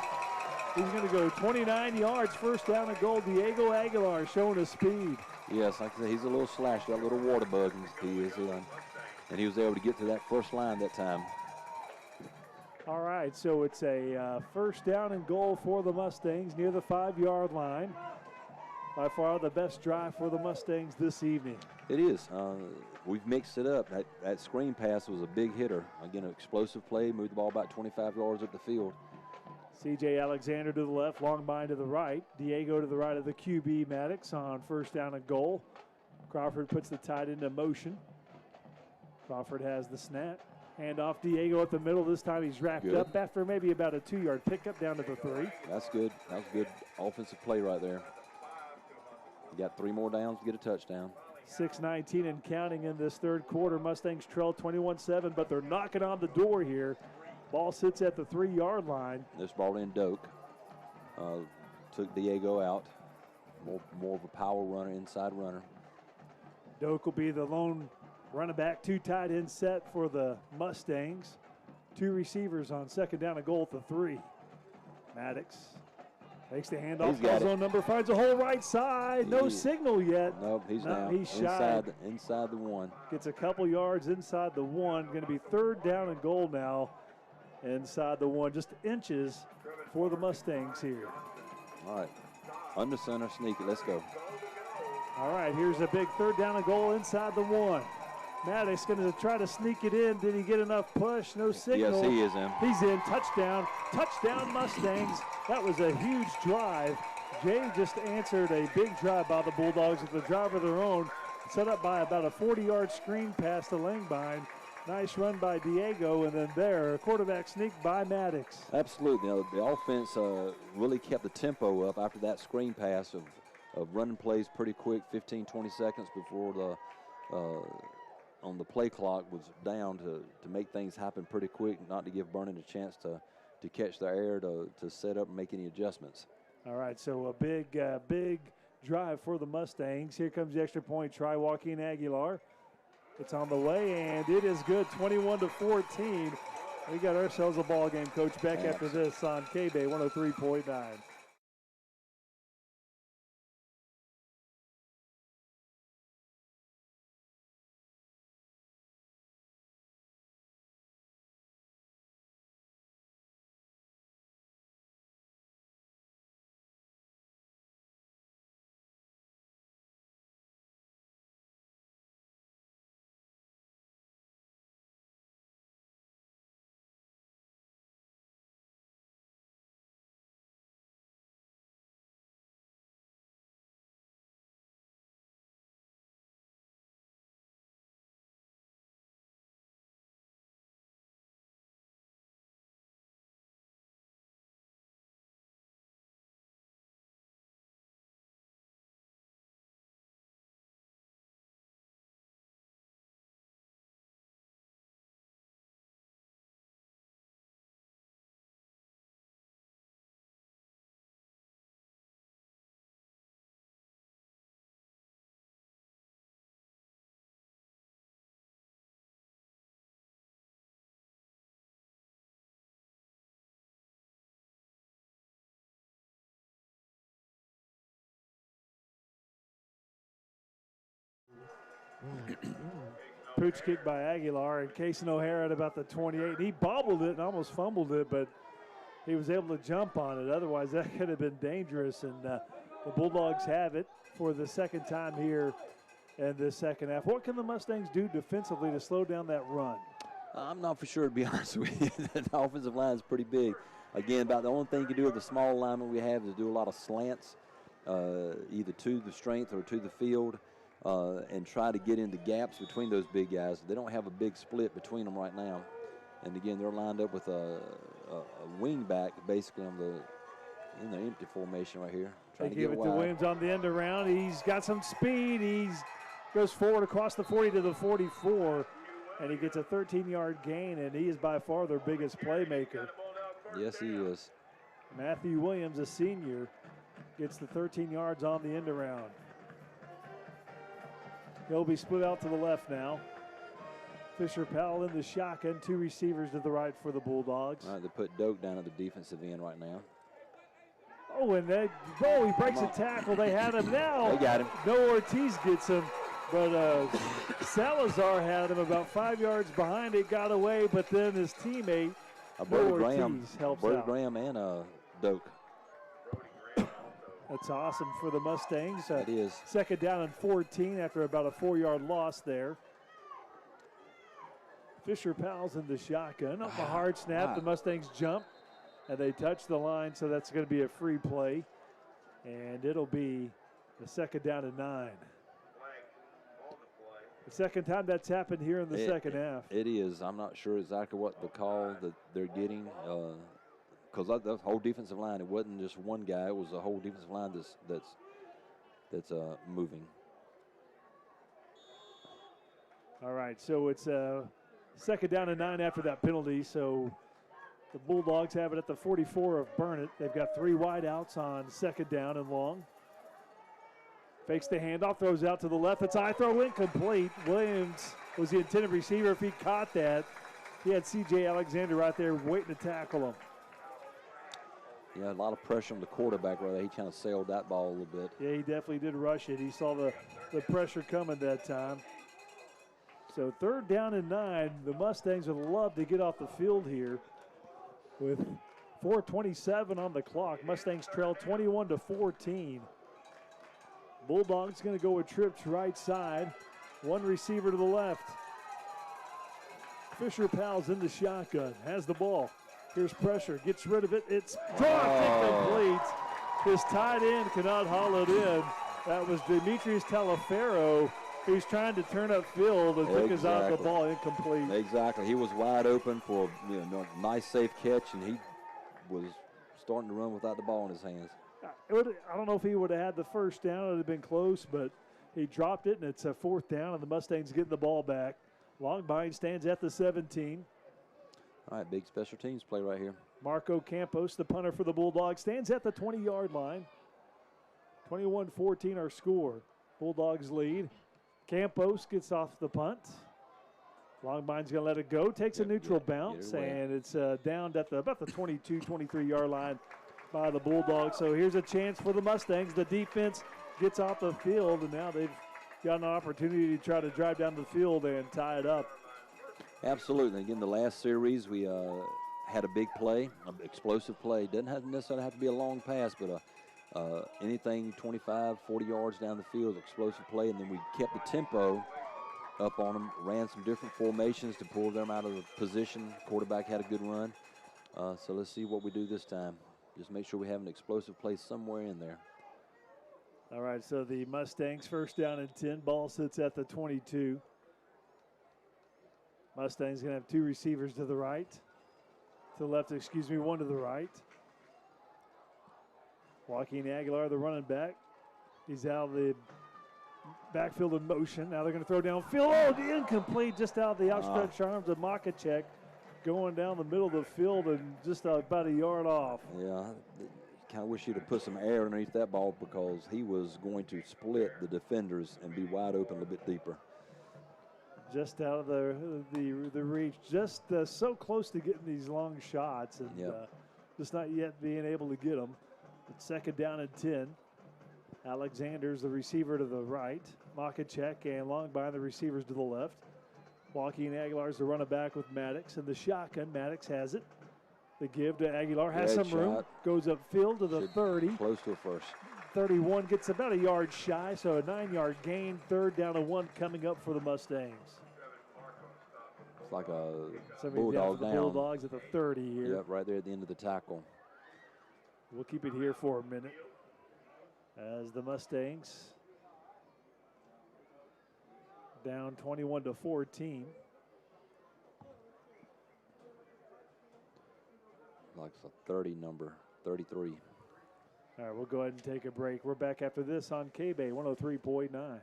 He's going to go 29 yards, first down and goal. Diego Aguilar showing his speed. Yes, like I said, he's a little slash, got a little water bug, he is. And he was able to get to that first line that time. All right, so it's a first down and goal for the Mustangs near the 5-yard line. By far the best drive for the Mustangs this evening. It is. We've mixed it up. That screen pass was a big hitter. Again, an explosive play, moved the ball about 25 yards up the field. C.J. Alexander to the left, Longbine to the right. Diego to the right of the QB Maddox on first down and goal. Crawford puts the tight end in motion. Crawford has the snap. Hand off Diego at the middle. This time he's wrapped up after maybe about a 2-yard pickup down to the 3. That's good. That was good offensive play right there. You got 3 more downs to get a touchdown. 6:19 and counting in this third quarter. Mustangs trail 21-7, but they're knocking on the door here. Ball sits at the 3-yard line. This ball in Doak. Took Diego out. More of a power runner, inside runner. Doak will be the lone running back, 2 tight ends set for the Mustangs. 2 receivers on second down and goal at the 3. Maddox takes the handoff, calls on number, finds a hole right side. No signal yet. Nope, he's down. He's shy. Inside the 1. Gets a couple yards inside the 1. Going to be third down and goal now. Inside the 1, just inches for the Mustangs here. All right, under center, sneak it. Let's go. All right, here's a big third down and goal inside the 1. Maddox going to try to sneak it in. Did he get enough push? No signal. Yes, he is in. He's in. Touchdown. Touchdown Mustangs. That was a huge drive. Jay just answered a big drive by the Bulldogs with a drive of their own, set up by about a 40-yard screen pass to Langbein. Nice run by Diego, and then there, a quarterback sneak by Maddox. Absolutely. You know, the offense really kept the tempo up after that screen pass of running plays pretty quick, 15, 20 seconds before the on the play clock was down to make things happen pretty quick, not to give Burnet a chance to catch the air to set up and make any adjustments. All right, so a big drive for the Mustangs. Here comes the extra point try, Joaquin Aguilar. It's on the way, and it is good, 21-14. We got ourselves a ball game, Coach. Back after this on KBEY 103.9. Pooch kick by Aguilar, and Casey O'Hara at about the 28. He bobbled it and almost fumbled it, but he was able to jump on it. Otherwise, that could have been dangerous. And the Bulldogs have it for the second time here in the second half. What can the Mustangs do defensively to slow down that run? I'm not for sure, to be honest with you. The offensive line is pretty big. Again, about the only thing you can do with the small lineman we have is do a lot of slants, either to the strength or to the field. And try to get into gaps between those big guys. They don't have a big split between them right now. And again, they're lined up with a wing back basically in the empty formation right here. They give it to Williams on the end around. He's got some speed. He goes forward across the 40 to the 44, and he gets a 13-yard gain, and he is by far their biggest playmaker. Yes, he is. Matthew Williams, a senior, gets the 13 yards on the end around. He'll be split out to the left now. Fisher Powell in the shotgun, two receivers to the right for the Bulldogs. All right, they put Doak down at the defensive end right now. Oh, and he breaks a tackle. They had him now. They got him. No Ortiz gets him, but Salazar had him about 5 yards behind it, got away, but then his teammate, Ortiz, helps out. Graham and Doak. That's awesome for the Mustangs. It is. Second down and 14 after about a 4-yard loss there. Fisher Powell's in the shotgun. Up the hard snap, the Mustangs jump, and they touch the line, so that's going to be a free play. And it'll be the second down and 9. The second time that's happened here in the second half. It is. I'm not sure exactly what the call that they're getting. Because the whole defensive line, it wasn't just one guy; it was a whole defensive line that's moving. All right, so it's second down and 9 after that penalty. So the Bulldogs have it at the 44 of Burnet. They've got 3 wideouts on second down and long. Fakes the handoff, throws out to the left. It's high throw incomplete. Williams was the intended receiver. If he caught that, he had C.J. Alexander right there waiting to tackle him. Yeah, a lot of pressure on the quarterback right there. He kind of sailed that ball a little bit. Yeah, he definitely did rush it. He saw the pressure coming that time. So third down and 9. The Mustangs would love to get off the field here with 4:27 on the clock. Mustangs trail 21-14. Bulldogs going to go with trips right side. One receiver to the left. Fisher Powell's in the shotgun, has the ball. Here's pressure, gets rid of it. It's dropped, incomplete. His tight end cannot haul it in. That was Demetrius Talaferro. He's trying to turn up field and took his out the ball incomplete. Exactly. He was wide open for a nice, safe catch, and he was starting to run without the ball in his hands. I don't know if he would have had the first down. It would have been close, but he dropped it, and it's a 4th down, and the Mustangs getting the ball back. Longbine stands at the 17. All right, big special teams play right here. Marco Campos, the punter for the Bulldogs, stands at the 20-yard line. 21-14 our score. Bulldogs lead. Campos gets off the punt. Longbine's going to let it go. Takes a neutral bounce, and it's down at about the 22, 23-yard line by the Bulldogs. So here's a chance for the Mustangs. The defense gets off the field, and now they've got an opportunity to try to drive down the field and tie it up. Absolutely. Again, the last series we had a big play, an explosive play. Doesn't necessarily have to be a long pass, but anything 25, 40 yards down the field, explosive play, and then we kept the tempo up on them, ran some different formations to pull them out of the position. Quarterback had a good run. So let's see what we do this time. Just make sure we have an explosive play somewhere in there. All right, so the Mustangs first down and 10. Ball sits at the 22. Mustangs going to have 2 receivers to the right. To the left, one to the right. Joaquin Aguilar, the running back. He's out of the backfield in motion. Now they're going to throw downfield. Oh, incomplete, just out of the outstretched arms of Makachek, going down the middle of the field and just about a yard off. Yeah, kind of wish you'd have put some air underneath that ball because he was going to split the defenders and be wide open a little bit deeper. Just out of the reach, just so close to getting these long shots and just not yet being able to get them. It's 2nd down and 10. Alexander's the receiver to the right. Makachek and Longbine, the receivers to the left. Joaquin Aguilar's the running back with Maddox. And the shotgun, Maddox has it. The give to Aguilar, has some room. Goes upfield to the 30. Close to a first. 31 gets about a yard shy, so a 9-yard gain. 3rd down and 1 coming up for the Mustangs. It's like a Bulldog down. Bulldogs at the 30 here. Yep, right there at the end of the tackle. We'll keep it here for a minute as the Mustangs down 21-14. Like a 30 number, 33. All right, we'll go ahead and take a break. We're back after this on KBEY 103.9.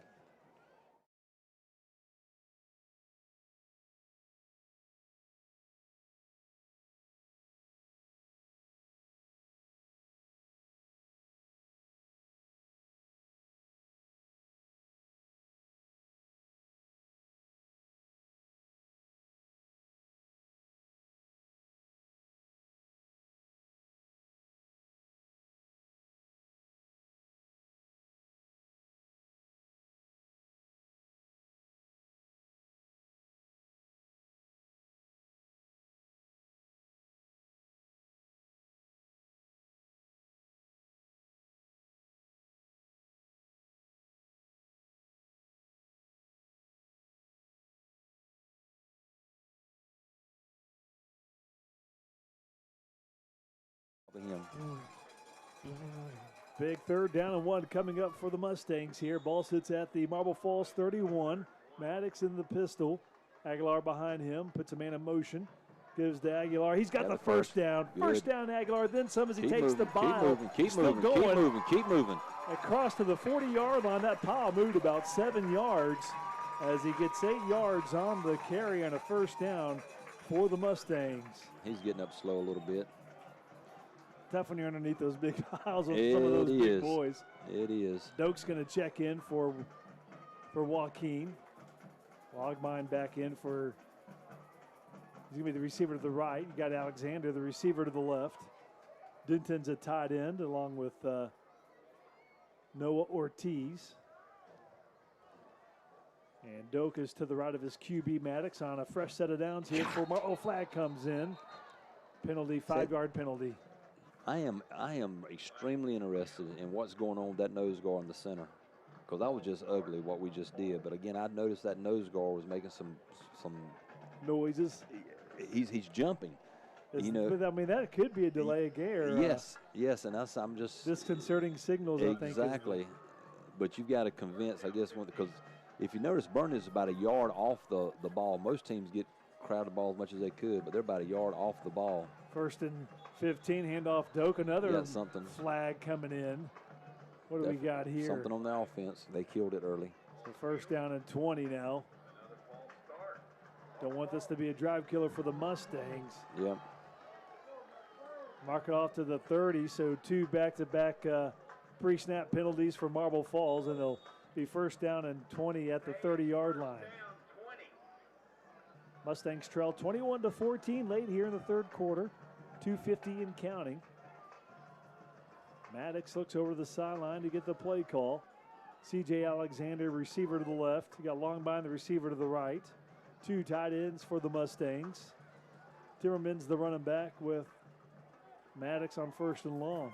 Him. Big 3rd down and 1 coming up for the Mustangs here. Ball sits at the Marble Falls 31. Maddox in the pistol. Aguilar behind him, puts a man in motion. Gives to Aguilar. He's got the first down. Good. First down, Aguilar. Then some as he takes moving, the ball. Keep moving. Across to the 40-yard line. That pile moved about 7 yards as he gets 8 yards on the carry on a first down for the Mustangs. He's getting up slow a little bit. Tough when you're underneath those big piles of some of those big boys. It is. Doak's going to check in for Joaquin. Logmine back in for, he's going to be the receiver to the right. You got Alexander, the receiver to the left. Denton's a tight end along with Noah Ortiz. And Doak is to the right of his QB Maddox on a fresh set of downs here for flag comes in. Penalty, 5-yard penalty. I am extremely interested in what's going on with that nose guard in the center, because that was just ugly what we just did. But again, I noticed that nose guard was making some noises. He's jumping. But, I mean, that could be a delay of game. Or, yes, and I'm just disconcerting signals. Exactly, but you've got to convince, I guess, because if you notice, Burnet is about a yard off the ball. Most teams get crowd the ball as much as they could, but they're about a yard off the ball. 1st and 15, handoff Doak. Another flag coming in. What do we got here? Something on the offense. They killed it early. So 1st down and 20 now. Don't want this to be a drive killer for the Mustangs. Yep. Mark it off to the 30, so 2 back-to-back pre-snap penalties for Marble Falls, and they'll be 1st down and 20 at the 30-yard line. Mustangs trail 21-14 late here in the 3rd quarter, 2:50 and counting. Maddox looks over the sideline to get the play call. C.J. Alexander, receiver to the left. You got Longbein, the receiver to the right. 2 tight ends for the Mustangs. Timmerman's the running back with Maddox on 1st and long.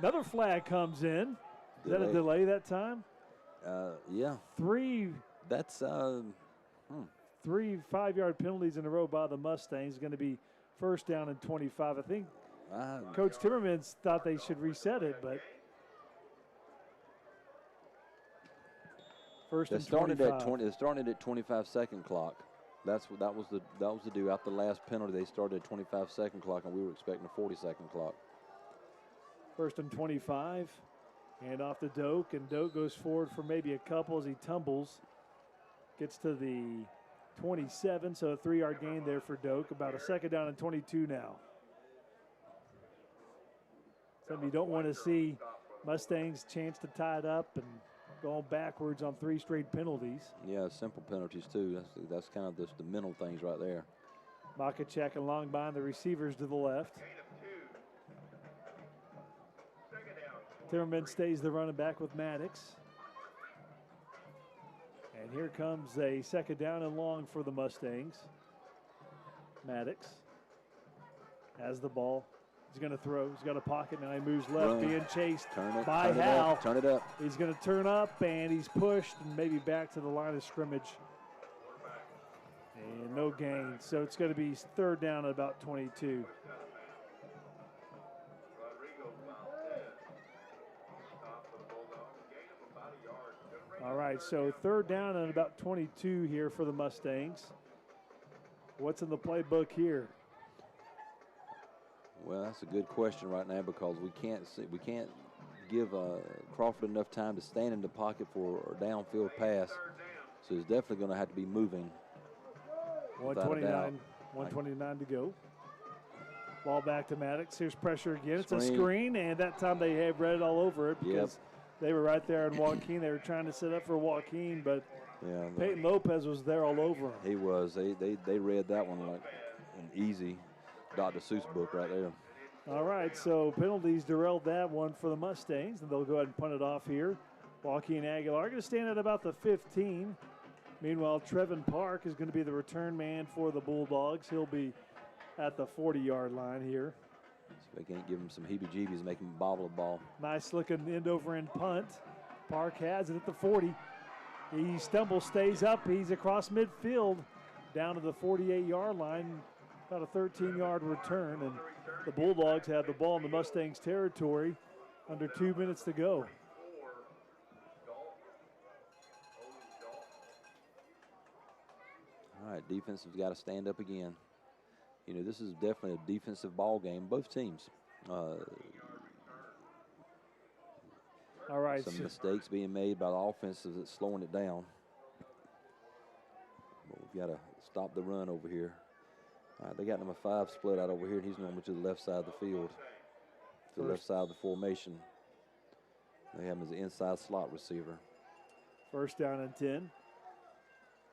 Another flag comes in. Is that a delay that time? Yeah. 3. That's 3 5-yard penalties in a row by the Mustangs. Going to be 1st down and 25. I think Coach Timmermans thought they should reset it, but 1st and 25. It started at 25-second clock. That was the due. After the last penalty, they started at 25-second clock, and we were expecting a 40-second clock. 1st and 25. Hand off to Doak, and Doak goes forward for maybe a couple as he tumbles. Gets to the 27, so a 3-yard gain there for Doak. About a 2nd down and 22 now. Something you don't want to see. Mustangs chance to tie it up and going backwards on 3 straight penalties. Yeah, simple penalties too. That's kind of just the mental things right there. Makachek and Longbein, the receivers to the left. Timmerman stays the running back with Maddox. And here comes a 2nd down and long for the Mustangs. Maddox has the ball. He's going to throw. He's got a pocket. Now he moves left, being chased by Hal. Turn it up. He's going to turn up, and he's pushed and maybe back to the line of scrimmage. And no gain. So it's going to be 3rd down at about 22. All right, so 3rd down and about 22 here for the Mustangs. What's in the playbook here? Well, that's a good question right now because we can't give Crawford enough time to stand in the pocket for a downfield pass. So he's definitely going to have to be moving. 129 to go. Ball back to Maddox. Here's pressure again. It's a screen, and that time they have read it all over it because they were right there on Joaquin. They were trying to set up for Joaquin, but Peyton Lopez was there all over him. He was. They read that one like an easy Dr. Seuss book right there. All right, so penalties derailed that one for the Mustangs, and they'll go ahead and punt it off here. Joaquin Aguilar going to stand at about the 15. Meanwhile, Trevin Park is going to be the return man for the Bulldogs. He'll be at the 40-yard line here. So they can't give him some heebie-jeebies, make him bobble a ball. Nice looking end-over-end punt. Park has it at the 40. He stumbles, stays up. He's across midfield down to the 48-yard line. About a 13-yard return, and the Bulldogs have the ball in the Mustangs' territory. Under 2 minutes to go. All right, defense has got to stand up again. You know, this is definitely a defensive ball game, both teams. All right. Some mistakes being made by the offense that's slowing it down. But we've got to stop the run over here. All right, they got number 5 split out over here, and he's normally to the left side of the field, to the left side of the formation. They have him as an inside slot receiver. 1st down and 10.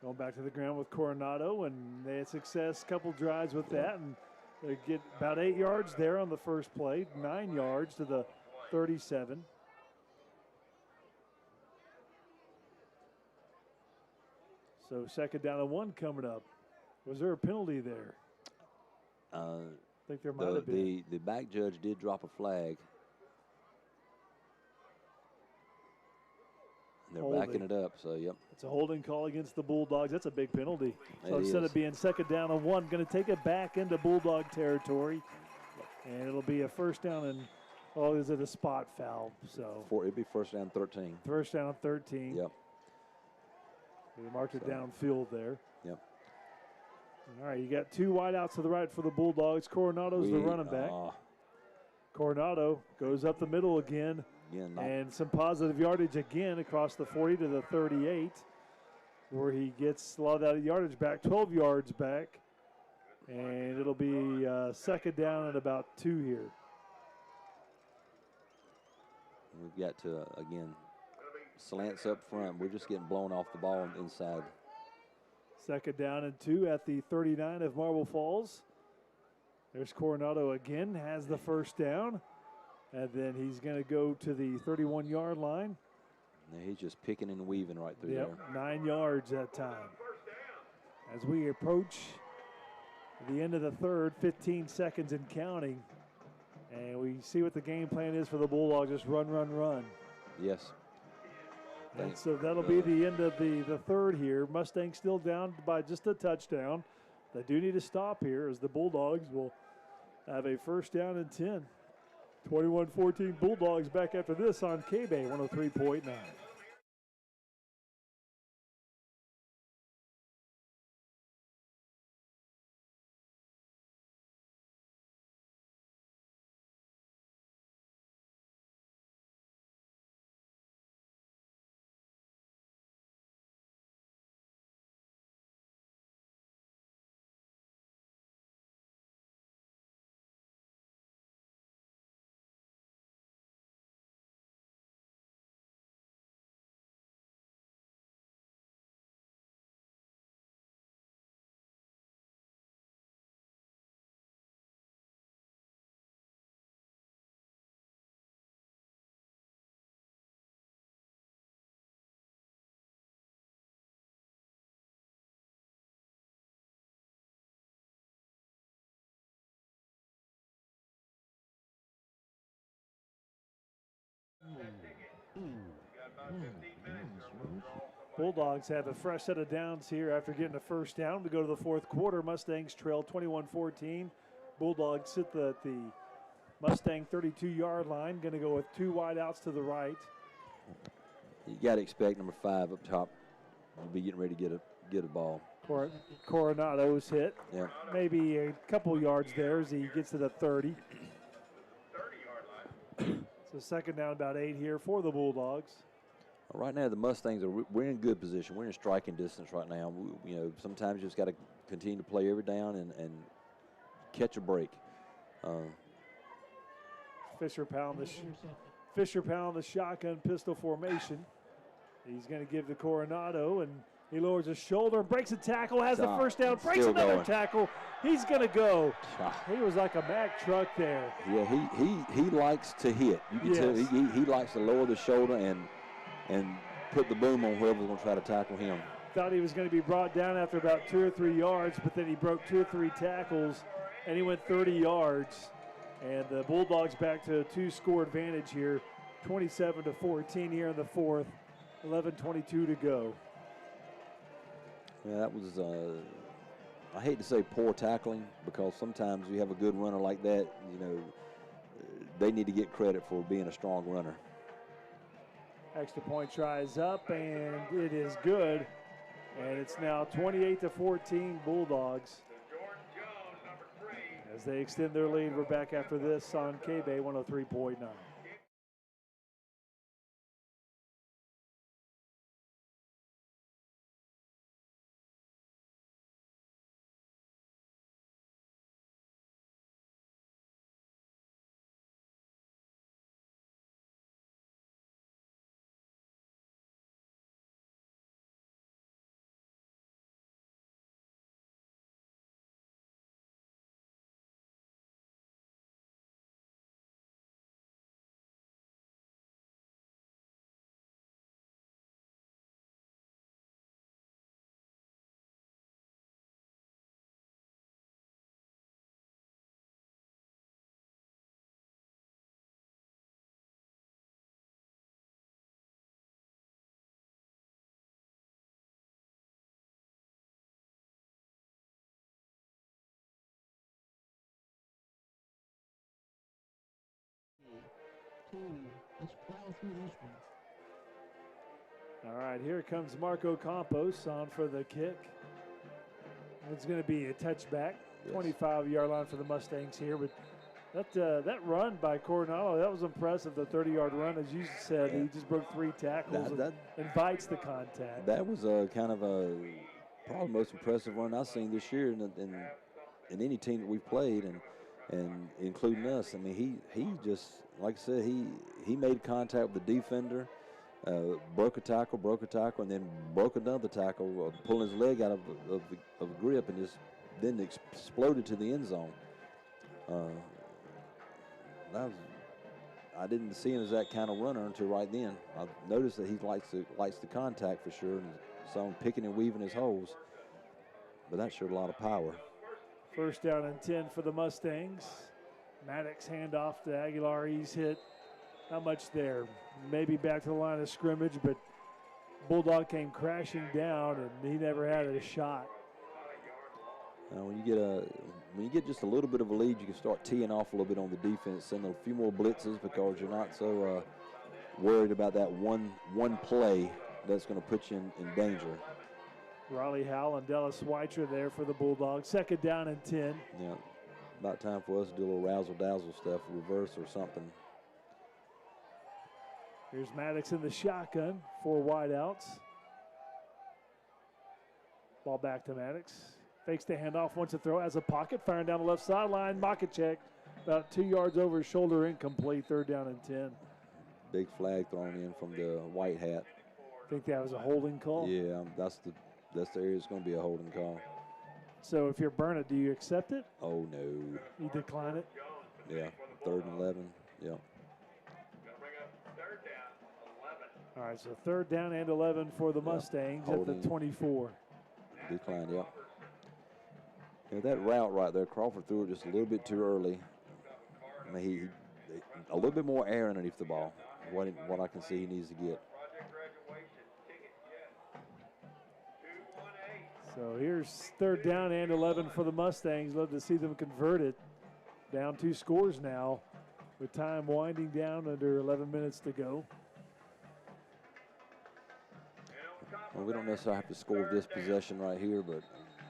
Going back to the ground with Coronado, and they had success, couple drives with that, and they get about 8 yards there on the first play, 9 yards to the 37. So 2nd down and 1 coming up. Was there a penalty there? I think there might have been. The back judge did drop a flag. They're holding. backing it up, so yep. It's a holding call against the Bulldogs. That's a big penalty. So It instead is. of being second down and 1, going to take it back into Bulldog territory. And it'll be a first down and, oh, is it a spot foul? So It'd be first down 13. first down 13. Yep. They marked it downfield there. Yep. All right, you got 2 wideouts to the right for the Bulldogs. Coronado's the running back. Coronado goes up the middle again. And some positive yardage again across the 40 to the 38, where he gets a lot of that yardage back, 12 yards back. And it'll be second down at about 2 here. We've got to, again, slants up front. We're just getting blown off the ball inside. Second down and 2 at the 39 of Marble Falls. There's Coronado again, has the first down. And then he's going to go to the 31-yard line. Yeah, he's just picking and weaving right through there. 9 yards that time. As we approach the end of the third, 15 seconds and counting. And we see what the game plan is for the Bulldogs, just run, run, run. Yes. And so that'll be the end of the third here. Mustangs still down by just a touchdown. They do need to stop here as the Bulldogs will have a first down and 10. 21-14 Bulldogs back after this on KBEY 103.9. Bulldogs have a fresh set of downs here after getting a first down to go to the fourth quarter. Mustangs trail 21-14. Bulldogs sit at the Mustang 32-yard line. Going to go with 2 wideouts to the right. You got to expect number 5 up top will be getting ready to get a ball. Coronado's hit. Yeah. Maybe a couple yards there as he gets to the 30. So second down, about 8 here for the Bulldogs. Right now, the Mustangs we're in good position. We're in striking distance right now. Sometimes you just got to continue to play every down and catch a break. Fisher pound the shotgun pistol formation. He's going to give to Coronado, and he lowers his shoulder and breaks a tackle, has the first down, breaks another tackle. He's going to go. He was like a Mack truck there. Yeah, he likes to hit. You can tell he likes to lower the shoulder and put the boom on whoever's going to try to tackle him. Thought he was going to be brought down after about 2 or 3 yards, but then he broke 2 or 3 tackles, and he went 30 yards. And the Bulldogs back to a 2-score advantage here, 27-14 here in the fourth, 11:22 to go. Yeah, that was, I hate to say poor tackling, because sometimes you have a good runner like that, they need to get credit for being a strong runner. Extra point try is up, and it is good. And it's now 28-14 Bulldogs. As they extend their lead, we're back after this on KBEY 103.9. 2. Let's plow through this one. All right, here comes Marco Campos on for the kick. It's going to be a touchback, 25-yard line for the Mustangs here. But that run by Coronado, that was impressive, the 30-yard run. As you said, he just broke 3 tackles and invites the contact. That was kind of probably the most impressive run I've seen this year in any team that we've played, and including us. I mean, he just, like I said, he made contact with the defender, broke a tackle, and then broke another tackle, pulling his leg out of a grip, and just then exploded to the end zone. I didn't see him as that kind of runner until right then. I noticed that he likes the contact for sure, and saw him picking and weaving his holes. But that showed a lot of power. First down and 10 for the Mustangs. Maddox handoff to Aguilar. He's hit not much there. Maybe back to the line of scrimmage, but Bulldog came crashing down, and he never had a shot. When you get just a little bit of a lead, you can start teeing off a little bit on the defense, send a few more blitzes because you're not so worried about that one play that's going to put you in danger. Riley Howell and Dallas Weitra there for the Bulldogs. Second down and 10. Yeah, about time for us to do a little razzle-dazzle stuff, reverse or something. Here's Maddox in the shotgun, 4 wideouts. Ball back to Maddox. Fakes the handoff, wants to throw, has a pocket, firing down the left sideline. Mocket check, about 2 yards over his shoulder, incomplete. Third down and 10. Big flag thrown in from the white hat. Think that was a holding call? Yeah, that's the area it's going to be a holding call. So if you're Burnet, do you accept it? Oh, no. You decline it? Yeah, 3rd and 11, yeah. All right, so 3rd down and 11 for the Mustangs at the 24. Decline, yeah. That route right there, Crawford threw it just a little bit too early. I mean, he a little bit more air underneath the ball. What I can see he needs to get. So here's 3rd down and 11 for the Mustangs. Love to see them convert it. Down 2 scores now with time winding down, under 11 minutes to go. Well, we don't necessarily have to score this possession right here, but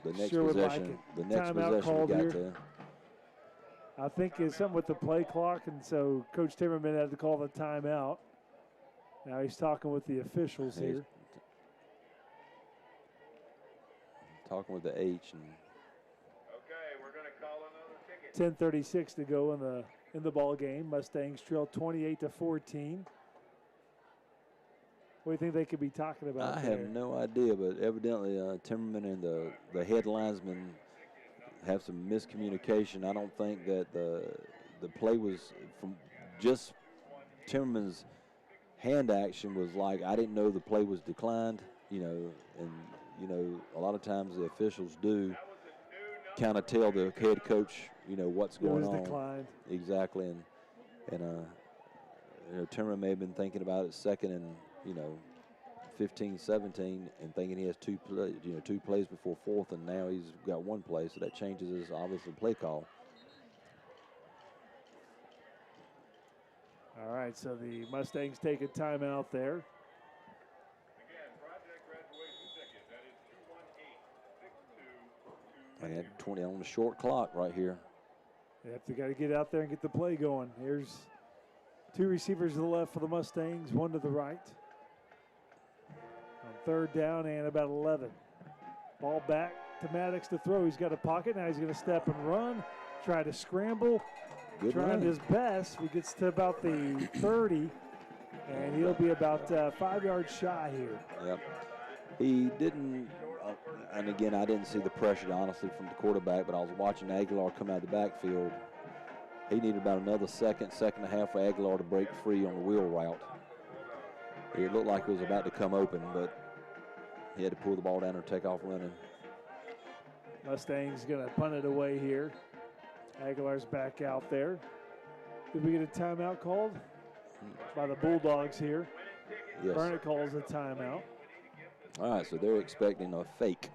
the next sure possession, the next possession we got to. I think it's something with the play clock, and so Coach Timmerman had to call the timeout. Now he's talking with the officials here. Talking with the H. And okay, we're going to call another ticket. 10:36 to go in the ball game. Mustangs trail 28-14. What do you think they could be talking about? I have no idea, but evidently Timmerman and the head linesman have some miscommunication. I don't think that the play was from just Timmerman's hand action was like, I didn't know the play was declined, and a lot of times the officials do kind of tell the head coach, what's going on. Declined. Exactly, and Timmerman may have been thinking about it 2nd and 15, 17, and thinking he has two plays before 4th, and now he's got 1 play, so that changes his obviously play call. All right, so the Mustangs take a timeout there. Again, project graduation ticket. That is 218-6222. And at 20 on the short clock right here. They got to get out there and get the play going. Here's 2 receivers to the left for the Mustangs, 1 to the right. On 3rd down and about 11. Ball back to Maddox to throw. He's got a pocket. Now he's going to step and run, try to scramble. Good trying run. his best. He gets to about the 30, and he'll be about 5 yards shy here. Yep. He didn't, and again, I didn't see the pressure, honestly, from the quarterback, but I was watching Aguilar come out of the backfield. He needed about another second and a half for Aguilar to break free on the wheel route. It looked like it was about to come open, but he had to pull the ball down and take off running. Mustangs going to punt it away here. Aguilar's back out there. Did we get a timeout called? By the Bulldogs here. Yes. Burnet calls a timeout. All right, so they're expecting a fake.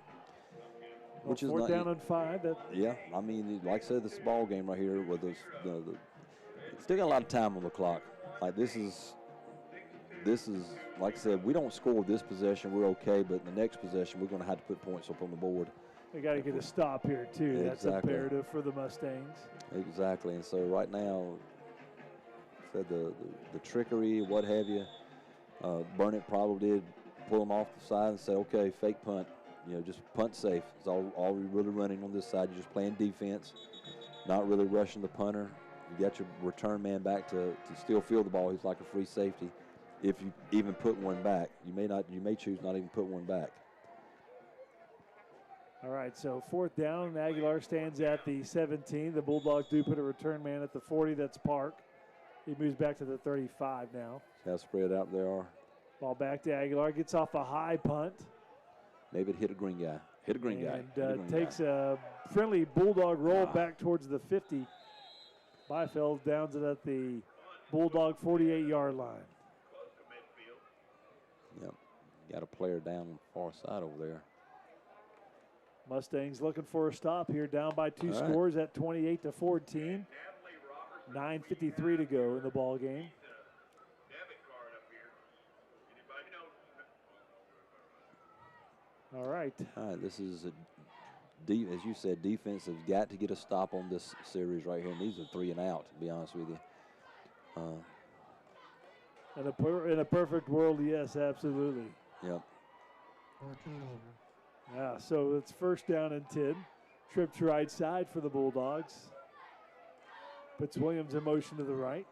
Which is 4th not, down and 5. Yeah, I mean, like I said, this ball game right here with still got a lot of time on the clock. like this is like I said, we don't score this possession, we're okay, but in the next possession we're going to have to put points up on the board. They got to get a stop here too. Yeah, that's exactly. imperative for the Mustangs. Exactly, and so right now, said the trickery, what have you. Burnet probably did pull them off the side and say, okay, fake punt. Just punt safe. It's all we're really running on this side. You're just playing defense, not really rushing the punter. You got your return man back to still field the ball. He's like a free safety. If you even put one back, you may choose not even put one back. All right, so 4th down. Aguilar stands at the 17. The Bulldogs do put a return man at the 40. That's Park. He moves back to the 35 now. See how spread out they are. Ball back to Aguilar. Gets off a high punt. Maybe it hit a green guy. Hit a green guy. And takes a friendly Bulldog roll back towards the 50. Byfeld downs it at the Bulldog 48-yard line. Yep. Got a player down on the far side over there. Mustangs looking for a stop here, down by 2 scores at 28-14. 9:53 to go in the ball game. All right. This is as you said, defense has got to get a stop on this series right here. And these are 3 and out, to be honest with you. In a perfect world, yes, absolutely. Yep. Yeah, so it's 1st down and 10. Trip to right side for the Bulldogs. Puts Williams in motion to the right.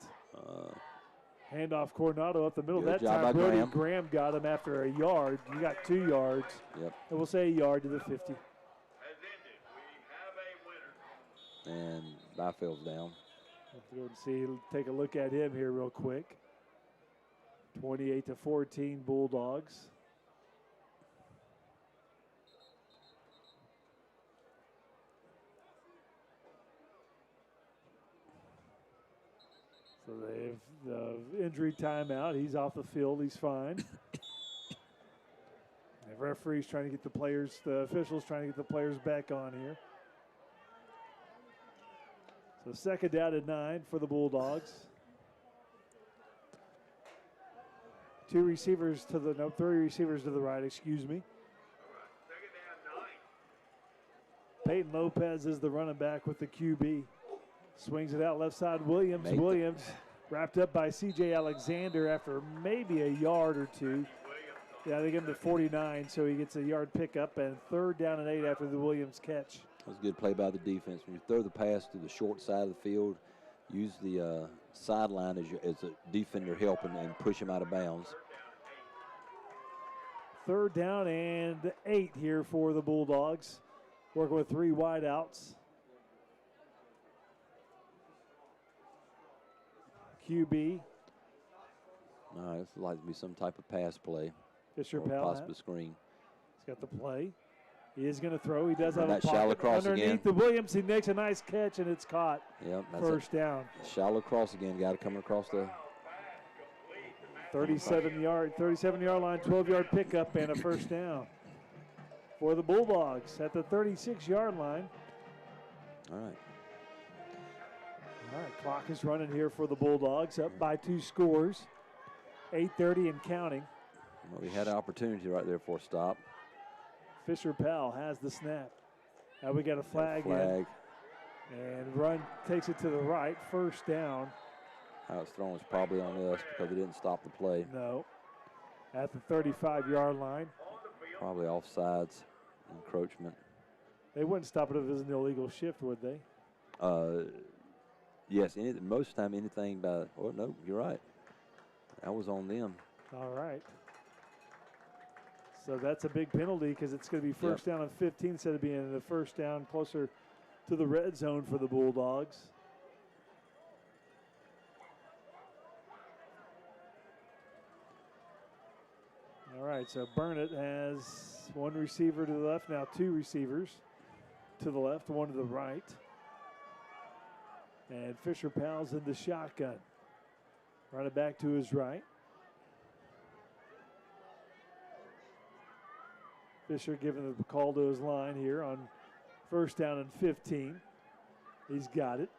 Handoff Coronado up the middle. That time Brody Graham got him after a yard. You got 2 yards. Yep. And we'll say a yard to the 50. And Byfeld's down. Let's go and see, take a look at him here real quick. 28-14 Bulldogs. So they have the injury timeout. He's off the field. He's fine. The referee's trying to get the officials trying to get the players back on here. So 2nd down and 9 for the Bulldogs. 3 receivers to the right, excuse me. Peyton Lopez is the running back with the QB. Swings it out left side. Williams wrapped up by C.J. Alexander after maybe a yard or 2. Yeah, they give him the 49, so he gets a yard pickup, and 3rd down and 8 after the Williams catch. That was a good play by the defense. When you throw the pass to the short side of the field, use the sideline as a defender helping and push him out of bounds. 3rd down and 8 here for the Bulldogs. Working with 3 wideouts. QB. This would like to be some type of pass play. Fisher or Powell. possibly screen. He's got the play. He is going to throw. He does have that a pocket shallow cross underneath again. the Williams. He makes a nice catch, and it's caught. Yep, that's 1st down. Shallow cross again. Got to come across the 37-yard line, 12-yard pickup, and a 1st down for the Bulldogs at the 36-yard line. All right. All right, clock is running here for the Bulldogs, up by 2 scores. 8:30 and counting. Well, we had an opportunity right there for a stop. Fisher Powell has the snap. Now we got a flag. In. And run takes it to the right, 1st down. How it's thrown is probably on us because we didn't stop the play. No. At the 35-yard line. Probably offsides, encroachment. They wouldn't stop it if it was an illegal shift, would they? Yes, most of the time anything by, oh, no, you're right. That was on them. All right. So that's a big penalty because it's going to be 1st down and 15 instead of being the 1st down closer to the red zone for the Bulldogs. All right, so Burnet has 1 receiver to the left, now 2 receivers to the left, 1 to the right. And Fisher Powell's in the shotgun. Running back to his right. Fisher giving the call to his line here on 1st down and 15. He's got it.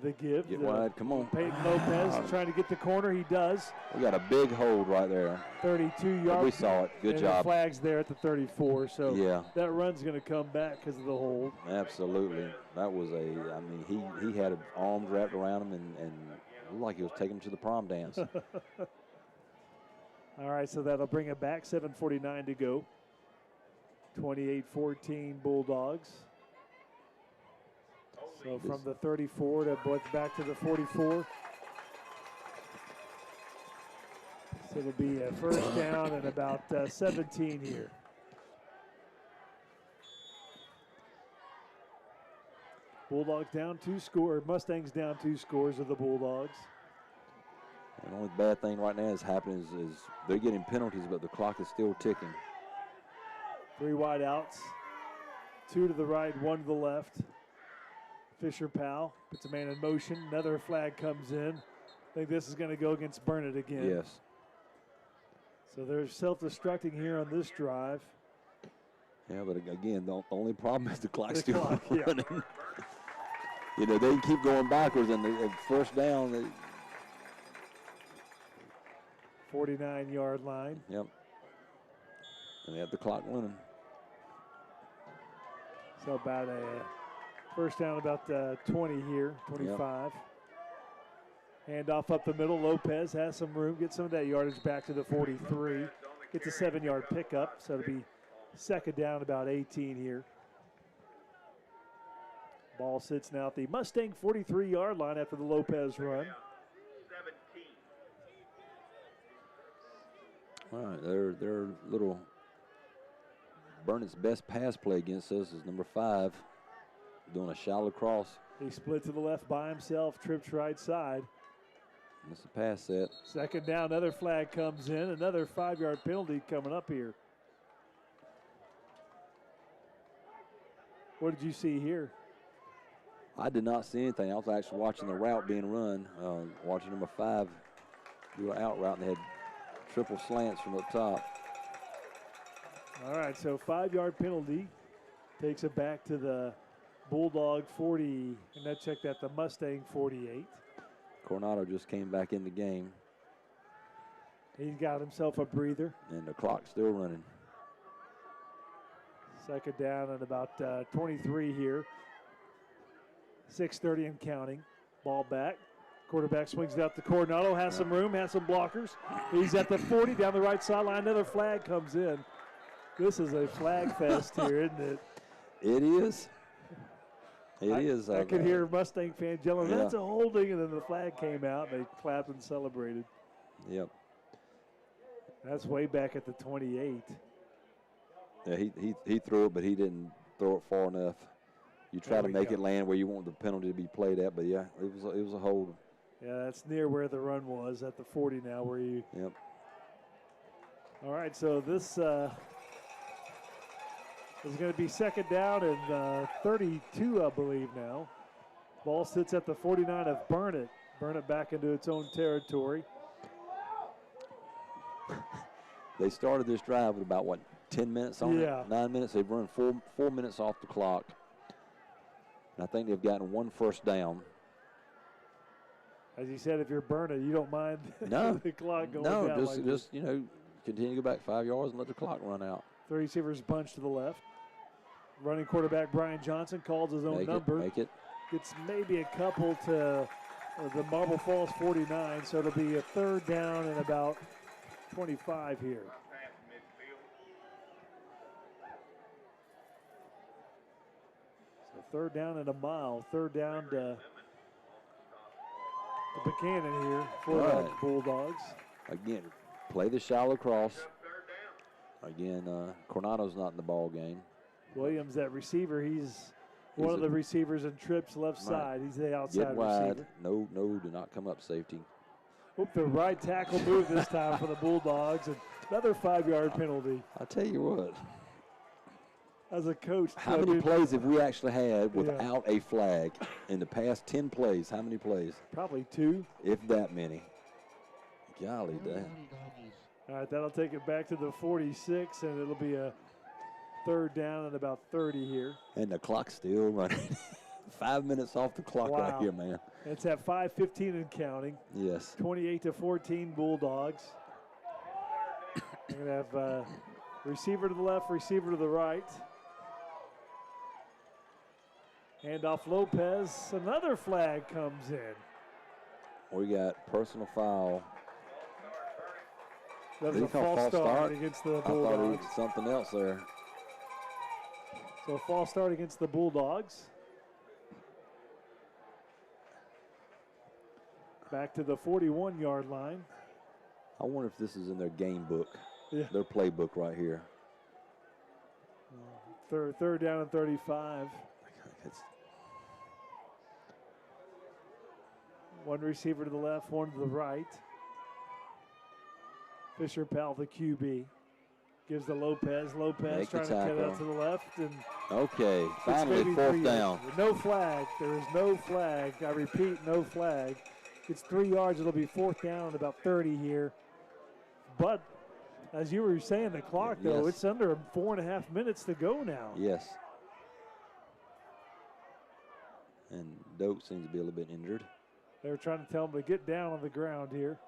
The give. Get wide. Come on. Peyton Lopez trying to get the corner. He does. We got a big hold right there. 32 yards. We saw it. Good and job. The flag's there at the 34. So yeah, that run's going to come back because of the hold. Absolutely. That was I mean, he had arms wrapped around him and it looked like he was taking him to the prom dance. All right, so that'll bring it back. 7:49 to go. 28-14 Bulldogs. So from the 34 to back to the 44. So it'll be a first down and about 17 here. Bulldogs down 2 scores. Mustangs down 2 scores of the Bulldogs. The only bad thing right now is happening is they're getting penalties, but the clock is still ticking. 3 wide outs. 2 to the right, 1 to the left. Fisher Powell puts a man in motion. Another flag comes in. I think this is going to go against Burnet again. Yes. So they're self-destructing here on this drive. Yeah, but again, the only problem is the clock's The still clock, running. You know, they can keep going backwards, and the first down. 49-yard line. Yep. And they have the clock running. So about a first down, about 20 here, 25. Hand off up the middle. Lopez has some room. Get some of that yardage back to the 43. Gets a 7-yard pickup, so it'll be second down, about 18 here. Ball sits now at the Mustang 43-yard line after the Lopez run. All right, their little Burnet's best pass play against us is number 5, doing a shallow cross. He split to the left by himself, trips right side. That's a pass set. Second down, another flag comes in, another 5-yard penalty coming up here. What did you see here? I did not see anything. I was actually watching the route being run, watching number 5 do an out route, and they had triple slants from up top. All right, so 5-yard penalty takes it back to the Bulldog 40, and that checked at the Mustang 48. Coronado just came back in the game. He's got himself a breather. And the clock's still running. Second down and about 23 here. 6:30 and counting. Ball back. Quarterback swings it out to Coronado. Has some room, has some blockers. He's at the 40 down the right sideline. Another flag comes in. This is a flag fest here, isn't it? It is. It is. I could hear Mustang fans yelling, Yeah. "That's a holding," and then the flag came out. They clapped and celebrated. Yep. That's way back at the 28. Yeah, he threw it, but he didn't throw it far enough. You try There to we make go. it land where you want the penalty to be played at, but yeah, it was a hold. Yeah, that's near where the run was at the 40 now. Where you? Yep. All right, so this is going to be second down and 32, I believe now. Ball sits at the 49 of Burnet. Burnet back into its own territory. They started this drive with about, 10 minutes on Yeah. it? 9 minutes. They've run four minutes off the clock. And I think they've gotten 1 first down. As you said, if you're Burnet, you don't mind No. the clock going No, down. just like just continue to go back 5 yards and let the clock run out. 3 receivers bunch to the left. Running quarterback Brian Johnson calls his own number. Make it. Gets maybe a couple to the Marble Falls 49, so it'll be a third down and about 25 here. So third down and a mile. Third down to Buchanan here for the Right. Bulldogs. Again, play the shallow cross. Again, Coronado's not in the ball game. Williams, that receiver, he's one of the receivers in trips left side. He's the outside Get wide. receiver. No, do not come up safety. Oop, the right tackle move this time for the Bulldogs, and another 5-yard penalty. I tell you what, As a coach, how many plays have we actually had without a flag in the past 10 plays? How many plays? Probably 2. If that many. Golly, dang. All right, that'll take it back to the 46, and it'll be a third down and about 30 here. And the clock's still running. 5 minutes off the clock right Wow. here, man. It's at 5:15 and counting. Yes. 28-14 Bulldogs. We're going to have receiver to the left, receiver to the right. Handoff Lopez. Another flag comes in. We got personal foul. That was Did a he call false false start start? against the I thought he Bulldogs. was something else there. So a false start against the Bulldogs. Back to the 41-yard line. I wonder if this is in their game book, Yeah. their playbook right here. Third down and 35. It's, One receiver to the left, one to the right. Fisher Powell, the QB, gives to Lopez. Lopez Make the trying to cut tackle. out to the left. And okay, it's finally maybe 4th 3 down. yards. No flag. There is no flag. I repeat, no flag. It's 3 yards. It'll be 4th down, about 30 here. But as you were saying, the clock, though, Yes. it's under 4.5 minutes to go now. Yes. And Doak seems to be a little bit injured. They were trying to tell him to get down on the ground here.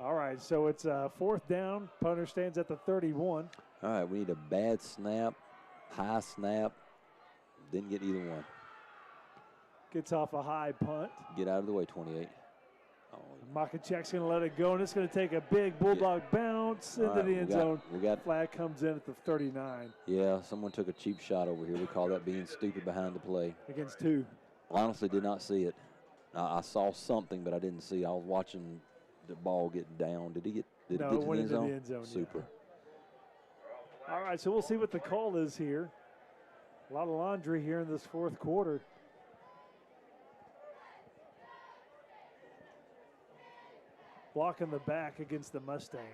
All right, so it's 4th down. Punter stands at the 31. All right, we need a bad snap, high snap. Didn't get either one. Gets off a high punt. Get out of the way, 28. Oh, Makachek's going to let it go, and it's going to take a big Bulldog bounce into all right, the end zone. We got, Flag comes in at the 39 yeah, someone took a cheap shot over here. We call that being stupid behind the play. against 2. Honestly, did not see it. I saw something, but I didn't see. I was watching the ball get down. Did it get No, to it the went end into zone? the end zone, yeah. Super. All right, so we'll see what the call is here. A lot of laundry here in this 4th quarter. Blocking the back against the Mustangs.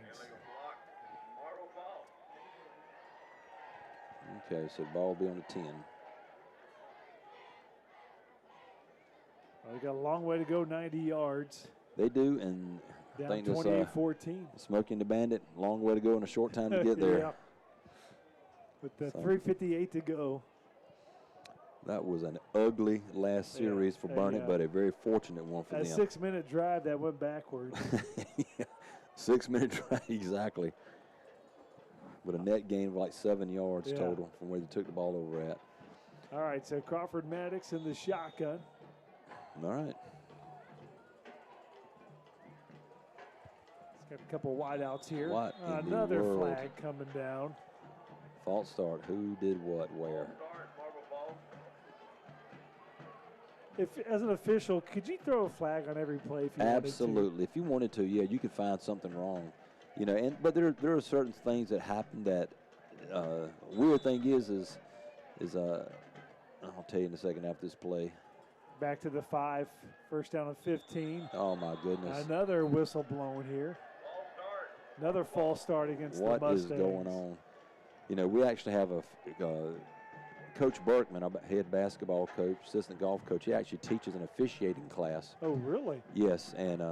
Okay, so ball will be on the 10. Well, we got a long way to go, 90 yards. They do, and I Down think this 28-14. Smokey and the Bandit, long way to go and a short time to get there. Yeah. With the So- 3:58 to go. That was an ugly last series for Burnet, yeah. but a very fortunate one for A them. 6-minute drive that went backwards. Yeah, 6 minute drive, exactly. With a net gain of like 7 yards Yeah. total from where they took the ball over at. All right, so Crawford Maddox in the shotgun. All right. He's got a couple wideouts here. What in the Another world? flag coming down. False start. Who did what, where? If, as an official, could you throw a flag on every play if you wanted to? Absolutely. If you wanted to, yeah, you could find something wrong. You know, but there are certain things that happen that weird thing is I'll tell you in a second after this play. Back to the 5, 1st down and 15. Oh my goodness. Another whistle blown here. Another false start against What the is Mustangs. going on? You know, we actually have a Coach Berkman, our head basketball coach, assistant golf coach. He actually teaches an officiating class. Oh, really? Yes, and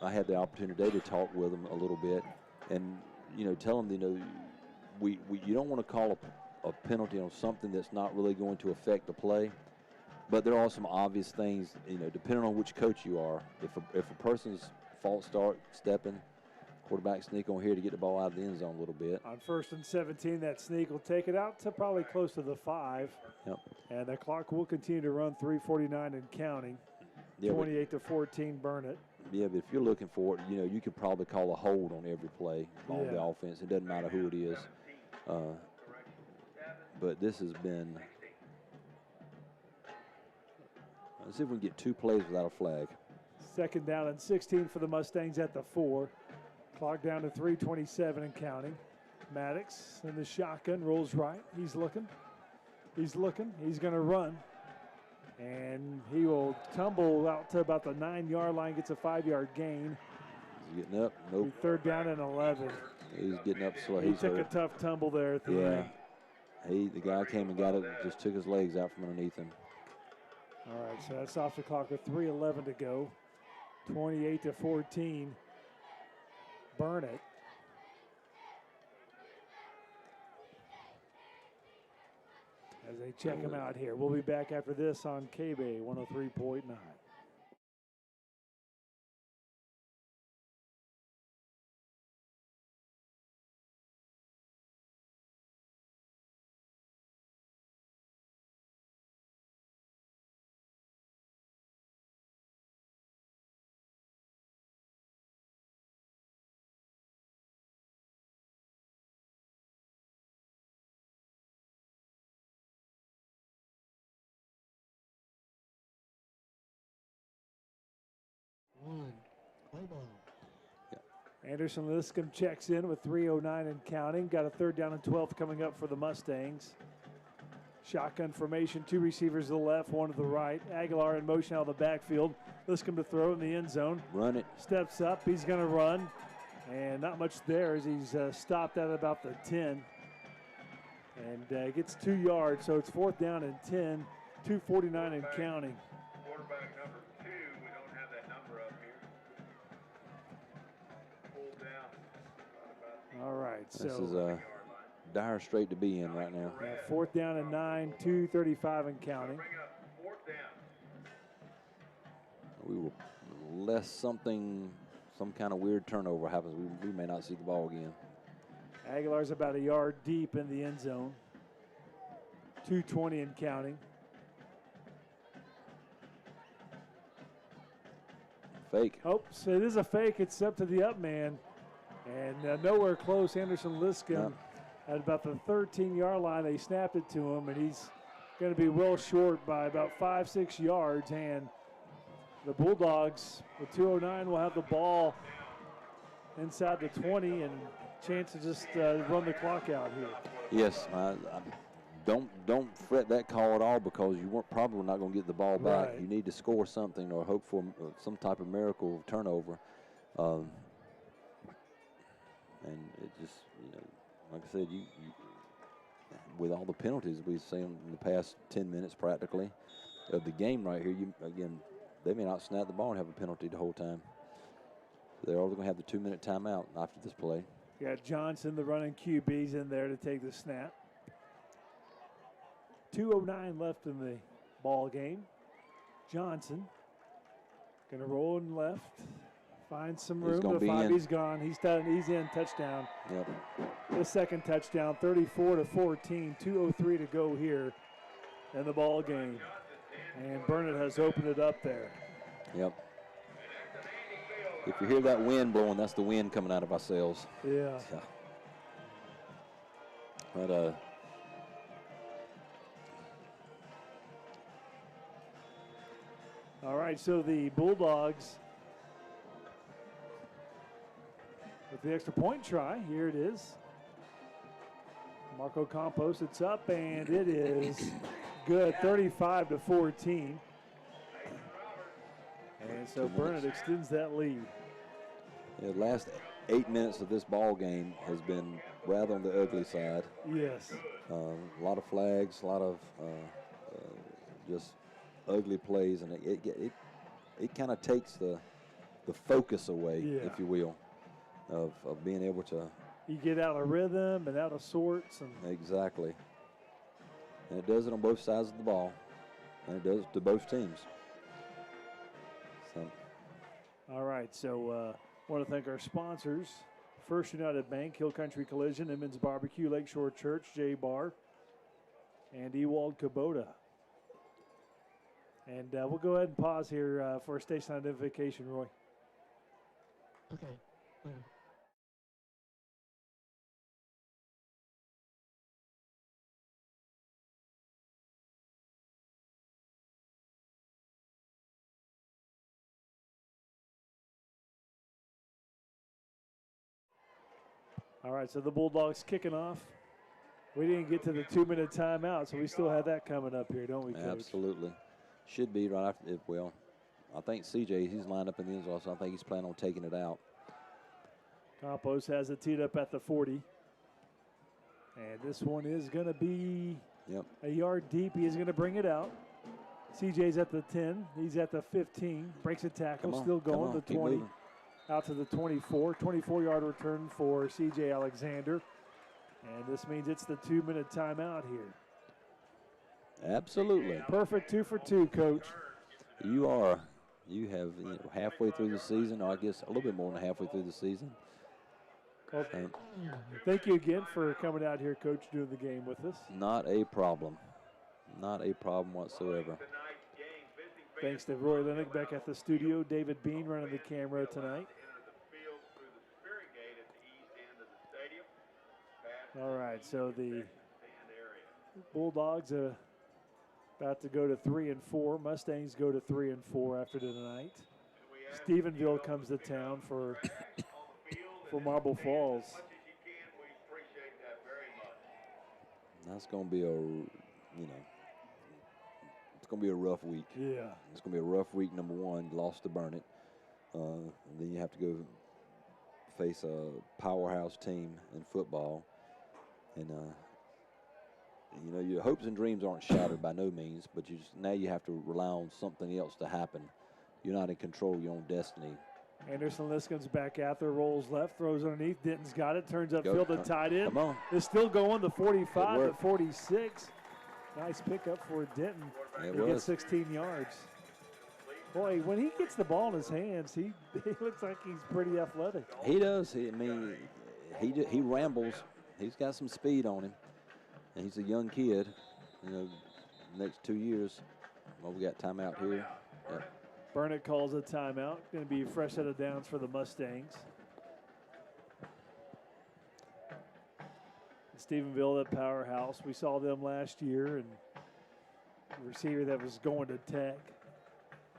I had the opportunity today to talk with him a little bit, and you know, tell him, you know, you don't want to call a penalty on something that's not really going to affect the play, but there are some obvious things, you know, depending on which coach you are. If a person's false start, stepping, quarterback sneak on here to get the ball out of the end zone a little bit. On 1st and 17, that sneak will take it out to probably close to the 5. Yep. And the clock will continue to run 3:49 and counting. Yeah, but- 28-14 Burnet. Yeah, but if you're looking for it, you know, you could probably call a hold on every play on the Yeah. offense. It doesn't matter who it is. But this has been. Let's see if we can get 2 plays without a flag. 2nd down and 16 for the Mustangs at the 4. Clock down to 3:27 and counting. Maddox in the shotgun, rolls right. He's looking. He's looking. He's going to run. And he will tumble out to about the 9-yard line, gets a 5-yard gain. He's getting up. Nope. 3rd down and 11. He's getting up slow. He He's took a hurt. tough tumble there at the Yeah. end. The guy came and got it, just took his legs out from underneath him. All right, so that's off the clock with 3:11 to go. 28-14. Burnet. as they check him out here. We'll be back after this on KBEY 103.9. One. Play ball. Anderson Liscombe checks in with 3:09 and counting. Got a 3rd down and 12 coming up for the Mustangs. Shotgun formation, 2 receivers to the left, 1 to the right. Aguilar in motion out of the backfield. Liscombe to throw in the end zone. Run it. Steps up, he's going to run. And not much there as he's stopped at about the 10. And gets 2 yards, so it's 4th down and 10, 2:49 and counting. Quarterback number 2, we don't have that number up here. Pulled down. All right, so This is a dire strait to be in right now. 4th down and 9, 2:35 and counting. Bring up 4th down. We will, unless some kind of weird turnover happens, we may not see the ball again. Aguilar's about a yard deep in the end zone. 2:20 and counting. Fake. Oh, so it is a fake. It's up to the up man. And nowhere close. Anderson Liscombe at about the 13-yard line. They snapped it to him, and he's going to be well short by about 5-6 yards. And the Bulldogs, with 2:09, will have the ball inside the 20 and chance to just run the clock out here. Yes, don't fret that call at all because you weren't probably not going to get the ball back. Right. You need to score something or hope for some type of miracle turnover. And it just, like I said, you with all the penalties we've seen in the past 10 minutes practically of the game right here, they may not snap the ball and have a penalty the whole time. They're only going to have the 2-minute timeout after this play. You got Johnson, the running QB's in there to take the snap. 2:09 left in the ball game. Johnson going to roll in left, find some room to 5. He's gone. He's done. He's in. Touchdown. Yep. The second touchdown, 34-14. 2:03 to go here in the ball game, and Burnet has opened it up there. Yep. If you hear that wind blowing, that's the wind coming out of our sails. Yeah. But all right, so the Bulldogs with the extra point try. Here it is. Marco Campos, it's up, and it is good, 35-14. And so Burnet extends that lead. the last 8 minutes of this ball game has been rather on the ugly side. Yes. A lot of flags, a lot of just ugly plays, and it kind of takes the focus away, if you will, of being able to. You get out of rhythm and out of sorts. And exactly. And it does it on both sides of the ball, and it does to both teams. So. All right, so want to thank our sponsors: First United Bank, Hill Country Collision, Inman's Barbecue, Lakeshore Church, J Bar, and Ewald Kubota. And we'll go ahead and pause here for a station identification, Roy. Okay. All right, so the Bulldogs kicking off. We didn't get to the 2-minute timeout, so we still have that coming up here, don't we, Coach? Absolutely. Should be right after it. Well, I think CJ, he's lined up in the end zone, so I think he's planning on taking it out. Campos has it teed up at the 40. And this one is going to be a yard deep. He is going to bring it out. CJ's at the 10. He's at the 15. Breaks a tackle, still going. The 20. Out to the 24. 24-yard return for C.J. Alexander. And this means it's the 2-minute timeout here. Absolutely. Perfect 2 for 2, Coach. You are. You have halfway through the season, or I guess a little bit more than halfway through the season. Well, thank you again for coming out here, Coach, doing the game with us. Not a problem. Not a problem whatsoever. Thanks to Roy Lennox back at the studio. David Bean running the camera tonight. All right, so the Bulldogs are about to go to 3-4. Mustangs go to 3-4 after tonight. Stephenville comes to town for Marble Falls. That's going to be it's going to be a rough week. Yeah. It's going to be a rough week, number one. Lost to Burnet. And then you have to go face a powerhouse team in football. And, your hopes and dreams aren't shattered by no means, but now you have to rely on something else to happen. You're not in control of your own destiny. Anderson Liscombe's back out there, rolls left, throws underneath. Denton's got it, turns upfield to tight end. Come on. It's still going, the 45 to 46. Nice pickup for Denton. He gets 16 yards. Boy, when he gets the ball in his hands, he looks like he's pretty athletic. He does. He rambles. He's got some speed on him. And he's a young kid. Next 2 years. Well, we got timeout here. Yep. Burnet calls a timeout. Going to be a fresh set of downs for the Mustangs. Stephenville, that powerhouse. We saw them last year, and the receiver that was going to Tech.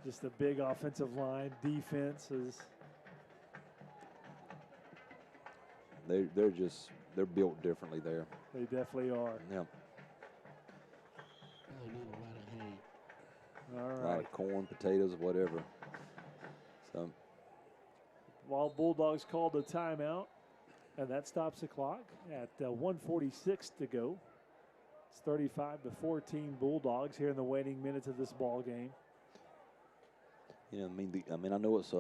Just a big offensive line. Defense is. They're built differently there. They definitely are. Yep. I need a lot of hay. All A right. lot of corn, potatoes, whatever. So While Bulldogs called a timeout, and that stops the clock at 1:46 to go. It's 35-14 Bulldogs here in the waning minutes of this ball game. I know it's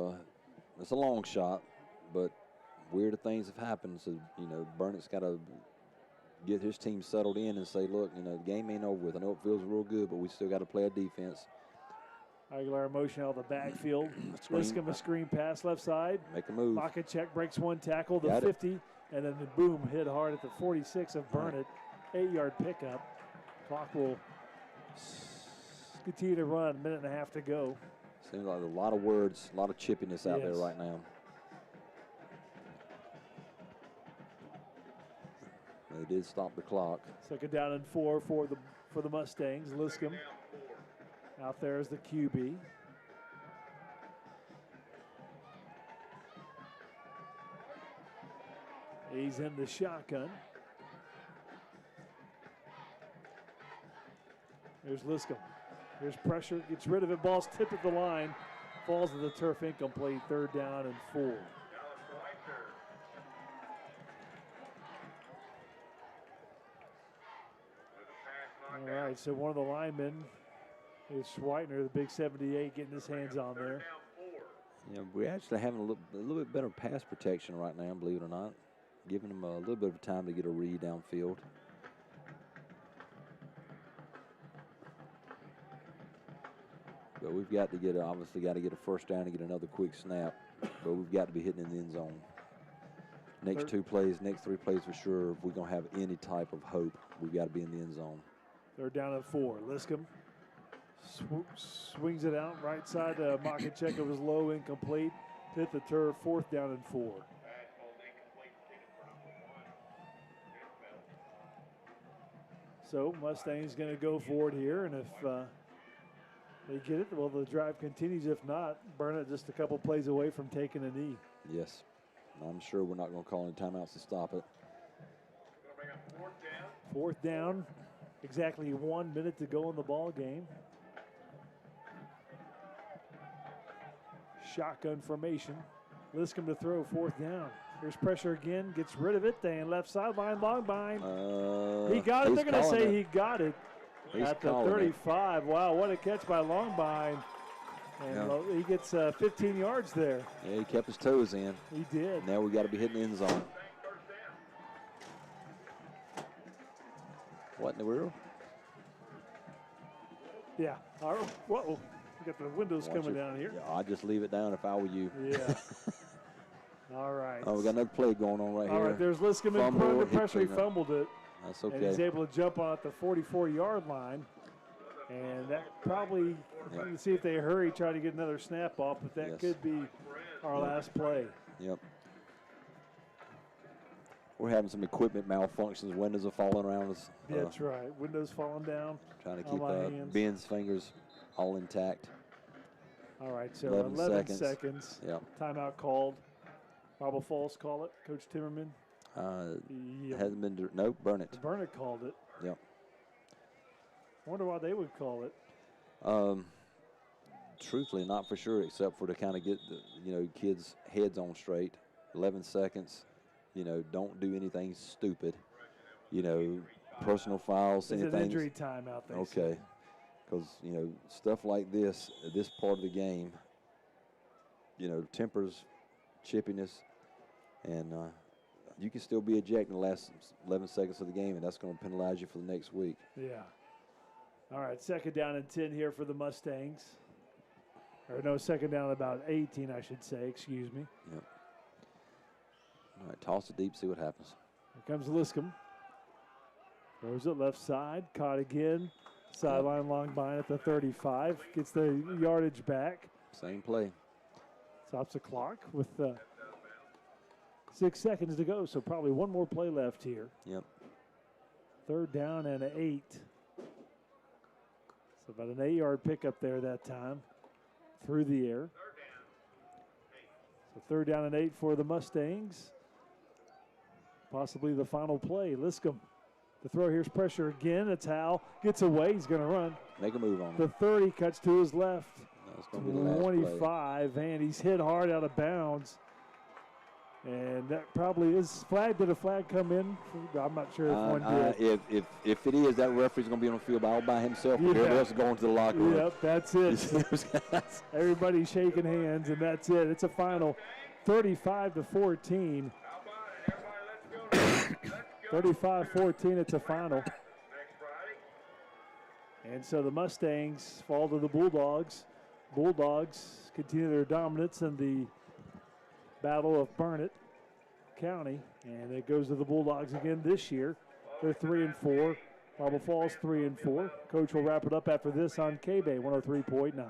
a long shot, but weirder things have happened. So Burnet's got to get his team settled in and say, look, the game ain't over with. I know it feels real good, but we still got to play a defense. Aguilar motion out of the backfield. Liscombe a screen pass left side. Make a move. Makachek breaks one tackle, the Got it. 50, and then the boom hit hard at the 46 of Burnet. 8-yard pickup. Clock will continue to run. Minute and a half to go. Seems like a lot of words, a lot of chippiness out there Yes. right now. They did stop the clock. Second down and 4 for the Mustangs. Liscombe out there is the QB. He's in the shotgun. There's Liscombe. There's pressure, gets rid of it. Ball's tipped at the line. Falls to the turf, incomplete. Third down and 4. All right, so one of the linemen is Schweitner, the big 78, getting his hands on there. We're actually having a little bit better pass protection right now, believe it or not. Giving them a little bit of time to get a read downfield. But we've got to get a first down and get another quick snap. But we've got to be hitting in the end zone. Next 3 plays for sure. If we're going to have any type of hope, we've got to be in the end zone. They're down at 4. Liscombe swings it out right side. Makachek, it was low, incomplete. Hit the turf. 4th down and 4. So Mustangs going to go forward here, and if they get it, well, the drive continues. If not, Burnet just a couple plays away from taking a knee. Yes. I'm sure we're not going to call any timeouts to stop it. 4th down. Exactly 1 minute to go in the ball game. Shotgun formation. Liscombe to throw, 4th down. Here's pressure again, gets rid of it, and left sideline, Longbein. He got it. They're going to say he got it at the 35. Wow, what a catch by Longbein. And he gets 15 yards there. Yeah, he kept his toes in. He did. Now we got to be hitting the end zone. What in the world? Yeah. All right. Whoa. We got the windows Watch coming it. down here. Yeah, I'd just leave it down if I were you. Yeah. All right. Oh, we got another play going on right here. All right, there's Liscombe in Fumble, under he pressure. He cleaned up. fumbled it. That's And okay. he's able to jump on at the 44-yard line. And that probably, let's see if they hurry, try to get another snap off, but that Yes. could be our last play. Yep. We're having some equipment malfunctions. Windows are falling around us. That's right. Windows falling down. Trying to on keep my hands. Ben's fingers all intact. All right, so 11 11 seconds. seconds. Yep. Timeout called. Marble Falls call it. Coach Timmerman. Yep. Hasn't been, nope, Burnet. Burnet called it. Yep. I wonder why they would call it. Truthfully, not for sure, except for to kind of get the, kids' heads on straight. 11 seconds. Don't do anything stupid. Personal fouls, It's anything. an injury timeout. They Okay. Because, stuff like this part of the game, tempers, chippiness, and you can still be ejected in the last 11 seconds of the game, and that's going to penalize you for the next week. Yeah. All right, second down and 10 here for the Mustangs. Or no, second down about 18, I should say. Excuse me. Yep. All right, toss it deep, see what happens. Here comes Liscombe. Throws it left side. Caught again. Sideline long bind at the 35. Gets the yardage back. Same play. Stops the clock with 6 seconds to go, so probably one more play left here. Yep. Third down and 8. So about an 8-yard pickup there that time through the air. So third down and 8 for the Mustangs. Possibly the final play. Liscombe. The throw, here's pressure again. It's Hal. Gets away. He's going to run. Make a move on The him. 30 cuts to his left. That's going to be the last play. 25, and he's hit hard out of bounds. And that probably is flag. Did a flag come in? I'm not sure if one did. If it is, that referee's going to be on the field all by himself. Everybody else is going to the locker room. Yep, that's it. Everybody's shaking hands, and that's it. It's a final 35-14. 35-14, it's a final. And so the Mustangs fall to the Bulldogs. Bulldogs continue their dominance in the Battle of Burnet County. And it goes to the Bulldogs again this year. They're 3-4. Marble Falls 3-4. Coach will wrap it up after this on KBEY 103.9.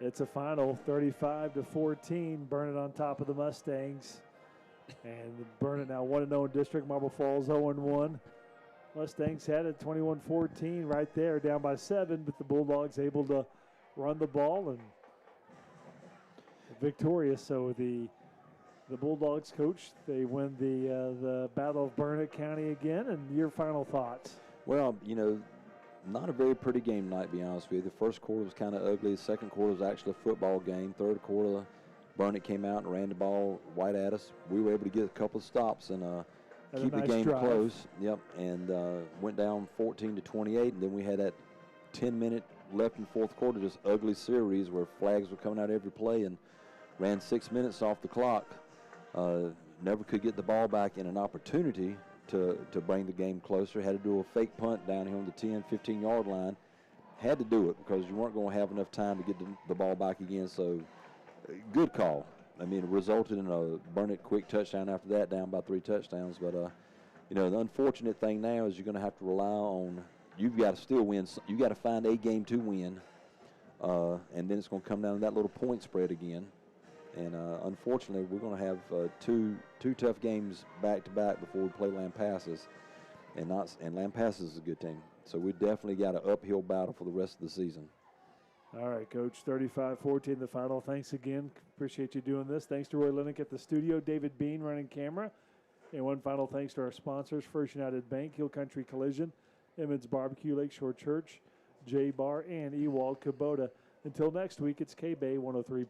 It's a final 35-14. Burnet on top of the Mustangs. And Burnet now 1-0 in district. Marble Falls 0-1. Mustangs had it 21-14 right there, down by 7, but the Bulldogs able to run the ball and victorious. So the Bulldogs coach, they win the Battle of Burnet County again. And your final thoughts? Well, not a very pretty game tonight, to be honest with you. The first quarter was kind of ugly. The second quarter was actually a football game. Third quarter, Burnet came out and ran the ball right at us. We were able to get a couple of stops and keep the game close. Yep, and went down 14-28, and then we had that 10-minute left in fourth quarter, just ugly series where flags were coming out every play and ran 6 minutes off the clock. Never could get the ball back in an opportunity to bring the game closer. Had to do a fake punt down here on the 10, 15-yard line. Had to do it because you weren't going to have enough time to get the ball back again. So good call. I mean, it resulted in a Burnet quick touchdown after that, down by 3 touchdowns. But, you know, the unfortunate thing now is you're going to have to rely on, you've got to still win. You've got to find a game to win. And then it's going to come down to that little point spread again. And unfortunately, we're going to have two tough games back-to-back before we play Lampasas. And Lampasas is a good team. So we definitely got an uphill battle for the rest of the season. All right, Coach, 35-14 the final. Thanks again. Appreciate you doing this. Thanks to Roy Linick at the studio, David Bean running camera. And one final thanks to our sponsors, First United Bank, Hill Country Collision, Emmons Barbecue, Lakeshore Church, J Bar, and Ewald Kubota. Until next week, it's KBEY 103.